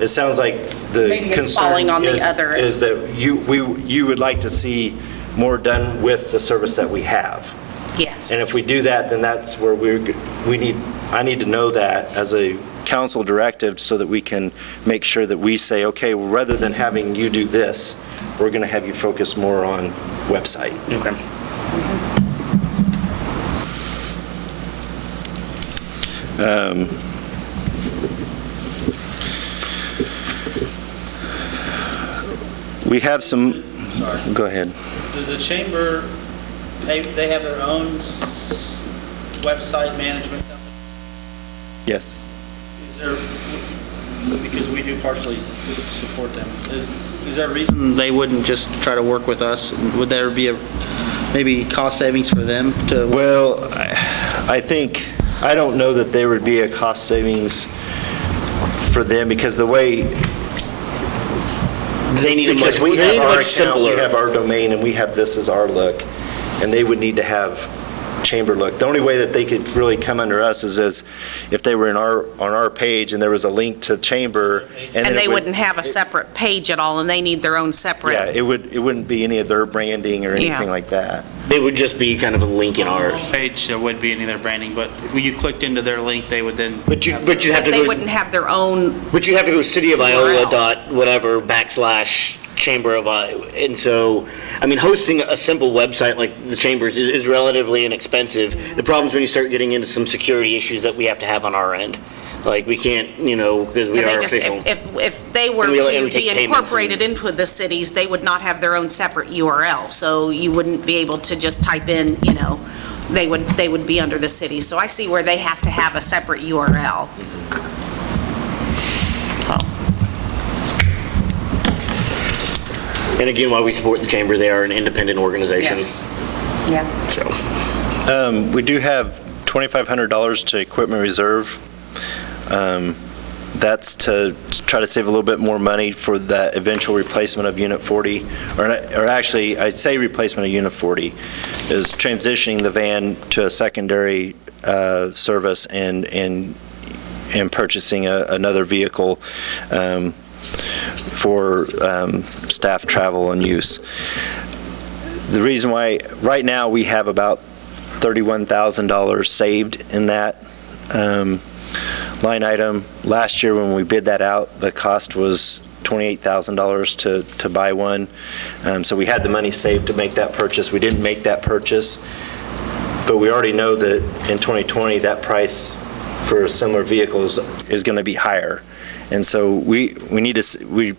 It sounds like the Maybe it's concern falling on the other. is that you would like to see more done with the service that we have. Yes. And if we do that, then that's where I need to know that as a council directive so that we can make sure that we say, okay, well, rather than having you do this, we're going to have you focus more on website. Okay. We have some, go ahead. Does the chamber, they have their own website management company? Yes. Is there, because we do partially support them, is there a reason they wouldn't just try to work with us? Would there be maybe cost savings for them to? Well, I think, I don't know that there would be a cost savings for them because the way. They need a Because much, we they have need a our much account, we simpler. have our domain, and we have this as our look, and they would need to have chamber look. The only way that they could really come under us is as if they were on our page and there was a link to chamber. And then they it would- wouldn't have a separate page at all, and they need their own Yeah, separate. it wouldn't be any of their branding or Yeah. anything like that. They would just be kind of a link in ours. Page, there would be any of their branding, but if you clicked into their link, they would then. But you have to They go, wouldn't have their own, but you have to go city of URL. Iola dot whatever / chamber of Iola. And so, I mean, hosting a simple website like the chambers is relatively inexpensive. The problem is when you start getting into some security issues that we have to have on our end. Like, we can't, because we and are they just, official. if they were And we to take be payments incorporated into the cities, they would not have their own separate URL. So you wouldn't be able to just type in, they would be under the city. So I see where they have to have a separate URL. And again, while we support the chamber, they are an independent organization. Yeah. So, We do have $2,500 to equipment reserve. That's to try to save a little bit more money for that eventual replacement of Unit 40, or actually, I'd say replacement of Unit 40, is transitioning the van to a secondary service and purchasing another vehicle for staff travel and use. The reason why, right now, we have about $31,000 saved in that line item. Last year, when we bid that out, the cost was $28,000 to buy one. So we had the money saved to make that purchase. We didn't make that purchase, but we already know that in 2020, that price for a similar vehicle is going to be higher. And so we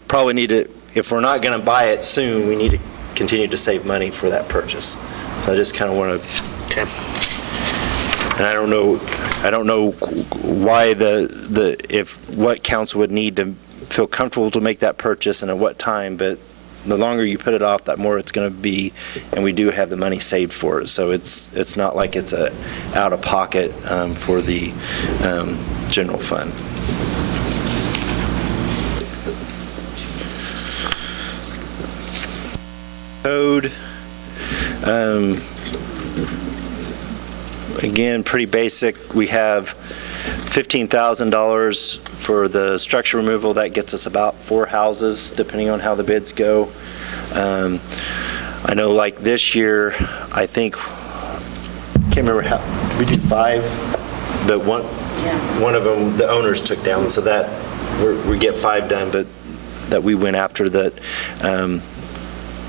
probably need to, if we're not going to buy it soon, we need to continue to save money for that purchase. So I just kind of want to. okay. And I don't know why what council would need to feel comfortable to make that purchase and at what time, but the longer you put it off, the more it's going to be, and we do have the money saved for it. So it's not like it's a out of pocket for the general fund. Code. Again, pretty basic. We have $15,000 for the structure removal. That gets us about 4 houses, depending on how the bids go. I know like this year, I think, can't remember how, did we do 5? But one of them, the owners took down, so that we get 5 done, but that we went after that.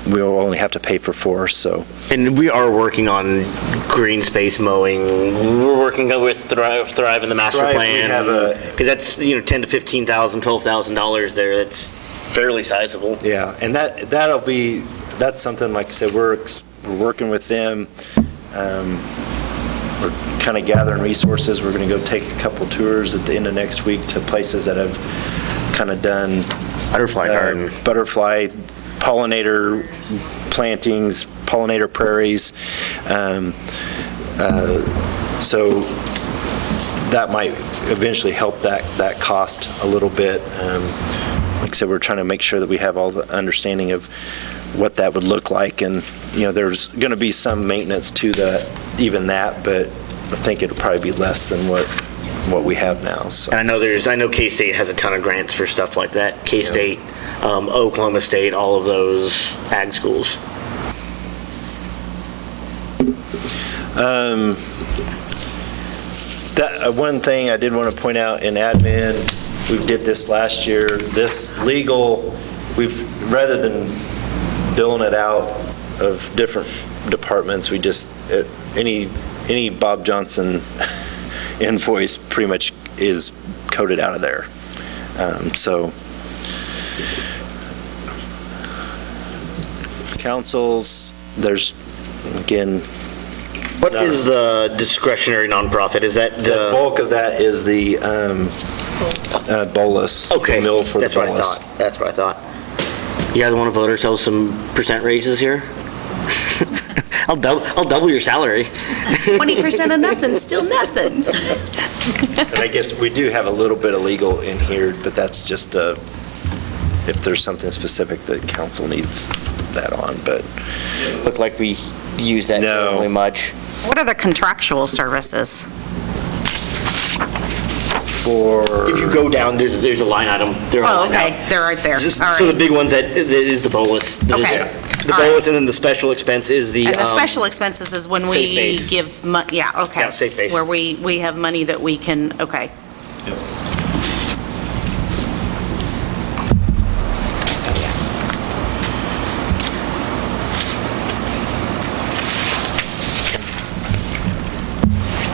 We'll only have to pay for 4, so. And we are working on green space mowing. We're working with Thrive in the master Thrive, we plan. have a- Because that's, $10,000 to $15,000, $12,000 there. That's fairly sizable. Yeah, and that's something, like I said, we're working with them. We're kind of gathering resources. We're going to go take a couple tours at the end of next week to places that have kind of done Butterfly garden. butterfly, pollinator plantings, pollinator prairies. So that might eventually help that cost a little bit. Like I said, we're trying to make sure that we have all the understanding of what that would look like. And, there's going to be some maintenance to even that, but I think it'll probably be less than what what we have now, so. And I know K-State has a ton of grants for stuff like that. K-State, Oklahoma State, all of those ag schools. One thing I did want to point out in admin, we did this last year, this legal, rather than billing it out of different departments, we just, any Bob Johnson invoice pretty much is coded out of there. So, councils, there's, again, What is the discretionary nonprofit? Is that the bulk of that is the bolus. Okay, Mill for the that's what I bolus. thought. That's what I thought. You guys want to vote ourselves some percent raises here? I'll double your salary. 20% of nothing, still nothing. And I guess we do have a little bit of legal in here, but that's just if there's something specific that council needs that on, but. Look like we use that No. terribly much. What are the contractual services? If you go down, there's a line item. They're all Oh, lined out. okay, they're right there. Just- All So the right. big ones, that is the bolus. That is- Okay. The All right. bolus, and then the special expense is the. And the special expenses is when safe we base. give, yeah, okay. Yeah, safe base. Where we have money that we can, okay.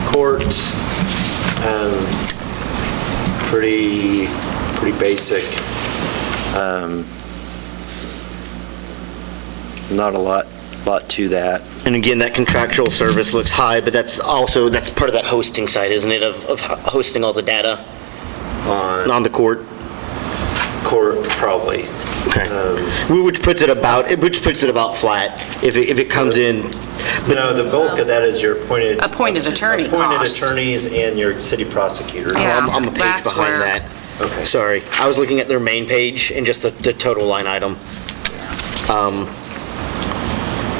Court, pretty basic. Not a lot to that. And again, that contractual service looks high, but that's part of that hosting side, isn't it, of hosting all the data on the court? Court, probably. Okay. Which puts it about flat if it comes in. No, the bulk of that is your appointed Attorney appointed cost. attorneys and your city prosecutor. Yeah, I'm a page that's behind where- that. Okay. Sorry. I was looking at their main page and just the total line item.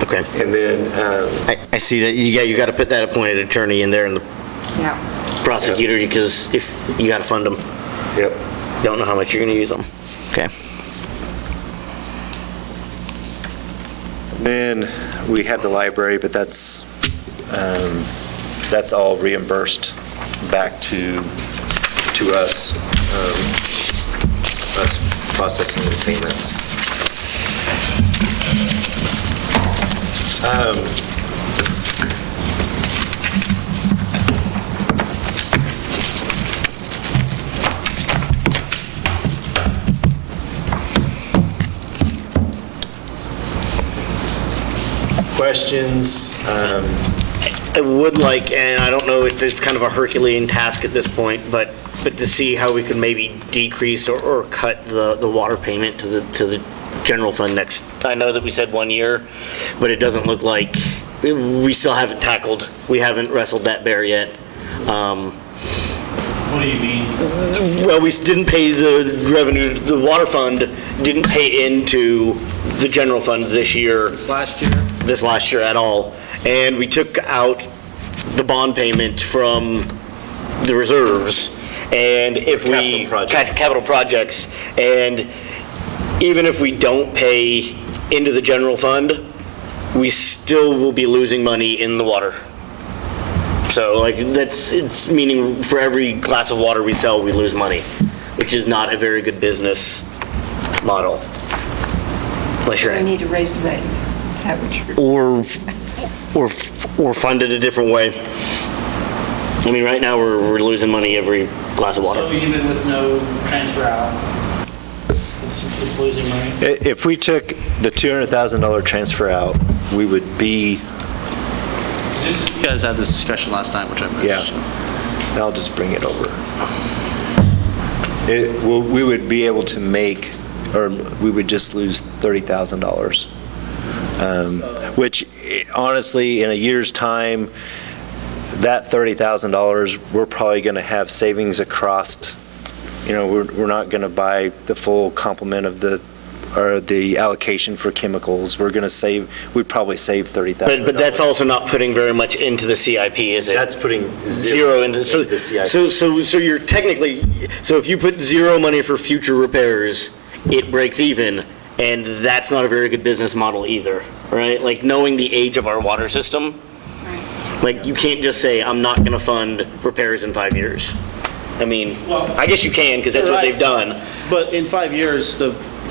Okay. And then, I see that you got to put that appointed attorney in there and the Yeah. prosecutor because if you got to fund them. yep. Don't know how much you're going to use them. Okay. Then we have the library, but that's all reimbursed back to us, us processing the payments. Questions? I would like, and I don't know if it's kind of a Herculean task at this point, but to see how we could maybe decrease or cut the water payment to the general fund next. I know that we said 1 year, but it doesn't look like, we still haven't we haven't wrestled that bear yet. What do you mean? Well, we didn't pay the revenue, the water fund didn't pay into the general fund this year. This last year at all. And we took out the bond payment from the reserves. And if we. Capital projects. And even if we don't pay into the general fund, we still will be losing money in the water. So it's meaning for every glass of water we sell, we lose money, which is not a very good business model. Unless you're. We need to raise the rates. Is that what you're? Or fund it a different way. I mean, right now, we're losing money every glass of water. So even with no transfer out, it's losing money? If we took the $200,000 transfer out, we would be, You guys had this discussion last time, which I missed. Yeah. so. I'll just bring it over. We would be able to make, or we would just lose $30,000. Which honestly, in a year's time, that $30,000, we're probably going to have savings across, we're not going to buy the full complement of the or the allocation for chemicals, we'd probably save $30,000. But that's also not putting very much into the CIP, is it? That's putting Zero into, so, the CIP. so you're technically, so if you put zero money for future repairs, it breaks even, and that's not a very good business model either, right? Like, knowing the age of our water system, like, you can't just say, I'm not gonna fund repairs in 5 years. I mean, Well, I guess you can, because that's what they've done. But in 5 years,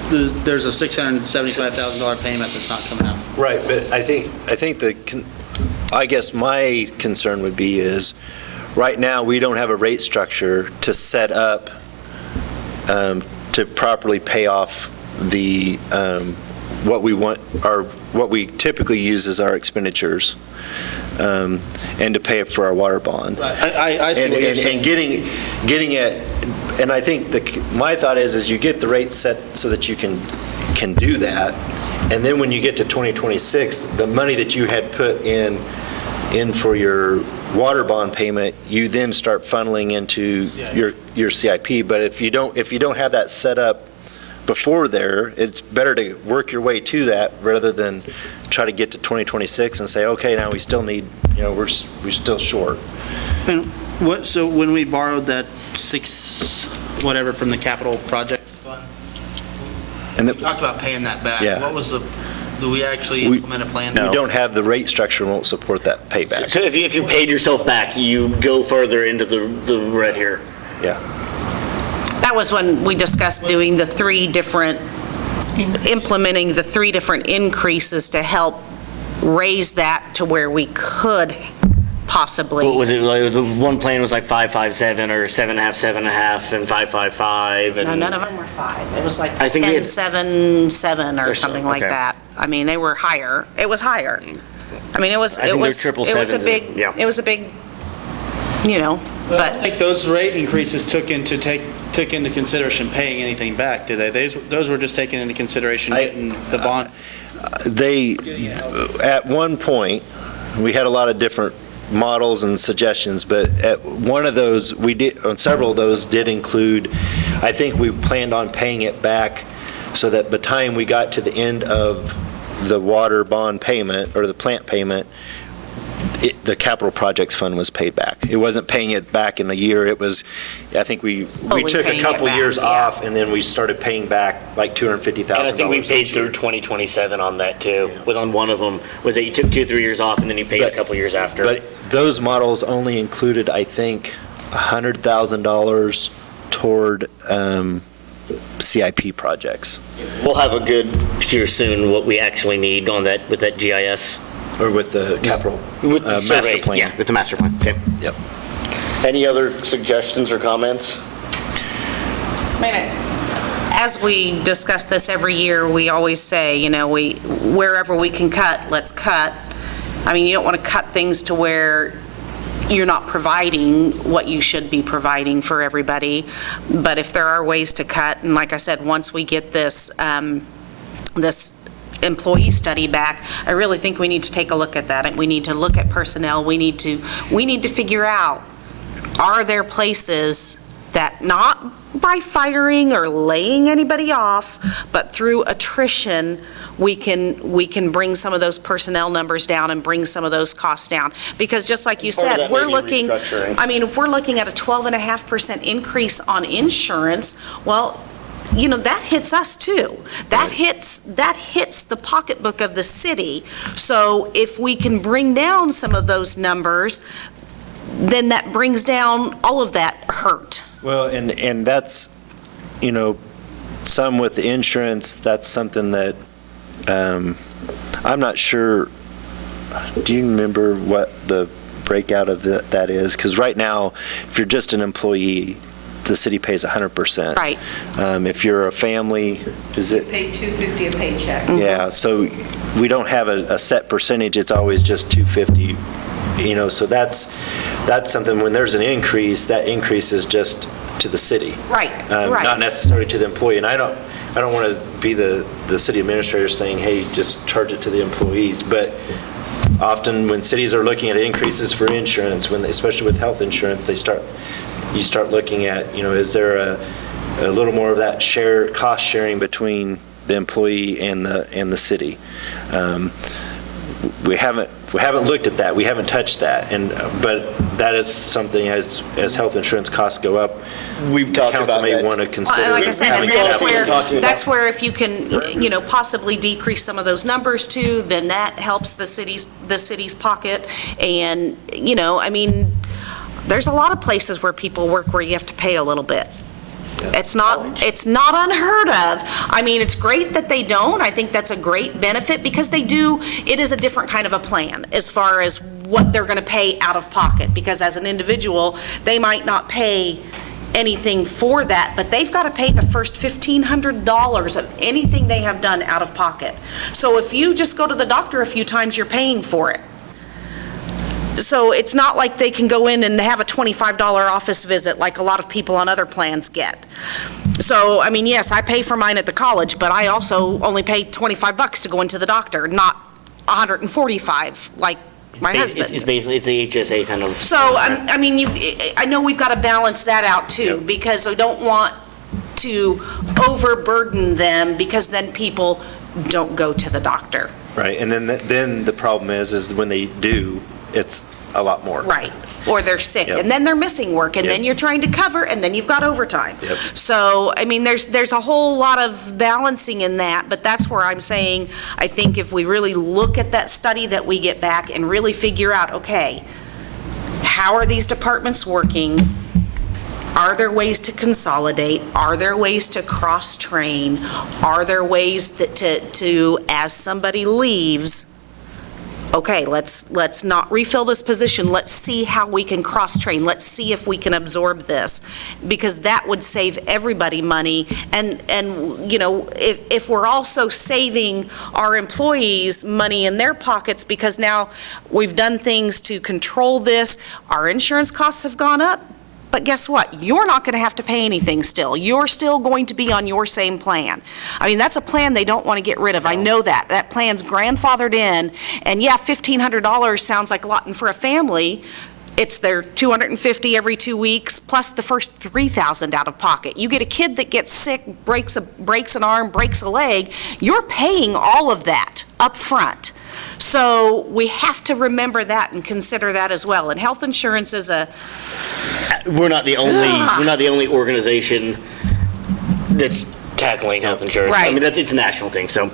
there's a $675,000 payment that's not coming out. Right, but I guess my concern would be is, right now, we don't have a rate structure to set up to properly pay off the, what we want, or what we typically use as our expenditures, and to pay for our water bond. Right. I see what you're saying. And getting it, and I think my thought is you get the rate set so that you can do that, and then when you get to 2026, the money that you had put in for your water bond payment, you then start funneling into your CIP. But if you don't have that set up before there, it's better to work your way to that rather than try to get to 2026 and say, okay, now we still need, we're still short. And so when we borrowed that whatever from the capital projects fund, And we talked about paying that back. Yeah. What was do we actually implement a plan? We don't have the rate structure, won't support that payback. So if you paid yourself back, you go further into the red here. Yeah. That was when we discussed doing implementing the 3 different increases to help raise that to where we could possibly. What was it, like, the one plan was like 5.57 or 7.5, 7.5, and 5.55? No, none of them were 5. It was like I think we had- 10.77 or something like okay. that. I mean, they were higher. It was higher. I mean, it was I think they're triple sevens a big, yeah. it was a big, But I don't but think those rate increases took into consideration paying anything back, did they? Those were just taken into consideration getting the bond. At one point, we had a lot of different models and suggestions, but at one of those, on several of those did include, I think we planned on paying it back so that by the time we got to the end of the water bond payment or the plant payment, the capital projects fund was paid back. It wasn't paying it back in a year. It was, I think we took a paying couple it back, years yeah. off, and then we started paying back like $250,000. And I think we paid through 2027 on that too. Was on one of them, was that you took 2 or 3 years off and then you paid a couple years after. But those models only included, I think, $100,000 toward CIP projects. We'll have a good here soon what we actually need on that with that GIS. Or with the capital With the master survey, plan. yeah, with the master plan. Okay. Yep. Any other suggestions or comments? as we discuss this every year, we always say, wherever we can cut, let's cut. I mean, you don't want to cut things to where you're not providing what you should be providing for everybody. But if there are ways to cut, and like I said, once we get this, this employee study back, I really think we need to take a look at that. And we need to look at personnel. We need to figure out, are there places that, not by firing or laying anybody off, but through attrition, we can bring some of those personnel numbers down and bring some of those costs down. Because just like you said, we're looking, if we're looking at a 12.5% increase on insurance, well, that hits us too. That hits the pocketbook of the city. So if we can bring down some of those numbers, then that brings down all of that hurt. Well, and that's, some with the insurance, that's something that I'm not sure. Do you remember what the breakout of that is? Because right now, if you're just an employee, the city pays 100%. Right. If you're a family, is it? Pay $250 a paycheck. Yeah, so we don't have a set percentage. It's always just $250. So that's something, when there's an increase, that increase is just to the city. Right, Not necessarily to the employee. And I don't want to be the city administrator saying, hey, just charge it to the employees. But often when cities are looking at increases for insurance, especially with health insurance, you start looking at, is there a little more of that cost sharing between the employee and the city. We haven't looked at that. We haven't touched that. But that is something as health insurance costs go up, We've talked council about may that. want to consider. And like I said, and having that's where if you can, possibly decrease some of those numbers too, then that helps the city's pocket. And, there's a lot of places where people work where you have to pay a little bit. It's not unheard of. It's great that they don't. I think that's a great benefit because they do, it is a different kind of a plan as far as what they're going to pay out of pocket. Because as an individual, they might not pay anything for that, but they've got to pay the first $1,500 of anything they have done out of pocket. So if you just go to the doctor a few times, you're paying for it. So it's not like they can go in and have a $25 office visit like a lot of people on other plans get. So, yes, I pay for mine at the college, but I also only pay $25 to go into the doctor, not $145 like my husband. It's basically, it's the HSA kind of. So, I know we've got to balance that out too, because I don't want to overburden them because then people don't go to the doctor. Right, and then the problem is when they do, it's a lot more. Right, or they're sick, Yep. and then they're missing work, and then Yep. you're trying to cover, and then you've got overtime. Yep. So, there's a whole lot of balancing in that, but that's where I'm saying, I think if we really look at that study that we get back and really figure out, okay, how are these departments working? Are there ways to consolidate? Are there ways to cross-train? Are there ways that to as somebody leaves, okay, let's not refill this position. Let's see how we can cross-train. Let's see if we can absorb this, because that would save everybody money. And if we're also saving our employees money in their pockets, because now we've done things to control this, our insurance costs have gone up. But guess what? You're not going to have to pay anything still. You're still going to be on your same plan. That's a plan they don't want to get rid of. I know that. That plan's grandfathered in. And yeah, $1,500 sounds like a lot. And for a family, it's their $250 every 2 weeks, plus the first $3,000 out of pocket. You get a kid that gets sick, breaks an arm, breaks a leg, you're paying all of that up front. So we have to remember that and consider that as well. And health insurance is We're not the only organization that's tackling health insurance. Right. It's a national thing. So,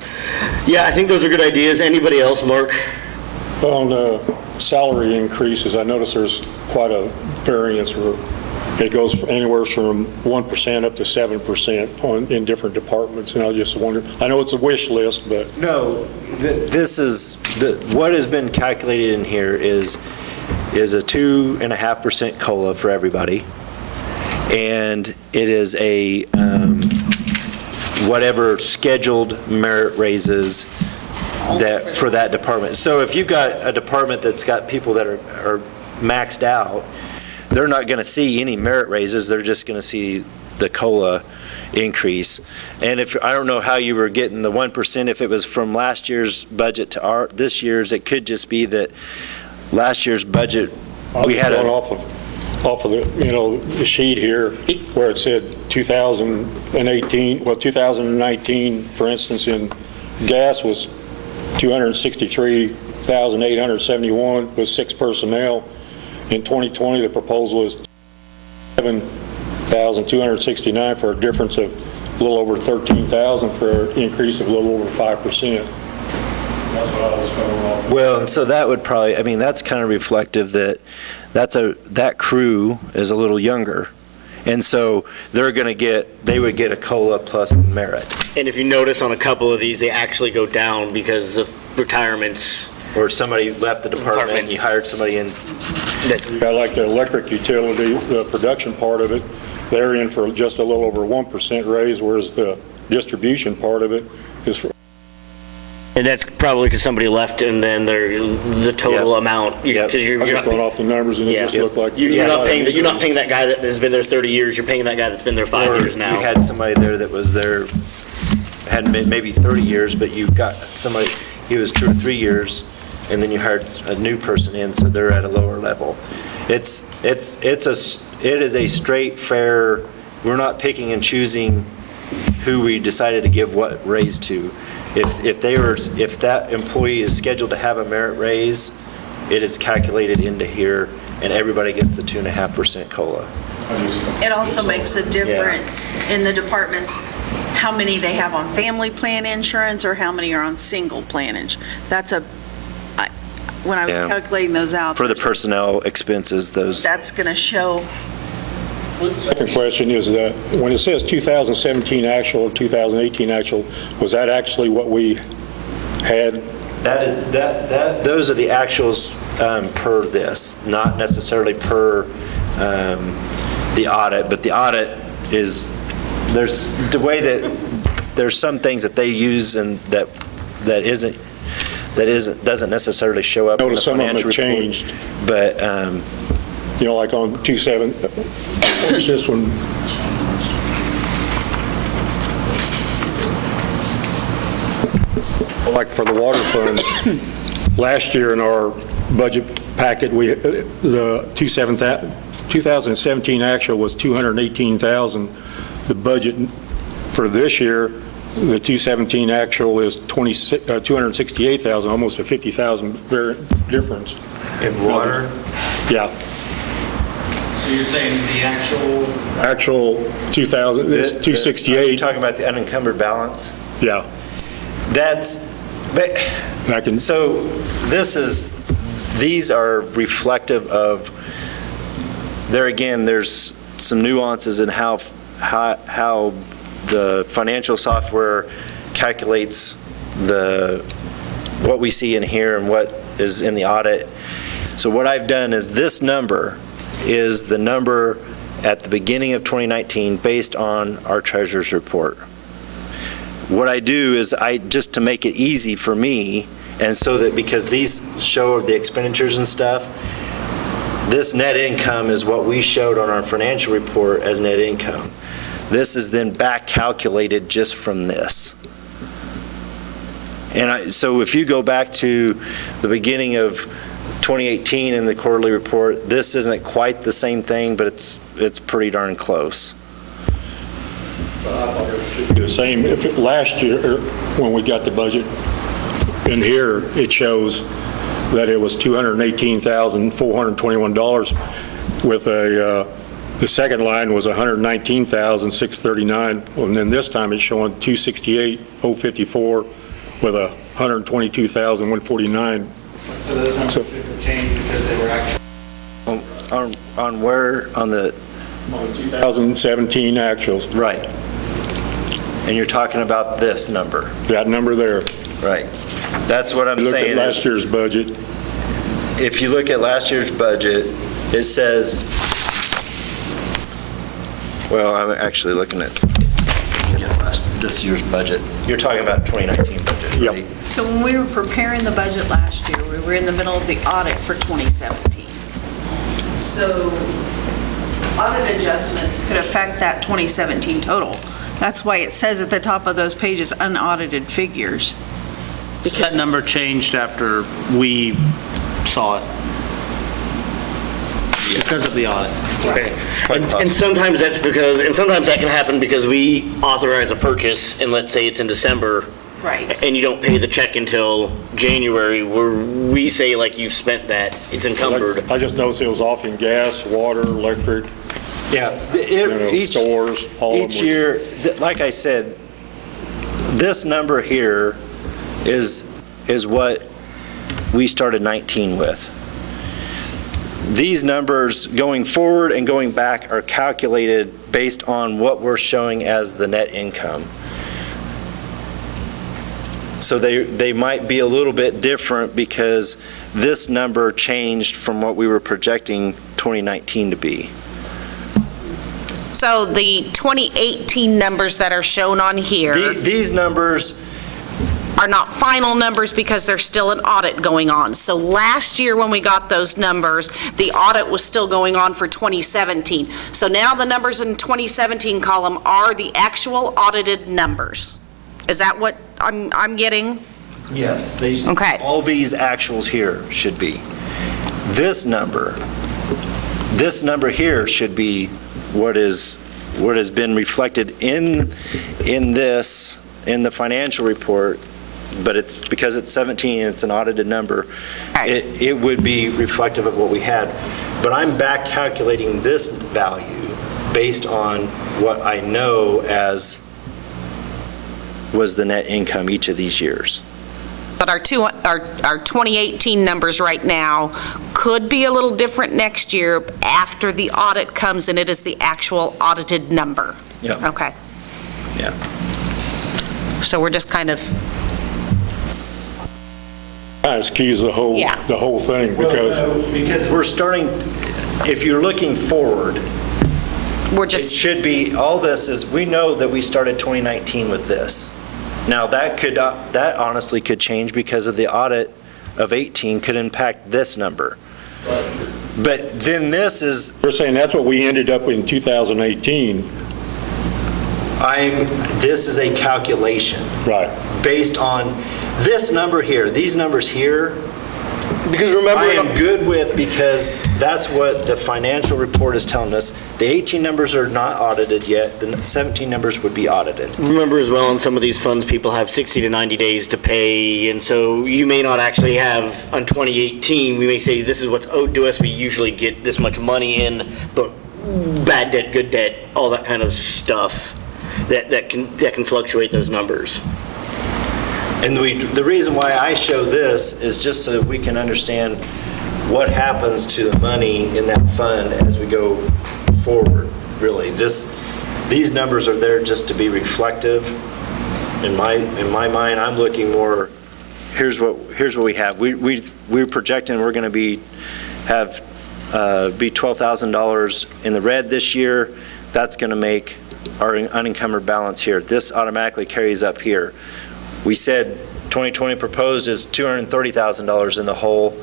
yeah, I think those are good ideas. Anybody else, Mark? On the salary increases, I notice there's quite a variance where it goes anywhere from 1% up to 7% in different departments. And I just wonder, I know it's a wish list, but. No, this is, what has been calculated in here is a 2.5% COLA for everybody. And it is a whatever scheduled merit raises that for that department. So if you've got a department that's got people that are maxed out, they're not going to see any merit raises. They're just going to see the COLA increase. And I don't know how you were getting the 1%, if it was from last year's budget to this year's. It could just be that last year's budget, we had going off of the sheet here where it said 2019, for instance, in gas was 263,871 with 6 personnel. In 2020, the proposal is 7,269 for a difference of a little over 13,000 for an increase of a little over 5%. That's what I was going off. well, and so that would probably, that's kind of reflective that that crew is a little younger. And so they would get a COLA plus merit. And if you notice on a couple of these, they actually go down because of retirements. Or somebody left the department and you hired somebody in. I like the electric utility, the production part of it, they're in for just a little over 1% raise, whereas the distribution part of it is for. And that's probably because somebody left and then the total amount. Yep. I'm just going off the numbers and it just looked like. You're not paying that guy that has been there 30 years. You're paying that guy that's been there 5 years now. You had somebody there that was there, had maybe 30 years, but you got somebody, he was 2 or 3 years, and then you hired a new person in, so they're at a lower level. It is a straight, fair, we're not picking and choosing who we decided to give what raise to. If that employee is scheduled to have a merit raise, it is calculated into here, and everybody gets the 2.5% COLA. It also makes a difference in the departments, how many they have on family plan insurance or how many are on single plan insurance. When I was Yeah. calculating those out. For the personnel expenses, those. That's going to show. Second question is that when it says 2017 actual or 2018 actual, was that actually what we had? Those are the actuals per this, not necessarily per the audit, but the audit is, there's the way that, there's some things that they use and that doesn't necessarily show up in the Notice some of them financial have report. changed. But, Like on 27, what's this one? Like for the water fund, last year in our budget packet, the 2017 actual was $218,000. The budget for this year, the 2017 actual is $268,000, almost a $50,000 difference. in water, Yeah. So you're saying the Actual 2,000, Are you 268, talking about the unencumbered balance? yeah. So these are reflective of, there again, there's some nuances in how the financial software calculates what we see in here and what is in the audit. So what I've done is this number is the number at the beginning of 2019 based on our treasurer's report. What I do is just to make it easy for me, and so that because these show the expenditures and stuff, this net income is what we showed on our financial report as net income. This is then back calculated just from this. And so if you go back to the beginning of 2018 in the quarterly report, this isn't quite the same thing, but it's pretty darn close. The same, if last year, when we got the budget, in here, it shows that it was $218,421 with the second line was $119,639, and then this time it's showing $268,054 with $122,149. So those numbers should have changed because they were actually. On where, on the, 2017 actuals, right. And you're talking about this number, that number there. right? That's what I'm Look saying. at last year's budget. If you look at last year's budget, it says, well, I'm actually looking at this year's budget. You're talking about 2019 budget, Yep. right? So when we were preparing the budget last year, we were in the middle of the audit for 2017. So audit adjustments could affect that 2017 total. That's why it says at the top of those pages, unaudited figures. That number changed after we saw it. Because of the audit. Okay. And sometimes that's because, and sometimes that can happen because we authorize a purchase, and let's say it's in December, Right. and you don't pay the check until January, where we say like you've spent that, it's encumbered. I just noticed it was off in gas, water, electric, Yeah. stores, all of them. Each year, like I said, this number here is what we started 19 with. These numbers going forward and going back are calculated based on what we're showing as the net income. So they might be a little bit different because this number changed from what we were projecting 2019 to be. So the 2018 numbers that are shown on here These numbers, are not final numbers because there's still an audit going on. So last year when we got those numbers, the audit was still going on for 2017. So now the numbers in 2017 column are the actual audited numbers. Is that what I'm getting? yes, Okay. all these actuals here should be. This number here should be what is what has been reflected in this, in the financial report, but it's because it's 17 and it's an audited number, it would be reflective of what we had. But I'm back calculating this value based on what I know as was the net income each of these years. But our 2018 numbers right now could be a little different next year after the audit comes and it is the actual audited number. Yeah. Okay. Yeah. So we're just kind of, That's key is the whole thing, because Because we're starting, if you're looking forward, we're it just, should be, all this is, we know that we started 2019 with this. Now, that honestly could change because of the audit of 18 could impact this number. But then this is, we're saying that's what we ended up in 2018. this is a calculation Right. based on this number here, these numbers here, Because remember, I am good with, because that's what the financial report is telling us. The 18 numbers are not audited yet, the 17 numbers would be audited. remember as well, in some of these funds, people have 60 to 90 days to pay, and so you may not actually have, on 2018, we may say, this is what's owed to us, we usually get this much money in, but bad debt, good debt, all that kind of stuff, that can fluctuate those numbers. And the reason why I show this is just so that we can understand what happens to the money in that fund as we go forward, really. These numbers are there just to be reflective. In my mind, I'm looking more, here's what we have. We're projecting we're going to be $12,000 in the red this year. That's going to make our unencumbered balance here. This automatically carries up here. We said 2020 proposed is $230,000 in the hole.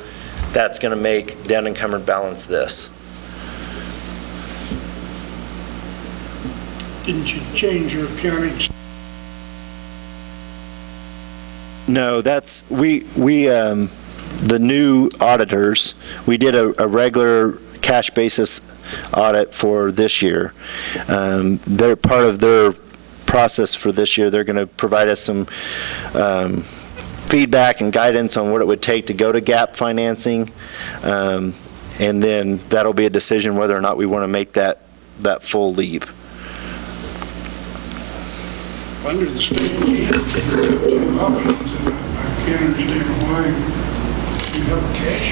That's going to make the unencumbered balance this. Didn't you change your accounting? No, that's, the new auditors, we did a regular cash basis audit for this year. They're part of their process for this year. They're going to provide us some feedback and guidance on what it would take to go to gap financing, and then that'll be a decision whether or not we want to make that full leap. Under the state, you have two options. I can't understand why you have cash.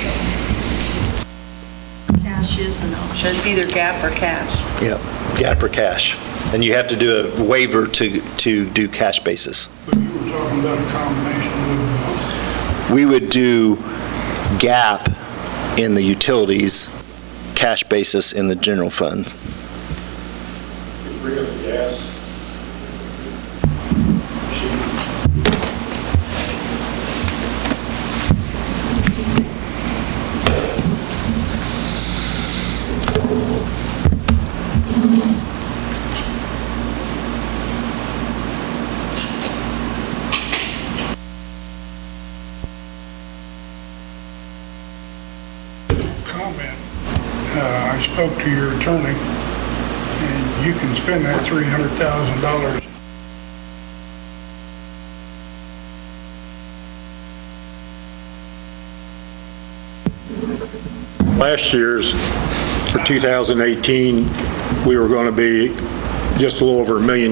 cash is an option. It's either gap or cash. Yep, gap or cash. And you have to do a waiver to do cash basis. But you were talking about a combination of both. We would do gap in the utilities, cash basis in the general fund. Comment. I spoke to your attorney, and you can spend that $300,000. Last year's, for 2018, we were going to be just a little over $1 million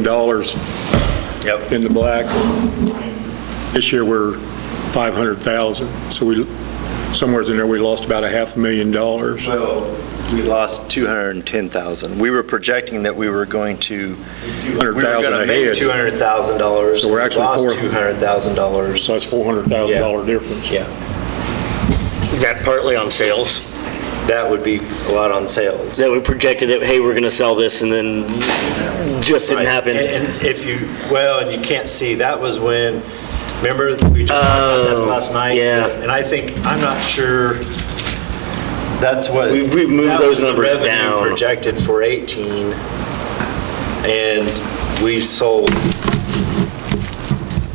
in the black. This year, we're $500,000. So somewhere in there, we lost about $500,000. Well, we lost $210,000. We were projecting that we were going to, $200,000 make ahead. $200,000. So we're actually lost $200,000. So that's $400,000 difference. Yeah, Is that partly on sales? that would be a lot on sales. That we projected that, hey, we're going to sell this, and then just didn't Right. happen. And if you, well, and you can't see, that was when, remember, we just talked about this last night? yeah. And I think, I'm not sure, that's what. We've moved that those was the numbers revenue down. projected for 18, and we sold,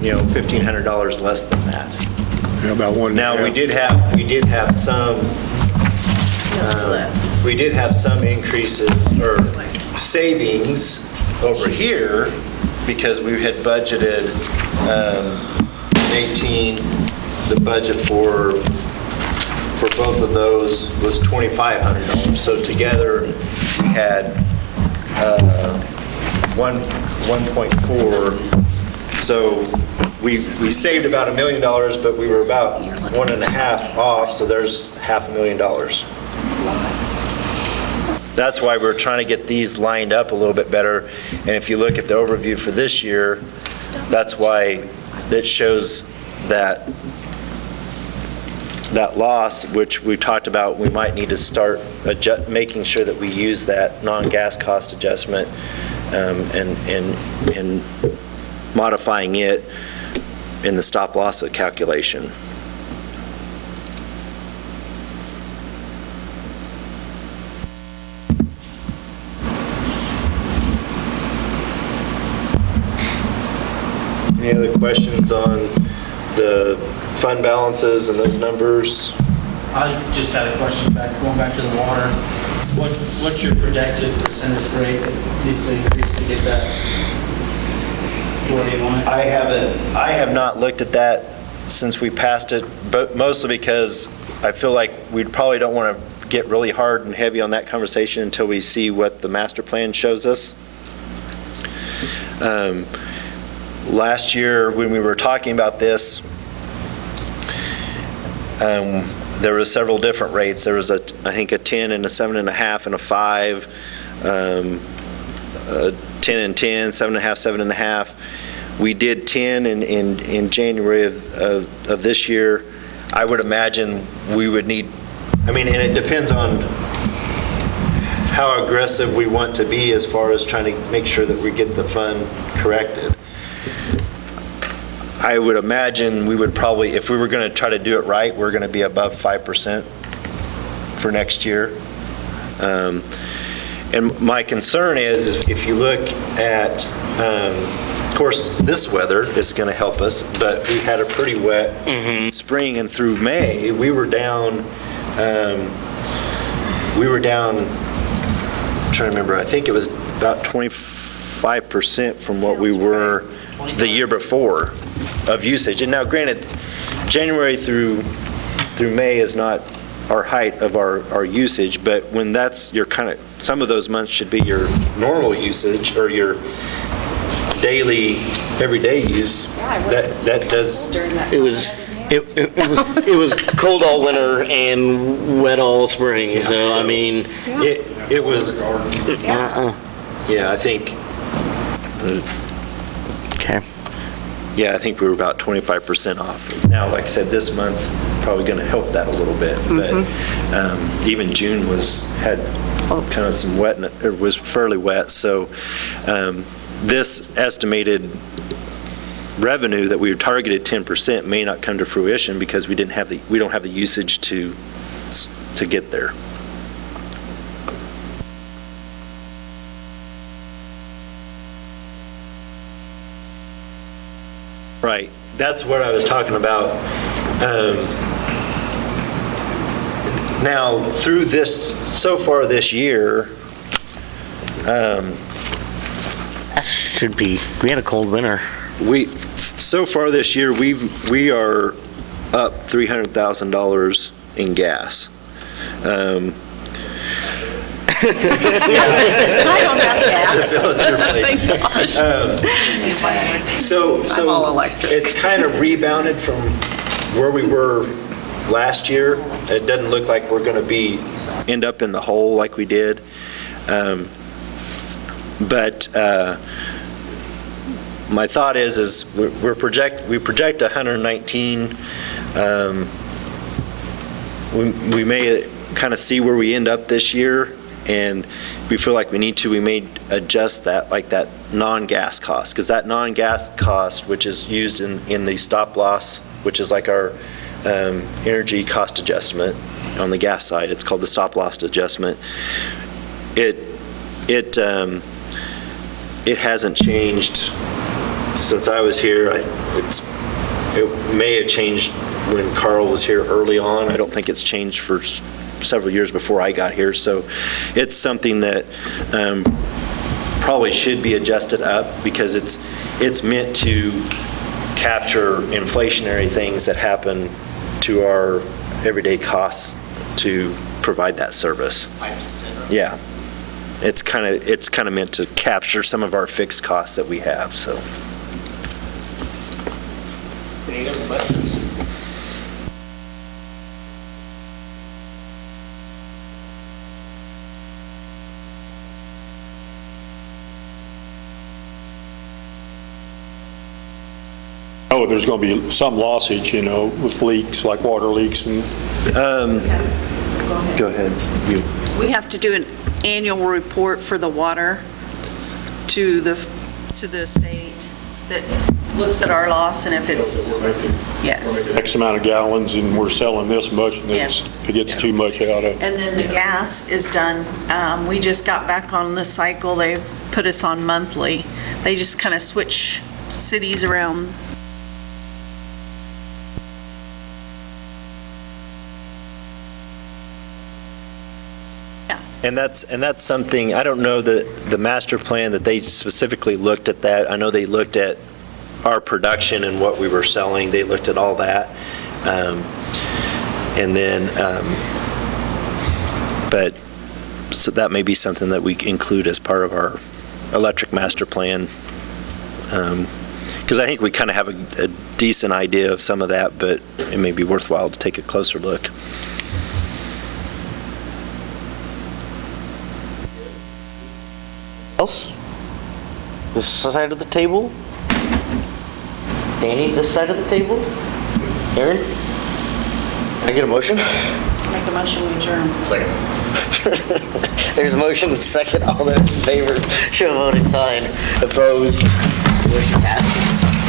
$1,500 less than that. Yeah, about one. Now, we did have some increases, or savings over here because we had budgeted 18, the budget for both of those was $2,500. So together we had 1.4. So we saved about $1 million, but we were about 1.5 off, so there's $500,000. That's why we're trying to get these lined up a little bit better. And if you look at the overview for this year, that's why it shows that loss, which we talked about, we might need to start making sure that we use that non-gas cost adjustment and modifying it in the stop loss calculation. Any other questions on the fund balances and those numbers? I just had a question going back to the water. What's your projected percentage rate that needs to increase to get that to where you want it? I have not looked at that since we passed it, but mostly because I feel like we probably don't want to get really hard and heavy on that conversation until we see what the master plan shows us. Last year, when we were talking about this, there were several different rates. There was I think a 10 and a 7.5 and a 5, 10 and 10, 7.5, 7.5. We did 10 in January of this year. I would imagine we would need, and it depends on how aggressive we want to be as far as trying to make sure that we get the fund corrected. I would imagine we would probably, if we were going to try to do it right, we're going to be above 5% for next year. And my concern is if you look at, of course, this weather is going to help us, but we had a pretty wet spring, and through May, we were down, I'm trying to remember, I think it was about 25% from what we were the year before of usage. And now granted, January through May is not our height of our usage, but when that's your some of those months should be your normal usage or your daily, everyday use, that does. It was cold all winter and wet all spring, Yeah, so I mean. It was, yeah, I think. Okay. Yeah, I think we were about 25% off. Now, like I said, this month probably going to help that a little bit, but even June had kind of some wet, it was fairly wet. So this estimated revenue that we targeted 10% may not come to fruition because we don't have the usage to get there. Right, that's what I was talking about. Now, through so far this year, That should be, we had a cold winter. so far this year, we are up $300,000 in gas. I don't have gas. So I'm all electric. it's kind of rebounded from where we were last year. It doesn't look like we're going to end up in the hole like we did. But my thought is we project 119. We may kind of see where we end up this year. And if we feel like we need to, we may adjust that, like that non-gas cost, because that non-gas cost, which is used in the stop loss, which is like our energy cost adjustment on the gas side, it's called the stop loss adjustment. It hasn't changed since I was here. It may have changed when Carl was here early on. I don't think it's changed for several years before I got here. So it's something that probably should be adjusted up because it's meant to capture inflationary things that happen to our everyday costs to provide that service. Yeah. It's kind of meant to capture some of our fixed costs that we have, so. Any other questions? Oh, there's going to be some lossage, with leaks, like water leaks and Go ahead. We have to do an annual report for the water to the state that looks at our loss, and if it's, yes. X amount of gallons, and we're selling this much, and if it gets too much out of. And then the gas is done. We just got back on the cycle. They put us on monthly. They just kind of switch cities around. And that's something, I don't know the master plan that they specifically looked at that. I know they looked at our production and what we were selling. They looked at all that. And then, but, so that may be something that we include as part of our electric master plan. Because I think we kind of have a decent idea of some of that, but it may be worthwhile to take a closer look. Else? This side of the table? Danny, this side of the table? Aaron? Can I get a motion? Make a motion to adjourn. There's a motion, second. All those in favor, show of voting sign. Opposed? Motion passes.